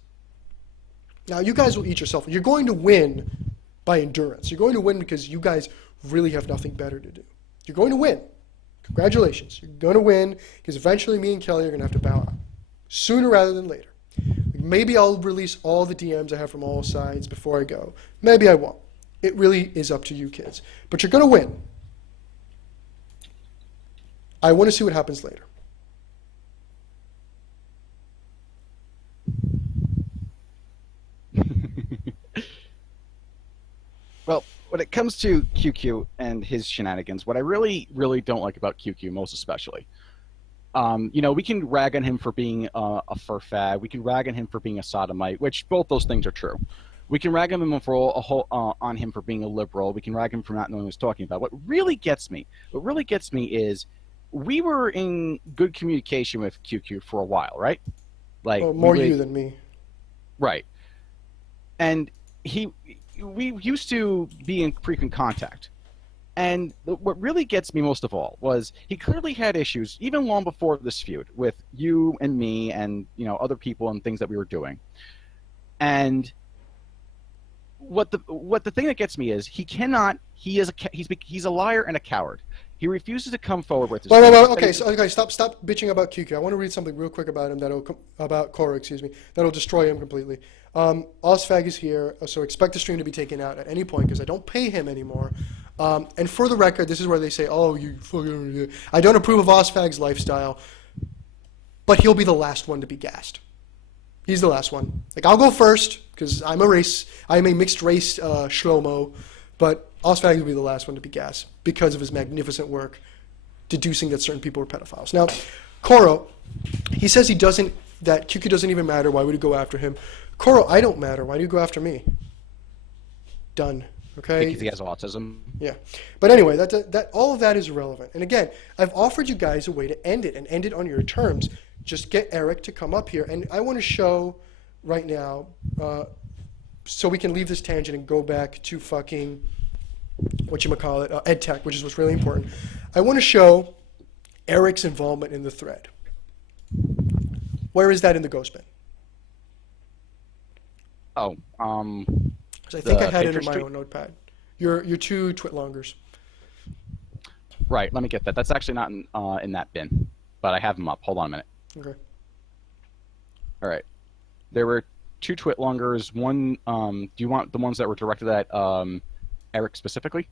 Now, you guys will eat yourself. You're going to win by endurance. You're going to win because you guys really have nothing better to do. You're going to win. Congratulations. You're going to win because eventually me and Kelly are going to have to bow out. Sooner rather than later. Maybe I'll release all the DMs I have from all sides before I go. Maybe I won't. It really is up to you kids. But you're going to win. I want to see what happens later. Well, when it comes to QQ and his shenanigans, what I really, really don't like about QQ, most especially, we can rag on him for being a fur fag. We can rag on him for being a sodomite, which both those things are true. We can rag on him for being a liberal. We can rag him for not knowing what he's talking about. What really gets me is we were in good communication with QQ for a while, right? Like more you than me. Right. And we used to be in frequent contact. And what really gets me most of all was he clearly had issues, even long before this feud, with you and me and other people and things that we were doing. And what the thing that gets me is he's a liar and a coward. He refuses to come forward with his Okay, stop bitching about QQ. I want to read something real quick about him about Koro, that'll destroy him completely. Ozfag is here, so expect the stream to be taken out at any point because I don't pay him anymore. And for the record, this is where they say, "Oh, you fucking." I don't approve of Ozfag's lifestyle, but he'll be the last one to be gassed. He's the last one. Like I'll go first because I'm a mixed race Shlomo, but Ozfag will be the last one to be gassed because of his magnificent work deducing that certain people are pedophiles. Now, Koro, he says that QQ doesn't even matter. Why would you go after him? Koro, I don't matter. Why do you go after me? Done. Okay? Because he has autism. Yeah. But anyway, that all of that is irrelevant. And again, I've offered you guys a way to end it and end it on your terms. Just get Eric to come up here. And I want to show right now, so we can leave this tangent and go back to fucking, edtech, which is what's really important. I want to show Eric's involvement in the thread. Where is that in the ghost bin? Oh, 'Cause I think I had it in picture my streak? own notepad. Your two Twitlongers. Right, let me get that. That's actually not in that bin, but I have them up. Hold on a minute. Okay. All right. There were 2 Twitlongers. One, do you want the ones that were directed at Eric specifically?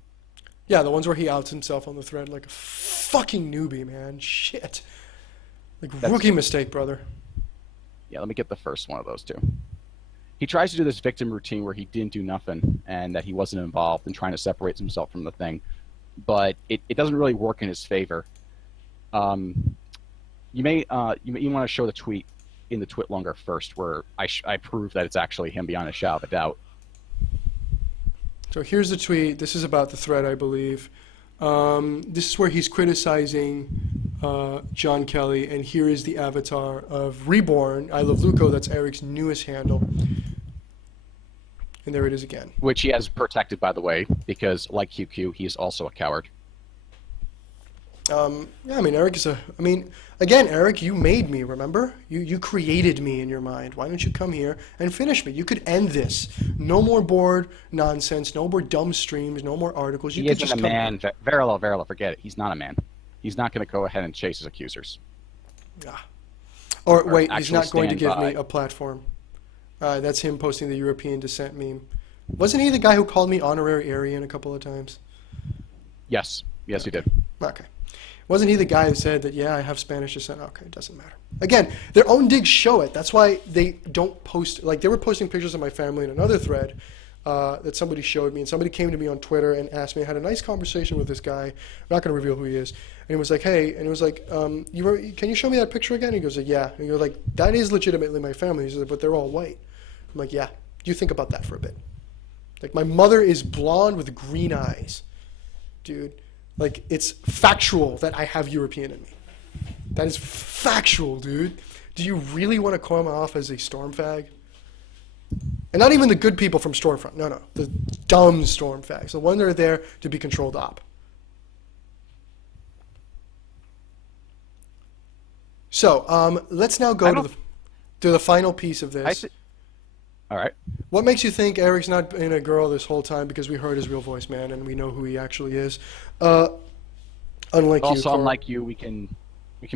Yeah, the ones where he outs himself on the thread like a fucking newbie, man. Shit. Like rookie mistake, brother. Yeah, let me get the first one of those 2. He tries to do this victim routine where he didn't do nothing and that he wasn't involved and trying to separate himself from the thing. But it doesn't really work in his favor. You may want to show the tweet in the Twitlonger first where I prove that it's actually him beyond a shadow of a doubt. So here's the tweet. This is about the thread, I believe. This is where he's criticizing John Kelly, and here is the avatar of Reborn, I Love Luco. That's Eric's newest handle. And there it is again. Which he has protected, by the way, because, like QQ, he is also a coward. Yeah, I mean, Eric is again, Eric, you made me, remember? You created me in your mind. Why don't you come here and finish me? You could end this. No more bored nonsense, no more dumb streams, no more articles. You He could isn't just a come man. Variloh, forget it. He's not a man. He's not going to go ahead and chase his accusers. Or wait, he's actually not going to stand give me by. a platform. That's him posting the European descent meme. Wasn't he the guy who called me honorary Aryan a couple of times? Yes. Yes, he did. Okay. Wasn't he the guy who said that, yeah, I have Spanish descent? Okay, it doesn't matter. Again, their own digs show it. That's why they don't post, like they were posting pictures of my family in another thread that somebody showed me, and somebody came to me on Twitter and asked me, I had a nice conversation with this guy, I'm not going to reveal who he is, and he was like, hey, and he was like, can you show me that picture again? And he goes, like, yeah. And you're like, that is legitimately my family. He said, but they're all white. I'm like, yeah, you think about that for a bit. Like, my mother is blonde with green eyes. Dude, like, it's factual that I have European in me. That is factual, dude. Do you really want to come off as a storm fag? And not even the good people from Stormfront. No. The dumb storm fags. The ones that are there to be controlled op. So, let's now go to the final piece of this. All right. What makes you think Eric's not been a girl this whole time? Because we heard his real voice, man, and we know who he actually is. Unlike you, Carl. Unlike you, we can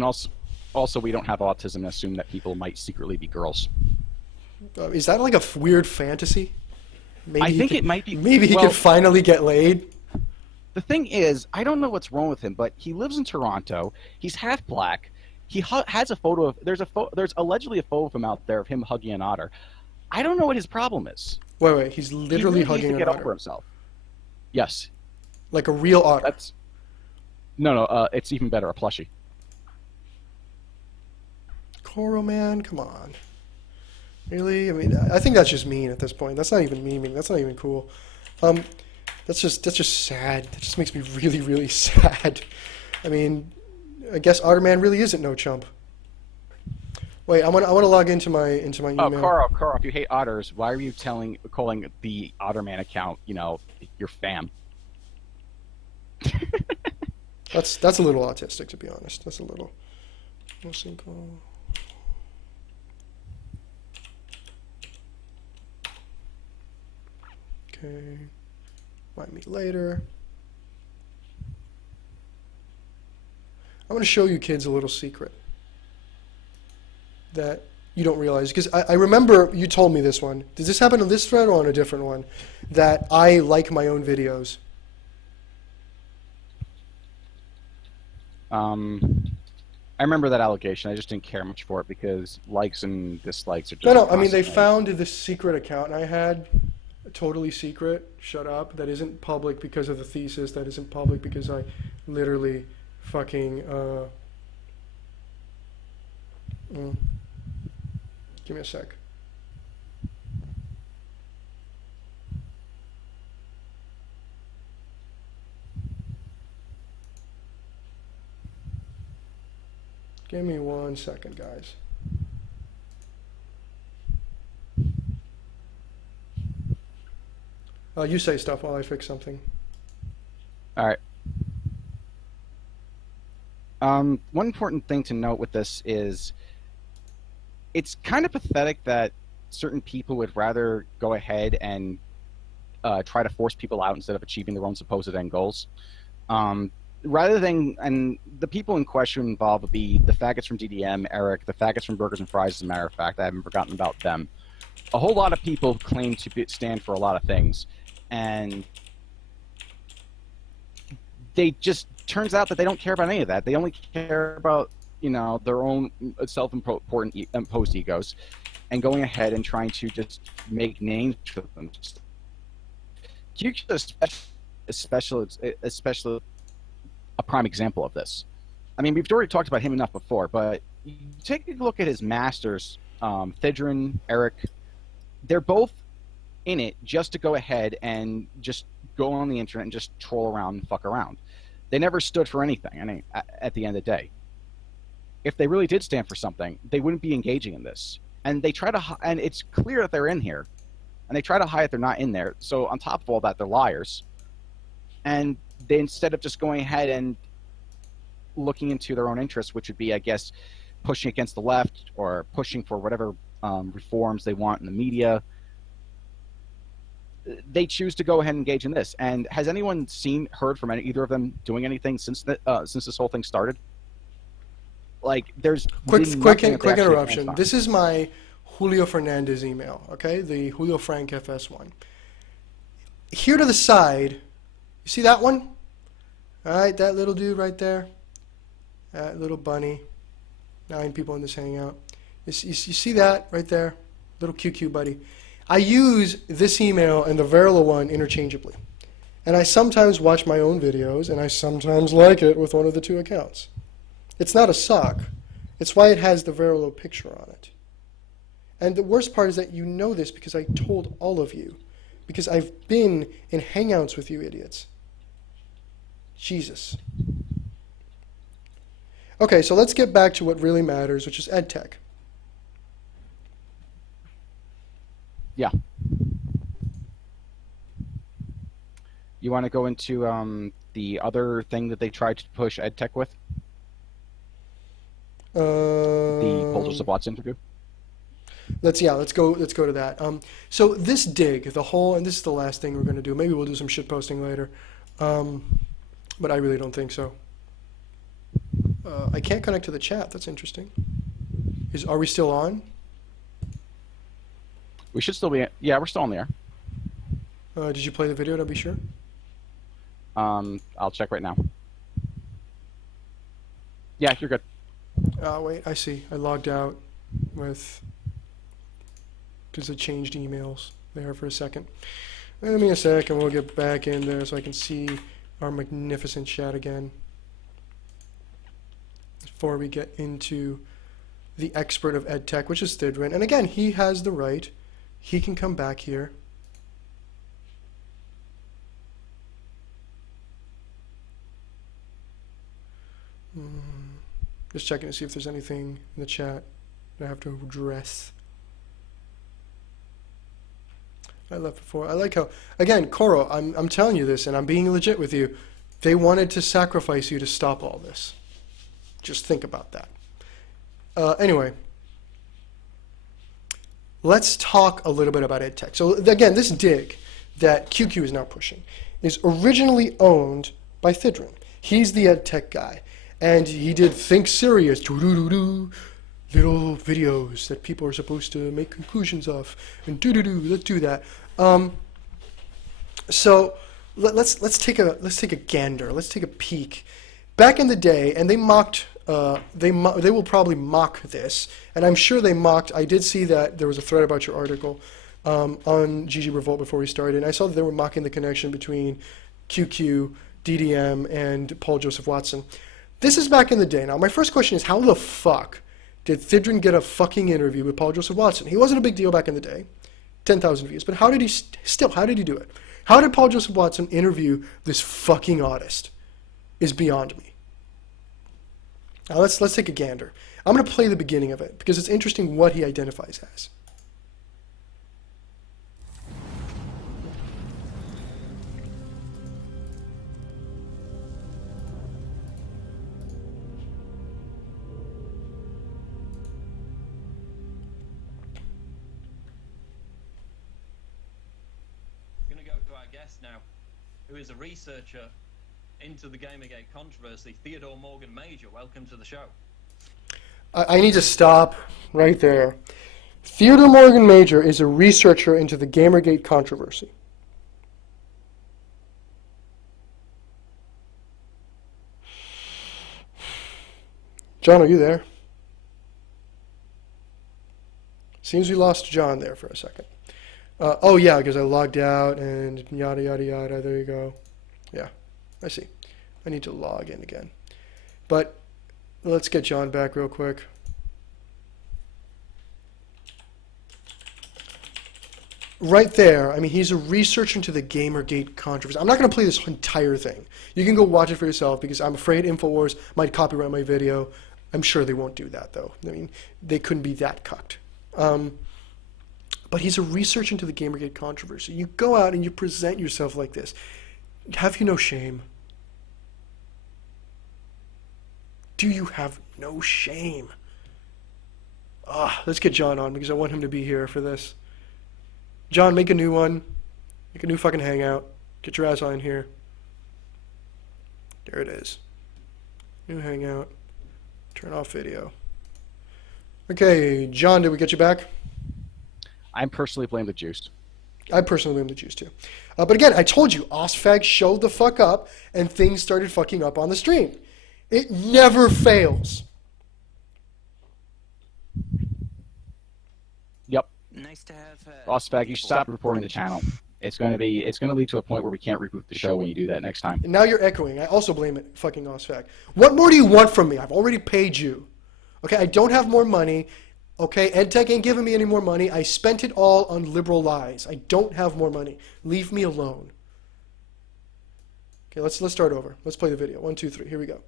also we don't have autism and assume that people might secretly be girls. Is that like a weird fantasy? Maybe I think it might be. Maybe he well, could finally get laid. The thing is, I don't know what's wrong with him, but he lives in Toronto. He's half black. He has a photo of there's allegedly a photo of him out there of him hugging an otter. I don't know what his problem is. Wait, he's literally he really hugging needs to an get otter. over himself. Yes. Like a real otter. That's no. It's even better, a plushie. Coral, man, come on. Really? I mean, I think that's just mean at this point. That's not even memeing. That's not even cool. That's just sad. That just makes me really, really sad. I mean, I guess Otterman really isn't no chump. Wait, I want to log into my email. Oh, Carl, if you hate otters, why are you calling the Otterman account, your fam? That's a little autistic, to be honest. That's a little. Okay. Might meet later. I'm going to show you kids a little secret that you don't realize. Because I remember you told me this one. Did this happen on this thread or on a different one? That I like my own videos. I remember that allegation. I just didn't care much for it because likes and dislikes are just... No, I mean, they found this secret account I had. Totally secret. Shut up. That isn't public because of the thesis. That isn't public because I literally fucking... Give me a sec. Give me 1 second, guys. You say stuff while I fix something. All right. One important thing to note with this is it's kind of pathetic that certain people would rather go ahead and try to force people out instead of achieving their own supposed end goals. Rather than, and the people in question involved would be the faggots from DDM, Eric, the faggots from Burgers and Fries, as a matter of fact. I haven't forgotten about them. A whole lot of people claim to stand for a lot of things, and they just, turns out that they don't care about any of that. They only care about, you know, their own self-important imposed egos, and going ahead and trying to just make names for them. QQ especially a prime example of this. I mean, we've already talked about him enough before, but you take a look at his masters, Thidrin, Eric. They're both in it just to go ahead and just go on the internet and just troll around and fuck around. They never stood for anything. I mean, at the end of the day, if they really did stand for something, they wouldn't be engaging in this. And they try to, and it's clear that they're in here, and they try to hide they're not in there. So on top of all that, they're liars. And they, instead of just going ahead and looking into their own interests, which would be, I guess, pushing against the left or pushing for whatever reforms they want in the media, they choose to go ahead and engage in this. And has anyone heard from either of them doing anything since this whole thing started? Like, there's quick interruption. This is my Julio Fernandez email, okay? The Julio Frank FS one. Here to the side, you see that one? All right, that little dude right there, that little bunny. 9 people in this hangout. You see that right there? Little QQ buddy. I use this email and the Variloh one interchangeably. And I sometimes watch my own videos, and I sometimes like it with one of the 2 accounts. It's not a sock. It's why it has the Variloh picture on it. And the worst part is that you know this because I told all of you. Because I've been in hangouts with you idiots. Jesus. Okay, so let's get back to what really matters, which is edtech. Yeah. You want to go into the other thing that they tried to push edtech with? The Paul Joseph Watson interview? Let's go to that. So this dig, the whole, and this is the last thing we're going to do. Maybe we'll do some shit posting later. But I really don't think so. I can't connect to the chat. That's interesting. Are we still on? We should still be. Yeah, we're still on the air. Did you play the video to be sure? I'll check right now. Yeah, you're good. Wait, I see. I logged out with, because I changed emails there for a second. Give me a sec and we'll get back in there so I can see our magnificent chat again. Before we get into the expert of edtech, which is Thidrin. And again, he has the right. He can come back here. Just checking to see if there's anything in the chat that I have to address. I left before. I like how, again, Koro, I'm telling you this, and I'm being legit with you. They wanted to sacrifice you to stop all this. Just think about that. Anyway, let's talk a little bit about edtech. So again, this dig that QQ is now pushing is originally owned by Thidrin. He's the edtech guy. And he did Think Serious, little videos that people are supposed to make conclusions of, and let's do that. So let's take a gander. Let's take a peek. Back in the day, and they mocked. They will probably mock this, and I'm sure they mocked. I did see that there was a thread about your article on GG Revolt before we started, and I saw that they were mocking the connection between QQ, DDM, and Paul Joseph Watson. This is back in the day. Now, my first question is, how the fuck did Thidrin get a fucking interview with Paul Joseph Watson? He wasn't a big deal back in the day, 10,000 views, but how did he how did he do it? How did Paul Joseph Watson interview this fucking artist is beyond me. Now, let's take a gander. I'm going to play the beginning of it, because it's interesting what he identifies as. guest now, who is a researcher into the Gamergate controversy, Theodore Morgan Major. Welcome to the show. I need to stop right there. Theodore Morgan Major is a researcher into the Gamergate controversy. John, are you there? Seems we lost John there for a second. Oh, yeah, because I logged out and yada, yada, yada. There you go. Yeah, I see. I need to log in again. But let's get John back real quick. Right there, I mean, he's a researcher into the Gamergate controversy. I'm not going to play this entire thing. You can go watch it for yourself because I'm afraid InfoWars might copyright my video. I'm sure they won't do that, though. I mean, they couldn't be that cucked. But he's a researcher into the Gamergate controversy. You go out and you present yourself like this. Have you no shame? Do you have no shame? Let's get John on because I want him to be here for this. John, make a new one. Make a new fucking hangout. Get your ass on here. There it is. New hangout. Turn off video. Okay, John, did we get you back? I personally blame the juice. I personally blame the juice too. But again, I told you, OSFAG showed the fuck up and things started fucking up on the stream. It never fails. Yep. Nice to have. Osfag, you should stop reporting the channel. It's going to lead to a point where we can't reboot the show when you do that next time. And now you're echoing. I also blame it, fucking OSFAG. What more do you want from me? I've already paid you. Okay, I don't have more money. Okay, edtech ain't giving me any more money. I spent it all on liberal lies. I don't have more money. Leave me alone. Okay, let's start over. Let's play the video. 1, 2, 3. Here we go.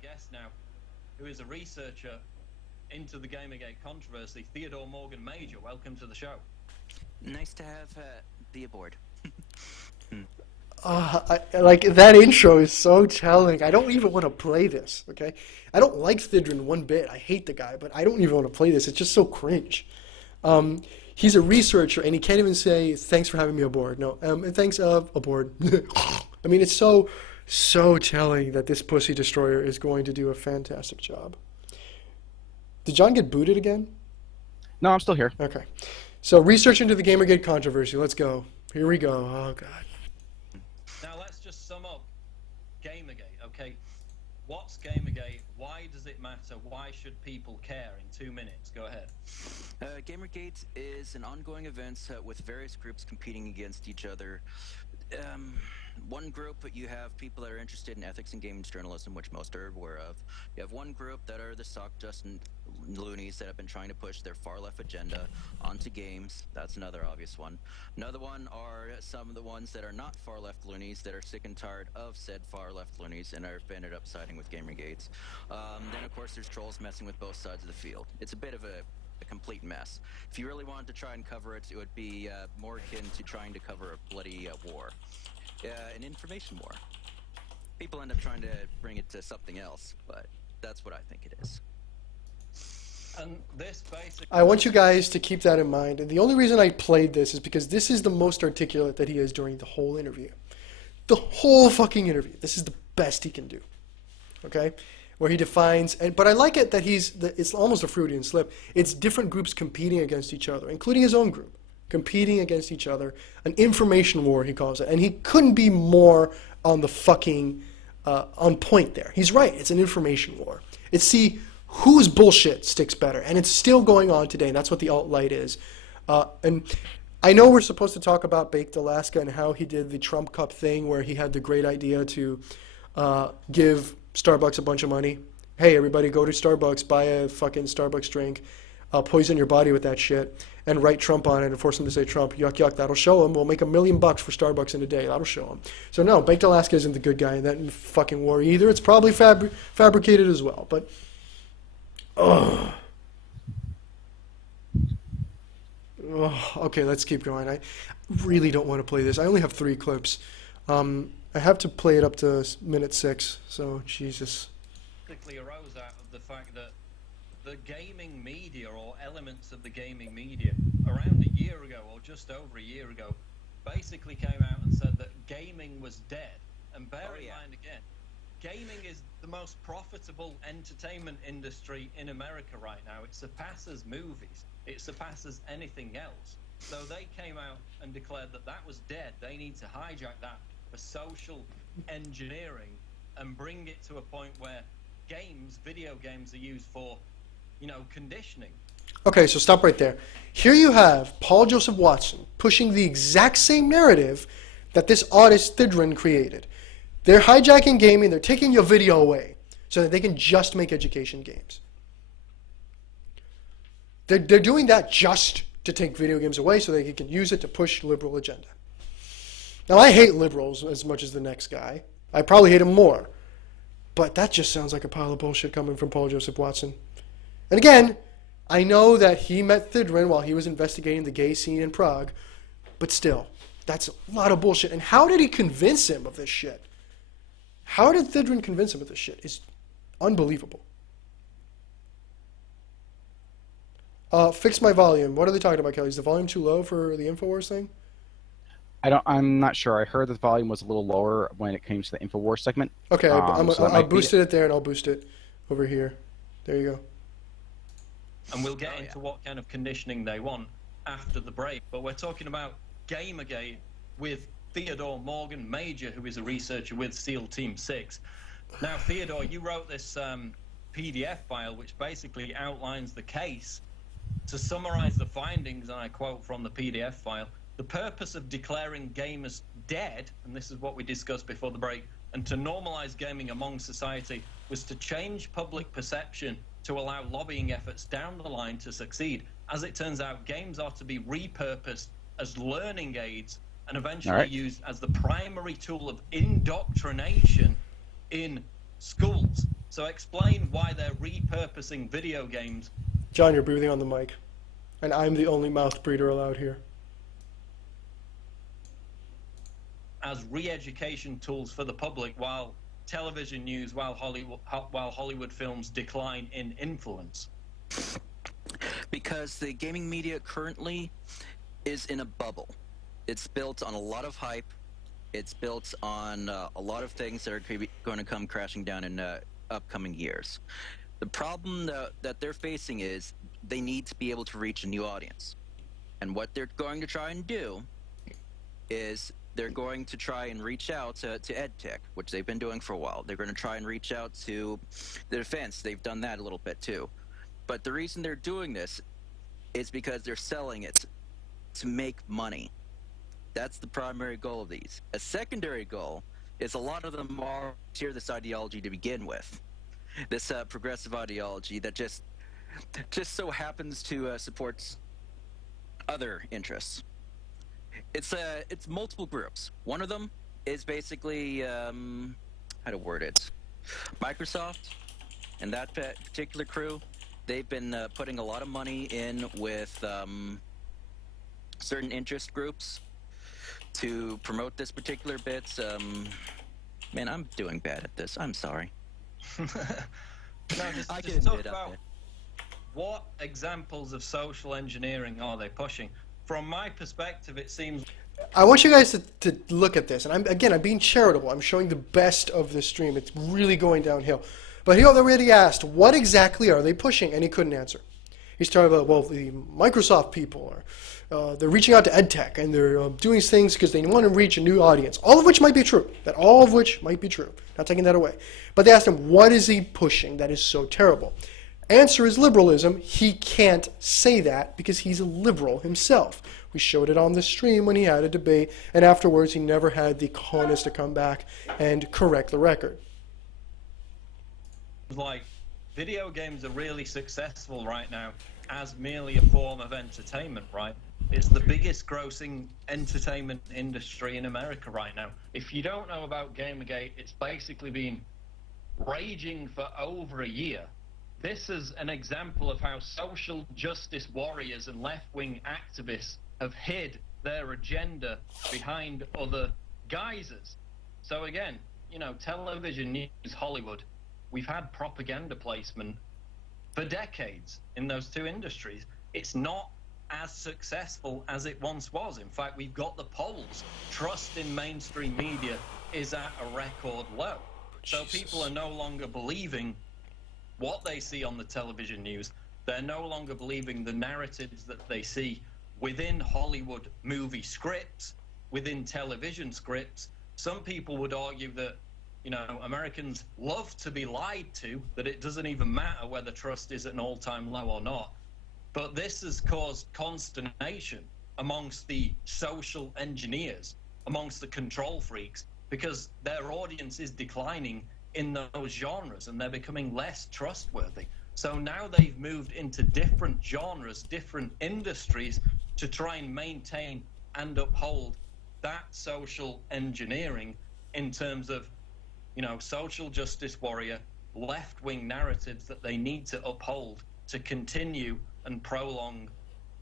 Guest now, who is a researcher into the Gamergate controversy, Theodore Morgan Major. Welcome to the show. Nice to have be aboard. Like that intro is so telling. I don't even want to play this. Okay, I don't like Thidrin one bit. I hate the guy, but I don't even want to play this. It's just so cringe. He's a researcher, and he can't even say thanks for having me aboard. No, and thanks aboard. I mean, it's so telling that this pussy destroyer is going to do a fantastic job. Did John get booted again? No, I'm still here. Okay. So research into the Gamergate controversy. Let's go. Here we go. Oh, God. Now let's just sum up Gamergate, okay? What's Gamergate? Why does it matter? Why should people care? In 2 minutes. Go ahead. Gamergate is an ongoing event with various groups competing against each other. One group, you have people that are interested in ethics and games journalism, which most are aware of. You have one group that are the sock dust and loonies that have been trying to push their far-left agenda onto games. That's another obvious one. Another one are some of the ones that are not far-left loonies that are sick and tired of said far-left loonies and have ended up siding with Gamergate. Then, of course, there's trolls messing with both sides of the field. It's a bit of a complete mess. If you really wanted to try and cover it, it would be more akin to trying to cover a bloody war. An information war. People end up trying to bring it to something else, but that's what I think it is. And this basically... I want you guys to keep that in mind. And the only reason I played this is because this is the most articulate that he is during the whole interview. The whole fucking interview. This is the best he can do. Okay? Where he defines... But I like it that it's almost a Freudian slip. It's different groups competing against each other, including his own group. Competing against each other. An information war, he calls it. And he couldn't be more on the fucking... on point there. He's right. It's an information war. It's see whose bullshit sticks better. And it's still going on today. And that's what the alt-light is. And I know we're supposed to talk about Baked Alaska and how he did the Trump Cup thing where he had the great idea to give Starbucks a bunch of money. Hey, everybody, go to Starbucks, buy a fucking Starbucks drink, poison your body with that shit, and write Trump on it and force him to say Trump. Yuck, yuck. That'll show him. We'll make $1 million for Starbucks in a day. That'll show him. So no, Baked Alaska isn't the good guy in that fucking war either. It's probably fabricated as well. But, Oh, okay, let's keep going. I really don't want to play this. I only have 3 clips. I have to play it up to minute 6, so Jesus. Basically arose out of the fact that the gaming media, or elements of the gaming media, around a year ago, or just over a year ago, basically came out and said that gaming was dead. And bear in mind again, gaming is the most profitable entertainment industry in America right now. It surpasses movies. It surpasses anything else. So they came out and declared that that was dead. They need to hijack that for social engineering and bring it to a point where video games are used for, conditioning. Okay, so stop right there. Here you have Paul Joseph Watson pushing the exact same narrative that this artist Thidrin created. They're hijacking gaming, they're taking your video away so that they can just make education games. They're doing that just to take video games away so they can use it to push liberal agenda. Now, I hate liberals as much as the next guy. I probably hate him more. But that just sounds like a pile of bullshit coming from Paul Joseph Watson. And again, I know that he met Thidrin while he was investigating the gay scene in Prague, but still, that's a lot of bullshit. And how did he convince him of this shit? How did Thidrin convince him of this shit? It's unbelievable. Fix my volume. What are they talking about, Kelly? Is the volume too low for the InfoWars thing? I'm not sure. I heard the volume was a little lower when it came to the InfoWars segment. Okay, So I boosted it there, and I'll boost it over here. There you go. And we'll get into what kind of conditioning they want after the break. But we're talking about Gamergate with Theodore Morgan Major, who is a researcher with SEAL Team 6. Now, Theodore, you wrote this PDF file which basically outlines the case. To summarize the findings, and I quote from the PDF file, the purpose of declaring gamers dead, and this is what we discussed before the break, and to normalize gaming among society was to change public perception to allow lobbying efforts down the line to succeed. As it turns out, games are to be repurposed as learning aids and eventually used as the primary tool of indoctrination in schools. So explain why they're repurposing video games. John, you're breathing on the mic, and I'm the only mouth breather allowed here. As re-education tools for the public, while television news, while Hollywood films decline in influence. Because the gaming media currently is in a bubble. It's built on a lot of hype. It's built on a lot of things that are going to come crashing down in upcoming years. The problem that they're facing is they need to be able to reach a new audience. And what they're going to try and do is they're going to try and reach out to edtech, which they've been doing for a while. They're going to try and reach out to the defense. They've done that a little bit too. But the reason they're doing this is because they're selling it to make money. That's the primary goal of these. A secondary goal is a lot of them are share this ideology to begin with. This progressive ideology that just so happens to support other interests. It's multiple groups. One of them is basically how to word it. Microsoft and that particular crew. They've been putting a lot of money in with certain interest groups to promote this particular bit. Man, I'm doing bad at this. I'm sorry. Just talk about what examples of social engineering are they pushing. From my perspective, it seems... I want you guys to look at this. And I'm being charitable. I'm showing the best of the stream. It's really going downhill. But he already asked, what exactly are they pushing? And he couldn't answer. He's talking about, well, the Microsoft people are... they're reaching out to edtech, and they're doing things because they want to reach a new audience. All of which might be true. All of which might be true. Not taking that away. But they asked him, what is he pushing that is so terrible? Answer is liberalism. He can't say that because he's a liberal himself. We showed it on the stream when he had a debate, and afterwards he never had the cojones to come back and correct the record. Like, video games are really successful right now as merely a form of entertainment, right? It's the biggest grossing entertainment industry in America right now. If you don't know about Gamergate, it's basically been raging for over a year. This is an example of how social justice warriors and left-wing activists have hid their agenda behind other guises. So again, you know, television, news, Hollywood, we've had propaganda placement for decades in those two industries. It's not as successful as it once was. In fact, we've got the polls. Trust in mainstream media is at a record low. So people are no longer believing what they see on the television news. They're no longer believing the narratives that they see within Hollywood movie scripts, within television scripts. Some people would argue that, you know, Americans love to be lied to, that it doesn't even matter whether trust is at an all-time low or not. But this has caused consternation amongst the social engineers, amongst the control freaks, because their audience is declining in those genres and they're becoming less trustworthy. So now they've moved into different genres, different industries to try and maintain and uphold that social engineering in terms of, you know, social justice warrior, left-wing narratives that they need to uphold to continue and prolong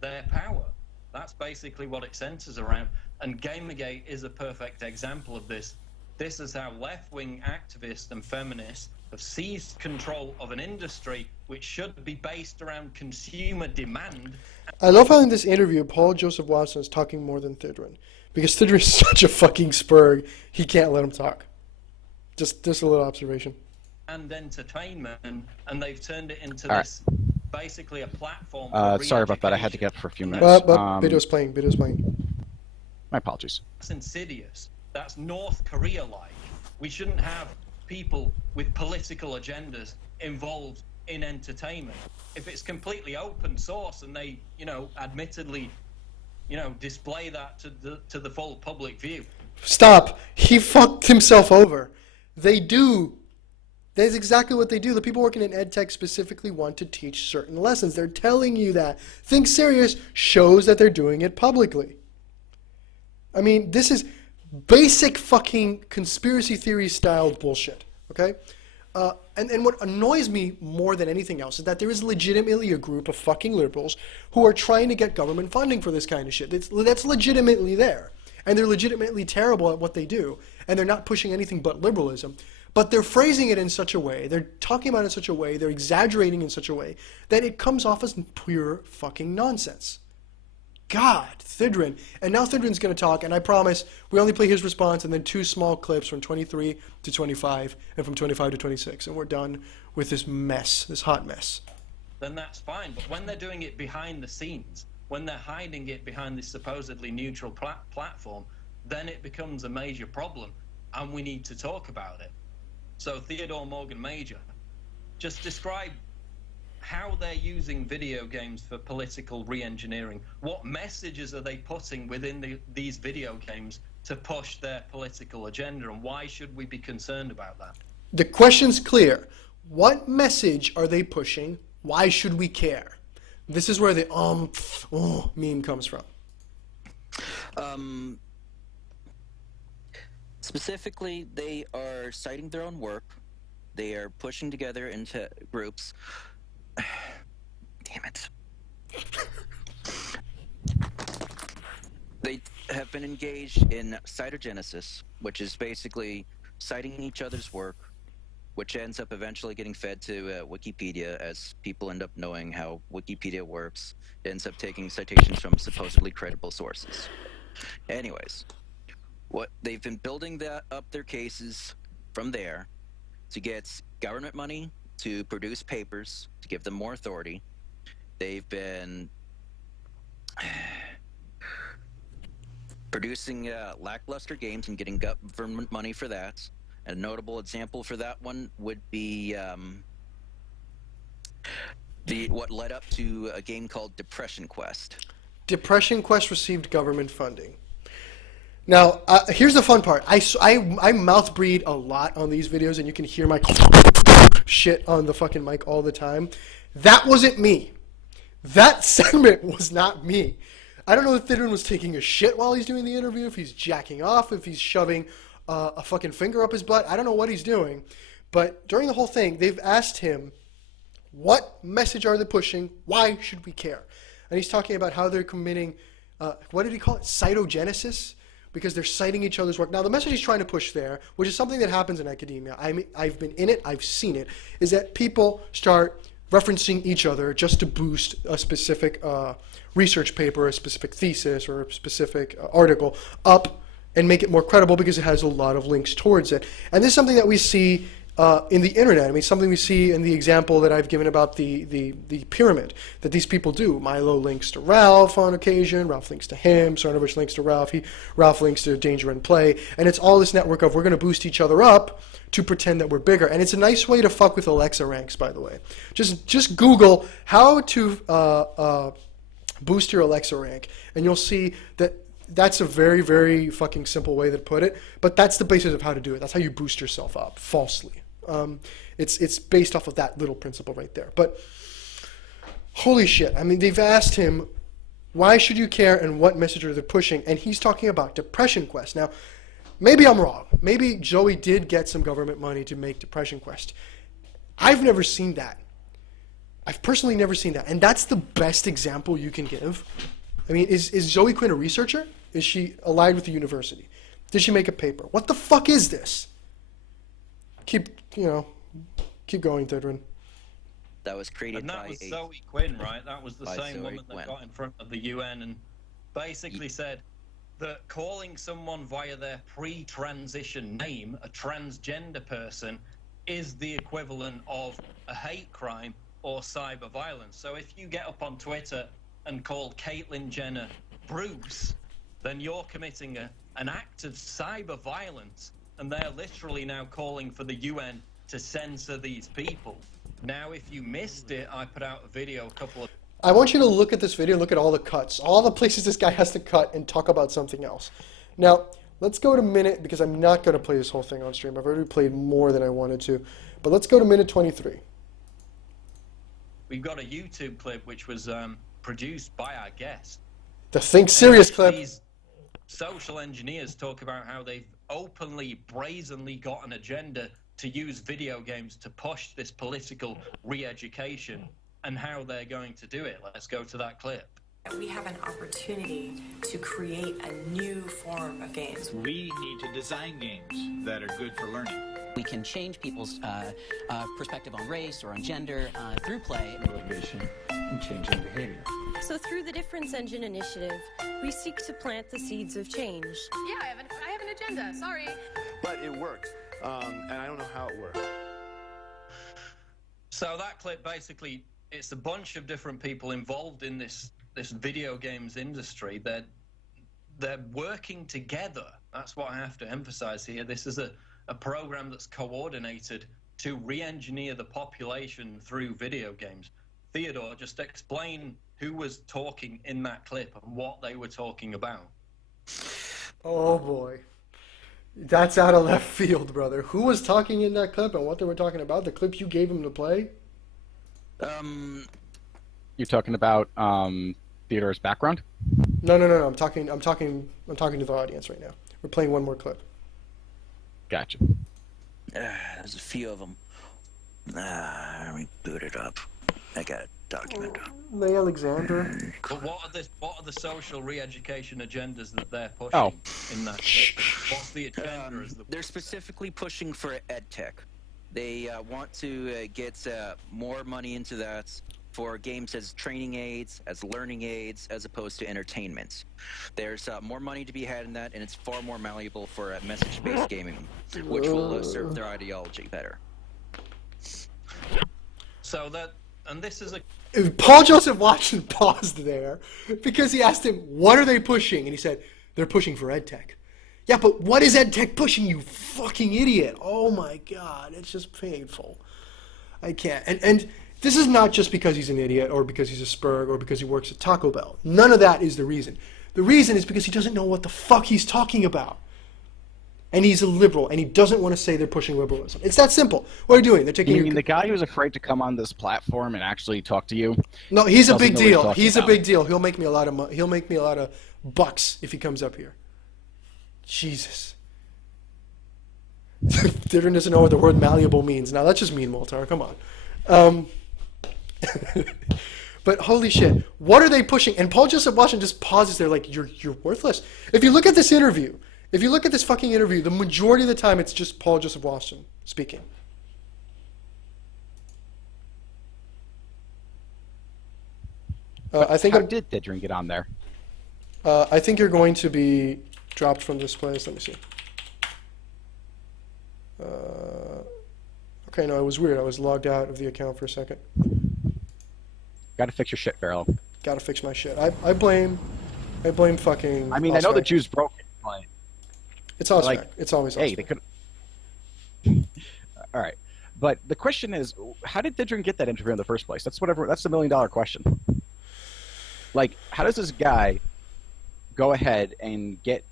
their power. That's basically what it centers around. And Gamergate is a perfect example of this. This is how left-wing activists and feminists have seized control of an industry which should be based around consumer demand. I love how in this interview, Paul Joseph Watson is talking more than Thidrin. Because Thidrin is such a fucking spurg, he can't let him talk. Just a little observation. And entertainment, and they've turned it into All this, basically a platform. Sorry about that. I had to get for a few minutes. But video's playing. My apologies. That's insidious. That's North Korea-like. We shouldn't have people with political agendas involved in entertainment. If it's completely open source and they, you know, admittedly, you know, display that to the full public view. Stop. He fucked himself over. They do. That's exactly what they do. The people working in edtech specifically want to teach certain lessons. They're telling you that. Think Serious shows that they're doing it publicly. I mean, this is basic fucking conspiracy theory styled bullshit. Okay? And what annoys me more than anything else is that there is legitimately a group of fucking liberals who are trying to get government funding for this kind of shit. That's legitimately there. And they're legitimately terrible at what they do. And they're not pushing anything but liberalism. But they're phrasing it in such a way, they're talking about it in such a way, they're exaggerating in such a way, that it comes off as pure fucking nonsense. God, Thidrin. And now Thidrin's going to talk, and I promise we only play his response and then 2 small clips from 23 to 25 and from 25 to 26. And we're done with this mess, this hot mess. Then that's fine. But when they're doing it behind the scenes, when they're hiding it behind this supposedly neutral platform, then it becomes a major problem, and we need to talk about it. So Theodore Morgan Major, just describe how they're using video games for political re-engineering. What messages are they putting within these video games to push their political agenda, and why should we be concerned about that? The question's clear. What message are they pushing? Why should we care? This is where the meme comes from. Specifically, they are citing their own work. They are pushing together into groups. Damn it. They have been engaged in cytogenesis, which is basically citing each other's work, which ends up eventually getting fed to Wikipedia, as people end up knowing how Wikipedia works. It ends up taking citations from supposedly credible sources. Anyways, what they've been building up their cases from there to get government money to produce papers to give them more authority. They've been producing lackluster games and getting government money for that. And a notable example for that one would be what led up to a game called Depression Quest. Depression Quest received government funding. Now, here's the fun part. I mouth breathe a lot on these videos, and you can hear my shit on the fucking mic all the time. That wasn't me. That segment was not me. I don't know if Thidrin was taking a shit while he's doing the interview, if he's jacking off, if he's shoving a fucking finger up his butt. I don't know what he's doing. But during the whole thing, they've asked him, What message are they pushing? Why should we care? And he's talking about how they're committing, what did he call it? Cytogenesis? Because they're citing each other's work. Now, the message he's trying to push there, which is something that happens in academia, I've been in it, I've seen it, is that people start referencing each other just to boost a specific research paper, a specific thesis, or a specific article up and make it more credible because it has a lot of links towards it. And this is something that we see in the internet. I mean, something we see in the example that I've given about the pyramid that these people do. Milo links to Ralph on occasion, Ralph links to him, Cernokike links to Ralph, Ralph links to Danger and Play, and it's all this network of we're going to boost each other up to pretend that we're bigger. And it's a nice way to fuck with Alexa ranks, by the way. Just Google how to boost your Alexa rank, and you'll see that that's a very, very fucking simple way to put it, but that's the basis of how to do it. That's how you boost yourself up, falsely. It's based off of that little principle right there. But holy shit, I mean, they've asked him, why should you care and what message are they pushing? And he's talking about Depression Quest. Now, maybe I'm wrong. Maybe Joey did get some government money to make Depression Quest. I've never seen that. I've personally never seen that. And that's the best example you can give. I mean, is Zoe Quinn a researcher? Is she allied with the university? Did she make a paper? What the fuck is this? Keep going, Thedrin. That was created And that by was Zoe Quinn, right? That was the by same Zoe woman that Quinn. got in front of the UN and basically said that calling someone via their pre-transition name, a transgender person, is the equivalent of a hate crime or cyber violence. So if you get up on Twitter and call Caitlyn Jenner Bruce, then you're committing an act of cyber violence, and they're literally now calling for the UN to censor these people. Now, if you missed it, I put out a video a couple of... I want you to look at this video, look at all the cuts, all the places this guy has to cut and talk about something else. Now, let's go to minute, because I'm not going to play this whole thing on stream. I've already played more than I wanted to. But let's go to minute 23. We've got a YouTube clip which was produced by our guest. The Think Serious clip. These social engineers talk about how they've openly, brazenly got an agenda to use video games to push this political re-education, and how they're going to do it. Let's go to that clip. We have an opportunity to create a new form of games. We need to design games that are good for learning. We can change people's perspective on race or on gender through play. Motivation and changing behavior. So through the Difference Engine initiative, we seek to plant the seeds of change. Yeah, I have an agenda. Sorry. But it works, and I don't know how it works. So that clip, basically, it's a bunch of different people involved in this video games industry. They're working together. That's what I have to emphasize here. This is a program that's coordinated to re-engineer the population through video games. Theodore, just explain who was talking in that clip and what they were talking about. Oh boy. That's out of left field, brother. Who was talking in that clip and what they were talking about? The clip you gave him to play? You're talking about Theodore's background? No. I'm talking to the audience right now. We're playing one more clip. Gotcha. There's a few of them. Let me boot it up. I got a document. May Alexander. But what are the social re-education agendas that they're pushing in that clip? What's the agenda? They're specifically pushing for edtech. They want to get more money into that for games as training aids, as learning aids, as opposed to entertainment. There's more money to be had in that, and it's far more malleable for message-based gaming, which will serve their ideology better. So that, and this is a... Paul Joseph Watson paused there because he asked him, what are they pushing? And he said, they're pushing for edtech. Yeah, but what is edtech pushing, you fucking idiot? Oh my God, it's just painful. I can't. And this is not just because he's an idiot or because he's a spurg or because he works at Taco Bell. None of that is the reason. The reason is because he doesn't know what the fuck he's talking about. And he's a liberal, and he doesn't want to say they're pushing liberalism. It's that simple. What are they doing? They're taking. You mean the guy who's afraid to come on this platform and actually talk to you? No, he's a big Doesn't know what deal. talking He's a about. big deal. He'll make me a lot of he'll make me a lot of bucks if he comes up here. Jesus. Dylan doesn't know what the word malleable means. Now that's just mean, Moltar. Come on. But holy shit, what are they pushing? And Paul Joseph Washington just pauses there like, you're worthless. If you look at this interview, if you look at this fucking interview, the majority of the time it's just Paul Joseph Washington speaking. I think How did Didrin get on there? I think you're going to be dropped from this place. Let me see. Okay, no, it was weird. I was logged out of the account for a second. Got to fix your shit, Variloh. Gotta fix my shit. I blame fucking. I mean, I know the Jews broke it, but it's Osmac. like, It's always hey, Osmac. they could. All right, but the question is, how did Didrin get that interview in the first place? That's That's the $1 million question. Like, how does this guy go ahead and get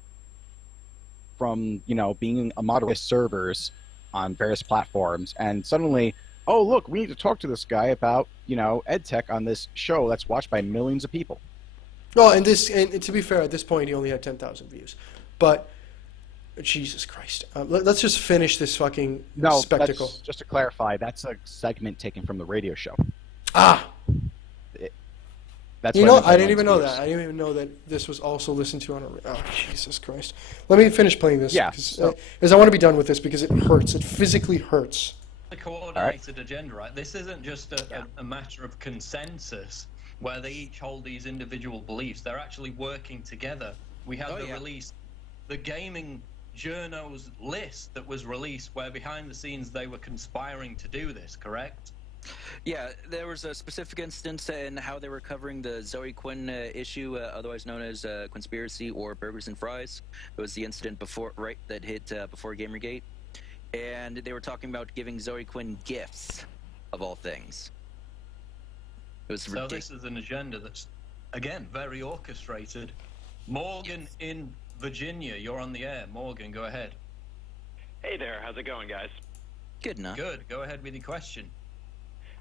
from, you know, being a moderator servers on various platforms and suddenly, oh, look, we need to talk to this guy about, you know, edtech on this show that's watched by millions of people. No, and to be fair, at this point he only had 10,000 views. But Jesus Christ, let's just finish this fucking spectacle. Just to clarify, that's a segment taken from the radio show. Ah. That's you know, I didn't even know that. I didn't even know that this was also listened to on a. Oh, Jesus Christ! Let me finish playing this. Yeah. Because I want to be done with this because it hurts. It physically hurts. A coordinated agenda, right? This isn't just a matter of consensus where they each hold these individual beliefs. They're actually working together. We had release, the gaming journos list that was released where behind the scenes they were conspiring to do this, correct? Yeah, there was a specific instance in how they were covering the Zoe Quinn issue, otherwise known as Conspiracy or Burgers and Fries. It was the incident that hit before Gamergate. And they were talking about giving Zoe Quinn gifts, of all things. It was so this is an agenda that's, again, very orchestrated. Morgan in Virginia, you're on the air. Morgan, go ahead. Hey there, how's it going, guys? Good enough. Good, go ahead with your question.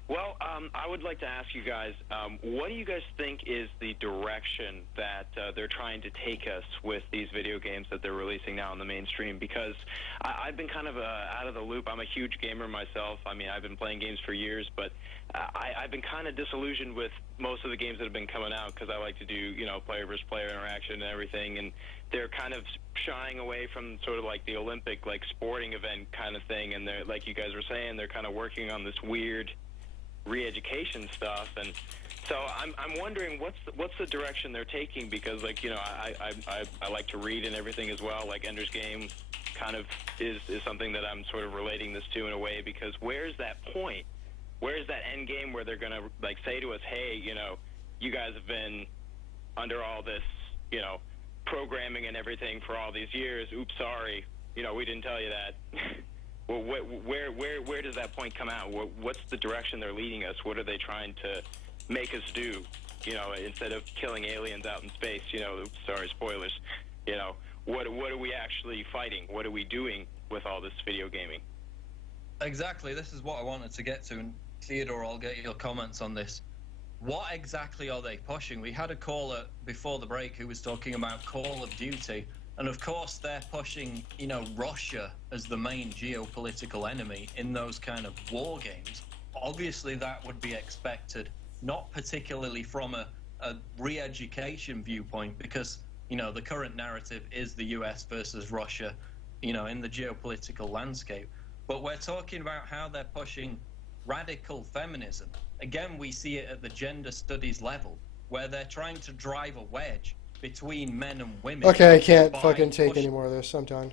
Well, I would like to ask you guys, what do you guys think is the direction that they're trying to take us with these video games that they're releasing now in the mainstream? Because I've been kind of out of the loop. I'm a huge gamer myself. I mean, I've been playing games for years, but I've been kind of disillusioned with most of the games that have been coming out because I like to do, you know, player versus player interaction and everything, and they're kind of shying away from sort of like the Olympic, like, sporting event kind of thing, and they're, like you guys were saying, they're kind of working on this weird re-education stuff, and so I'm wondering what's the direction they're taking, because, like, you know, I like to read and everything as well. Like Ender's Game kind of is something that I'm sort of relating this to in a way, because where's that point? Where's that end game where they're gonna, like, say to us, hey, you know, you guys have been under all this, you know, programming and everything for all these years. Oops, sorry, you know, we didn't tell you that. Well, where does that point come out? What's the direction they're leading us? What are they trying to make us do? You know, instead of killing aliens out in space, you know, oops, sorry, spoilers. You know, what are we actually fighting? What are we doing with all this video gaming? Exactly, this is what I wanted to get to, and Theodore, I'll get your comments on this. What exactly are they pushing? We had a caller before the break who was talking about Call of Duty. And of course, they're pushing, you know, Russia as the main geopolitical enemy in those kind of war games. Obviously, that would be expected, not particularly from a re-education viewpoint, because, you know, the current narrative is the US versus Russia, you know, in the geopolitical landscape. But we're talking about how they're pushing radical feminism. Again, we see it at the gender studies level, where they're trying to drive a wedge between men and women. Okay, I can't fucking take any more of this. I'm done.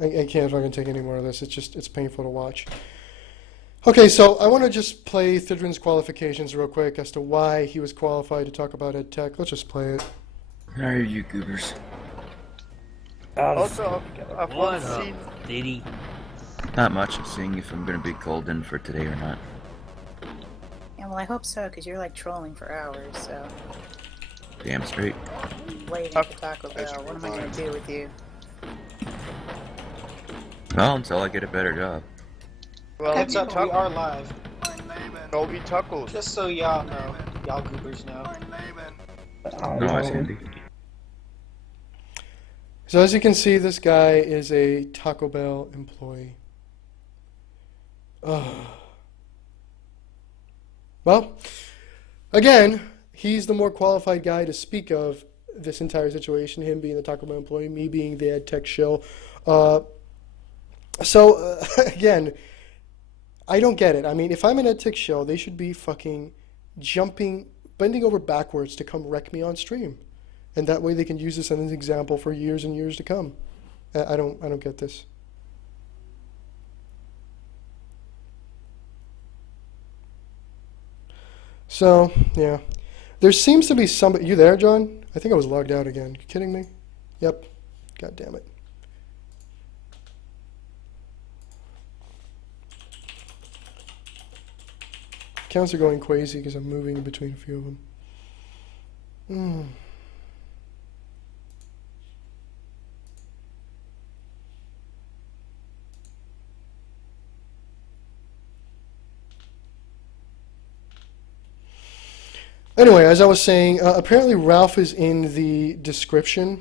I can't fucking take any more of this. It's painful to watch. Okay, so I want to just play Thidrin's qualifications real quick as to why he was qualified to talk about edtech. Let's just play it. How are you, goobers? Also, I've What seen... up, Diddy? Not much. Seeing if I'm going to be called in for today or not. Yeah, well, I hope so, because you're like trolling for hours, so. Damn straight. Waiting for Taco Bell. What am I going to do with you? Well, until I get a better job. Well, Heads up, we are live. Go eat tacos. Just so y'all know. Y'all goobers know. No, I Sandy. So as you can see, this guy is a Taco Bell employee. Well, again, he's the more qualified guy to speak of this entire situation, him being the Taco Bell employee, me being the edtech shill. Again, I don't get it. I mean, if I'm an edtech shill, they should be fucking bending over backwards to come wreck me on stream. And that way they can use this as an example for years and years to come. I don't get this. So, yeah. There seems to be somebody... You there, John? I think I was logged out again. You kidding me? Yep. God damn it. Accounts are going crazy because I'm moving in between a few of them. Anyway, as I was saying, apparently Ralph is in the description.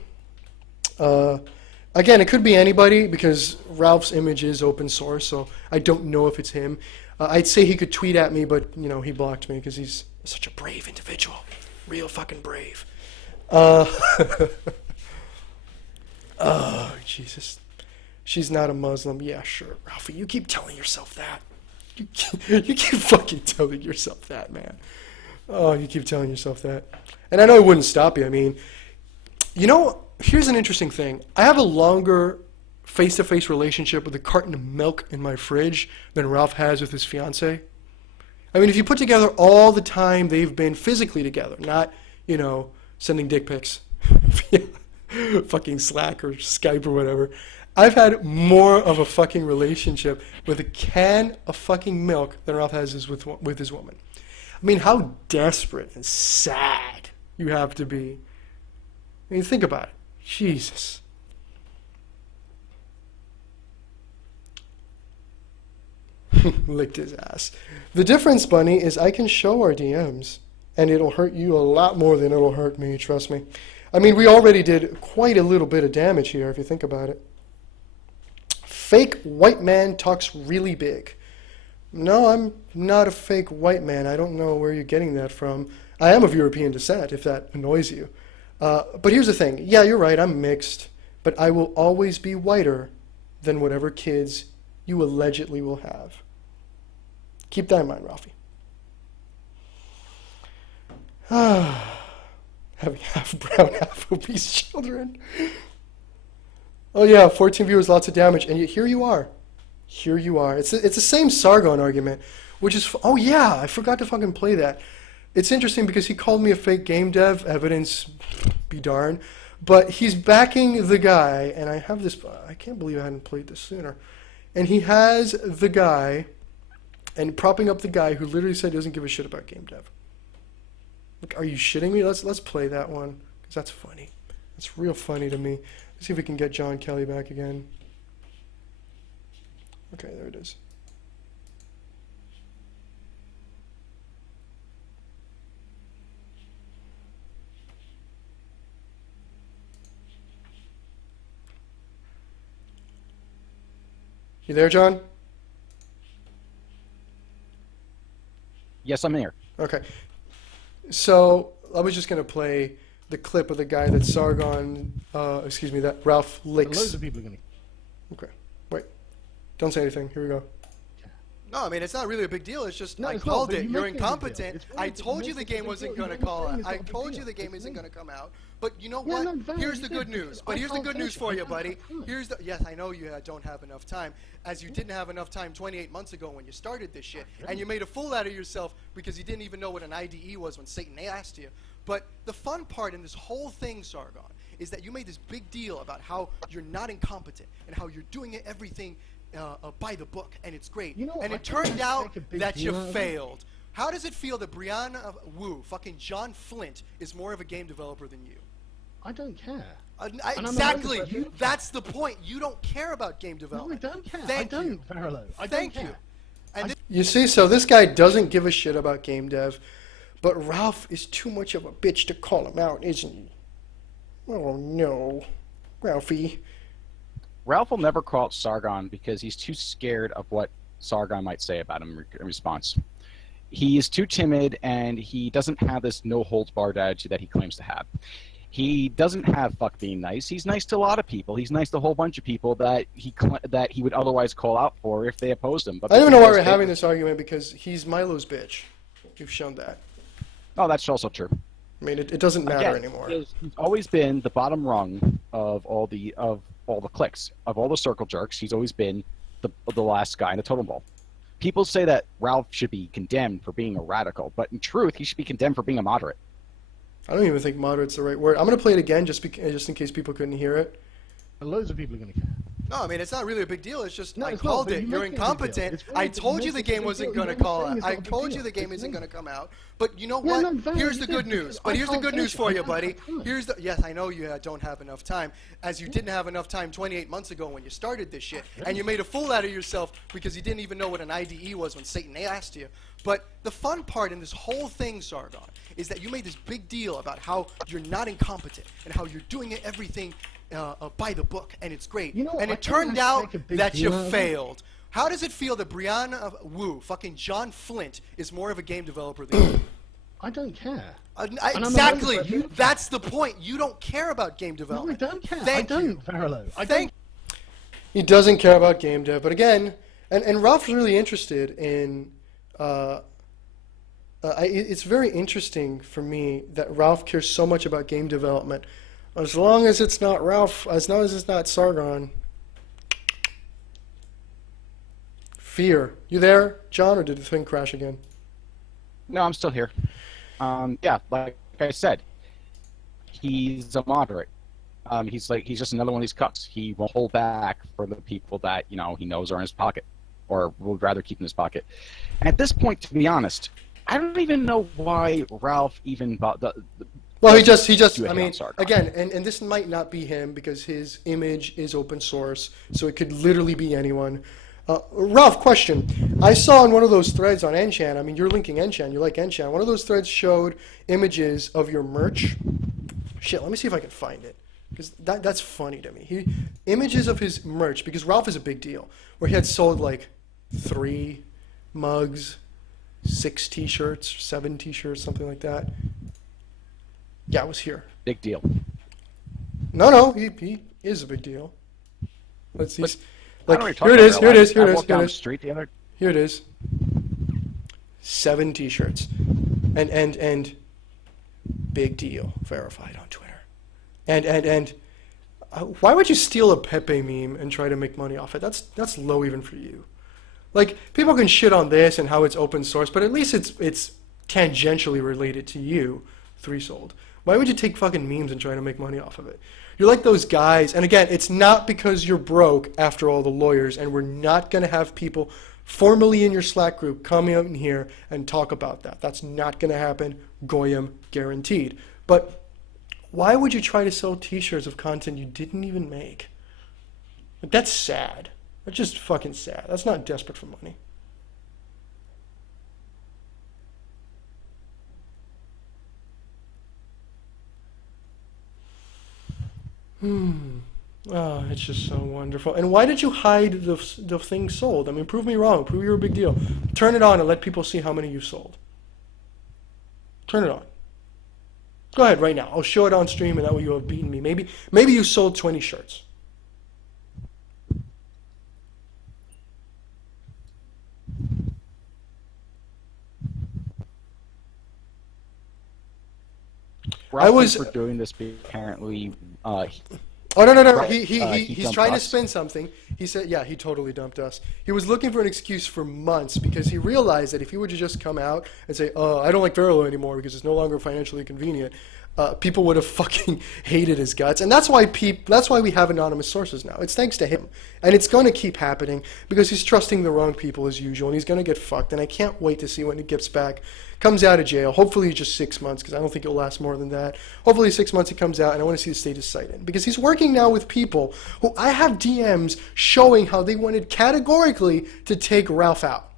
Again, it could be anybody because Ralph's image is open source, so I don't know if it's him. I'd say he could tweet at me, but, you know, he blocked me because he's such a brave individual. Real fucking brave. Oh, Jesus. She's not a Muslim. Yeah, sure. Ralphie, you keep telling yourself that. You keep fucking telling yourself that, man. Oh, you keep telling yourself that. And I know it wouldn't stop you. I mean, you know, here's an interesting thing. I have a longer face-to-face relationship with a carton of milk in my fridge than Ralph has with his fiancée. I mean, if you put together all the time they've been physically together, not, you know, sending dick pics via fucking Slack or Skype or whatever, I've had more of a fucking relationship with a can of fucking milk than Ralph has with his woman. I mean, how desperate and sad you have to be. I mean, think about it. Jesus. Licked his ass. The difference, Bunny, is I can show our DMs, and it'll hurt you a lot more than it'll hurt me, trust me. I mean, we already did quite a little bit of damage here, if you think about it. Fake white man talks really big. No, I'm not a fake white man. I don't know where you're getting that from. I am of European descent, if that annoys you. But here's the thing. Yeah, you're right, I'm mixed, but I will always be whiter than whatever kids you allegedly will have. Keep that in mind, Ralphie. Having half brown, half obese children. Oh yeah, 14 viewers, lots of damage, and yet here you are. Here you are. It's the same Sargon argument, which is... Oh yeah, I forgot to fucking play that. It's interesting because he called me a fake game dev, evidence be darned, but he's backing the guy, and I have this... I can't believe I hadn't played this sooner. And he has the guy, and propping up the guy who literally said he doesn't give a shit about game dev. Like, are you shitting me? Let's play that one, because that's funny. It's real funny to me. Let's see if we can get John Kelly back again. Okay, there it is. You there, John? Yes, I'm here. Okay. So, I was just going to play the clip of the guy that Sargon, that Ralph licks. Loads of people are going to... Okay. Wait. Don't say anything. Here we go. No, I mean, it's not really a big deal. It's just, No, I it's called not, but it. you're You're making it a big incompetent. deal. It's I really- told you're you the making it game a wasn't big going to deal. call. You're making I it a big told you deal. the game That's isn't the going to come out. But you know Yeah, what? no, Val, Here's you the did. good news. I But here's the can't good news take for it. you, I buddy. can't. Here's the... Yes, I know you don't have enough time. As you didn't have enough time 28 months ago when you started this shit. And you made a fool out of yourself because you didn't even know what an IDE was when Satan asked you. But the fun part in this whole thing, Sargon, is that you made this big deal about how you're not incompetent and how you're doing everything by the book, and it's great. You know, and I it turned can't out make a big that you deal out of it. failed. How does it feel that Brianna Wu, fucking John Flint, is more of a game developer than you? I don't care. And exactly. That's the point. You don't care about game No, I development. don't care. Thank I you. don't, Variloh. I Thank don't you. care. And You see, so this guy doesn't give a shit about game dev, but Ralph is too much of a bitch to call him out, isn't he? Oh no, Ralphie. Ralph will never call out Sargon because he's too scared of what Sargon might say about him in response. He's too timid, and he doesn't have this no-holds-barred attitude that he claims to have. He doesn't have fuck being nice. He's nice to a lot of people. He's nice to a whole bunch of people that he would otherwise call out for if they opposed him. But I don't know why we're having this argument, because he's Milo's bitch. You've shown that. Oh, that's also true. I mean, it doesn't matter Again, anymore. He's always been the bottom rung of all the cliques, of all the circle jerks. He's always been the last guy in the totem pole. People say that Ralph should be condemned for being a radical, but in truth, he should be condemned for being a moderate. I don't even think moderate's the right word. I'm going to play it again just in case people couldn't hear it. And loads of people are going to care. No, I mean, it's not really a big deal. It's just, No, I it's called not, it. but You're you make it a big deal. incompetent. It's really- I told you you the make it a game big wasn't deal. going to You call make it out. I a big told deal. you the game It's isn't me. going to come out. But you know Yeah, what? no, Varro, Here's you the did, good news. because But I here's the can't good news take for it. you, I don't buddy. have time. Here's the, yes, I know you don't have enough time, as you didn't have enough time 28 months ago when you started this shit, and you made a fool out of yourself because you didn't even know what an IDE was when Satan asked you. But the fun part in this whole thing, Sargon, is that you made this big deal about how you're not incompetent and how you're doing everything by the book, and it's great. You know, and I it don't turned have to out make a big that you deal out of it. failed. How does it feel that Brianna Wu, fucking John Flint, is more of a game developer than you? I don't care. Exactly. That's the point. You don't care about game development. No, I don't care. Thank I you. don't, Variloh. I Thank He doesn't care about game dev. But again, and Ralph's really interested in... it's very interesting for me that Ralph cares so much about game development. As long as it's not Ralph, as long as it's not Sargon. Fear. You there, John, or did the thing crash again? No, I'm still here. Yeah, like I said, he's a moderate. He's just another one of these cucks. He won't hold back for the people that he knows are in his pocket, or would rather keep in his pocket. And at this point, to be honest, I don't even know why Ralph even bought the. Well, he just. I mean, Sargon. again, and this might not be him because his image is open source, so it could literally be anyone. Ralph, question. I saw in one of those threads on Enchan, I mean, you're linking Enchan, you like Enchan. One of those threads showed images of your merch. Shit, let me see if I can find it. Because that's funny to me. Images of his merch, because Ralph is a big deal, where he had sold like 3 mugs, 6 t-shirts, 7 t-shirts, something like that. Yeah, it was here. Big deal. No, he is a big deal. Let's see. But Like, here it is, here it is, here it is, walked down here the it is. street the other. Here it is. 7 t-shirts. And big deal. Verified on Twitter. And why would you steal a Pepe meme and try to make money off it? That's low even for you. Like, people can shit on this and how it's open source, but at least it's tangentially related to you, 3sold. Why would you take fucking memes and try to make money off of it? You're like those guys, and again, it's not because you're broke after all the lawyers, and we're not going to have people formally in your Slack group come out in here and talk about that. That's not going to happen, Goyim, guaranteed. But why would you try to sell t-shirts of content you didn't even make? Like, that's sad. That's just fucking sad. That's not desperate for money. Oh, it's just so wonderful. And why did you hide the thing sold? I mean, prove me wrong. Prove you're a big deal. Turn it on and let people see how many you sold. Turn it on. Go ahead right now. I'll show it on stream, and that way you have beaten me. Maybe you sold 20 shirts. Ralph for doing this apparently. Oh no! Right. He's dumped trying to us. spin something. He said, yeah, he totally dumped us. He was looking for an excuse for months because he realized that if he would have just come out and say, I don't like Variloh anymore because it's no longer financially convenient, people would have fucking hated his guts. And that's why we have anonymous sources now. It's thanks to him. And it's going to keep happening because he's trusting the wrong people as usual, and he's going to get fucked. And I can't wait to see when he gets back. Comes out of jail. Hopefully just 6 months, because I don't think it'll last more than that. Hopefully 6 months he comes out, and I want to see the state of Sighted. Because he's working now with people who I have DMs showing how they wanted categorically to take Ralph out.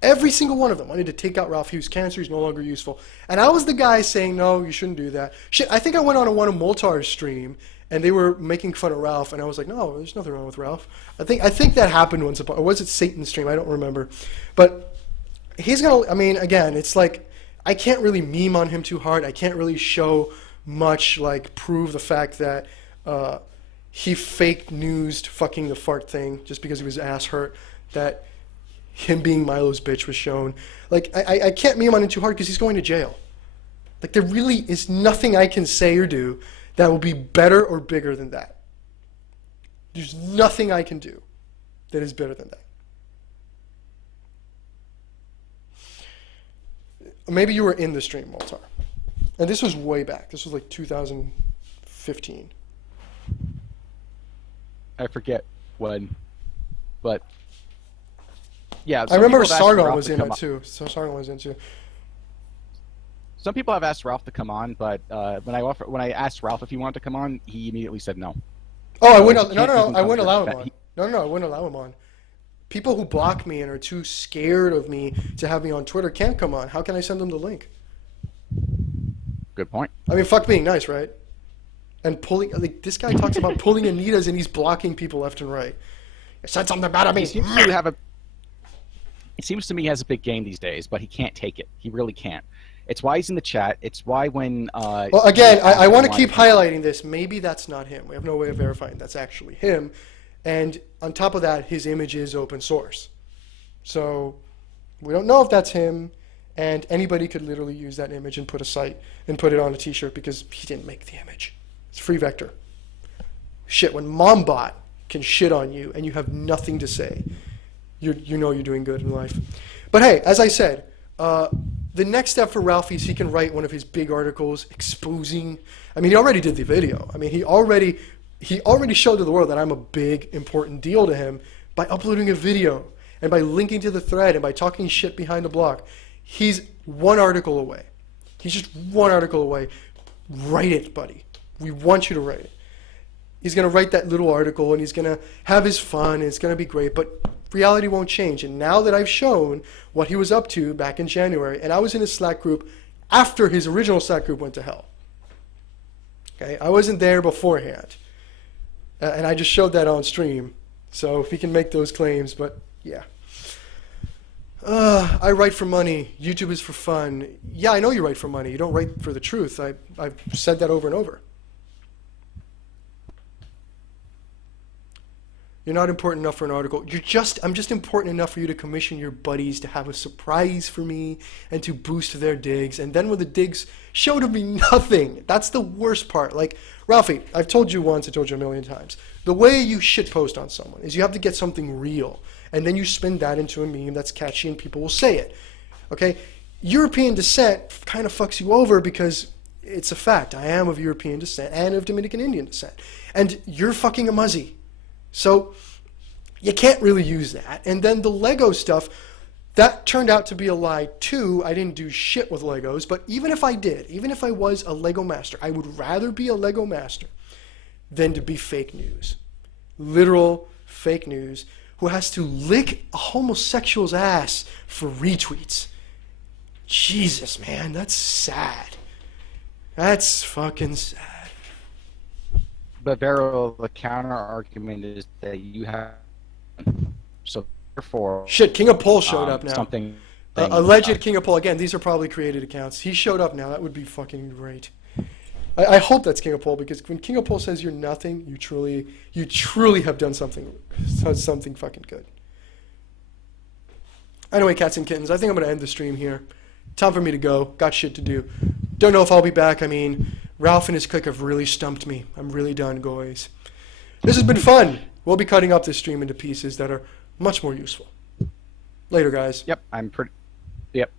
Every single one of them wanted to take out Ralph. He was cancer. He's no longer useful. And I was the guy saying, no, you shouldn't do that. Shit, I think I went on one of Moltar's stream, and they were making fun of Ralph, and I was like, no, there's nothing wrong with Ralph. I think that happened once upon, or was it Satan's stream? I don't remember. But he's gonna. I mean, again, it's like I can't really meme on him too hard. I can't really show much, like prove the fact that he fake newsed fucking the fart thing just because he was ass hurt. That him being Milo's bitch was shown. Like I can't meme on him too hard because he's going to jail. Like there really is nothing I can say or do that will be better or bigger than that. There's nothing I can do that is better than that. Maybe you were in the stream, Moltar. And this was way back. This was like 2015. I forget when, but yeah. I remember Sargon Sargon was in it too. So Sargon was in too. Some people have asked Ralph to come on, but when I asked Ralph if he wanted to come on, he immediately said no. Oh, I wouldn't. No, I wouldn't allow him on. No, I wouldn't allow him on. People who block me and are too scared of me to have me on Twitter can't come on. How can I send them the link? Good point. I mean, fuck being nice, right? And pulling, like, this guy talks about pulling Anita's and he's blocking people left and right. You said something about me. It seems to me he has a big game these days, but he can't take it. He really can't. It's why he's in the chat. It's why when... well, again, I want to keep highlighting this. Maybe that's not him. We have no way of verifying that's actually him. And on top of that, his image is open source. So we don't know if that's him. And anybody could literally use that image and put a site and put it on a t-shirt because he didn't make the image. It's free vector. Shit, when MomBot can shit on you and you have nothing to say, you know you're doing good in life. But hey, as I said, the next step for Ralphie is he can write one of his big articles exposing. I mean, he already did the video. I mean, he already showed to the world that I'm a big, important deal to him by uploading a video and by linking to the thread and by talking shit behind the block. He's one article away. He's just one article away. Write it, buddy. We want you to write it. He's going to write that little article and he's going to have his fun and it's going to be great, but reality won't change. And now that I've shown what he was up to back in January, and I was in his Slack group after his original Slack group went to hell. Okay, I wasn't there beforehand. And I just showed that on stream. So if he can make those claims, but yeah. I write for money. YouTube is for fun. Yeah, I know you write for money. You don't write for the truth. I've said that over and over. You're not important enough for an article. I'm just important enough for you to commission your buddies to have a surprise for me and to boost their digs. And then when the digs show to me nothing, that's the worst part. Like, Ralphie, I've told you once, I told you a million times. The way you shitpost on someone is you have to get something real. And then you spin that into a meme that's catchy and people will say it. Okay? European descent kind of fucks you over because it's a fact. I am of European descent and of Dominican Indian descent. And you're fucking a muzzy. So you can't really use that. And then the Lego stuff, that turned out to be a lie too. I didn't do shit with Legos, but even if I did, even if I was a Lego master, I would rather be a Lego master than to be fake news. Literal fake news who has to lick a homosexual's ass for retweets. Jesus, man, that's sad. That's fucking sad. But Variloh, the counter argument is that you have, so therefore. Shit, King of Pole showed up now. Something. Alleged King of Pole. Again, these are probably created accounts. He showed up now. That would be fucking great. I hope that's King of Pole because when King of Pole says you're nothing, you truly have done something fucking good. Anyway, cats and kittens, I think I'm gonna end the stream here. Time for me to go. Got shit to do. Don't know if I'll be back. I mean, Ralph and his clique have really stumped me. I'm really done, guys. This has been fun. We'll be cutting up this stream into pieces that are much more useful. Later, guys. Yep, I'm pretty. Yep.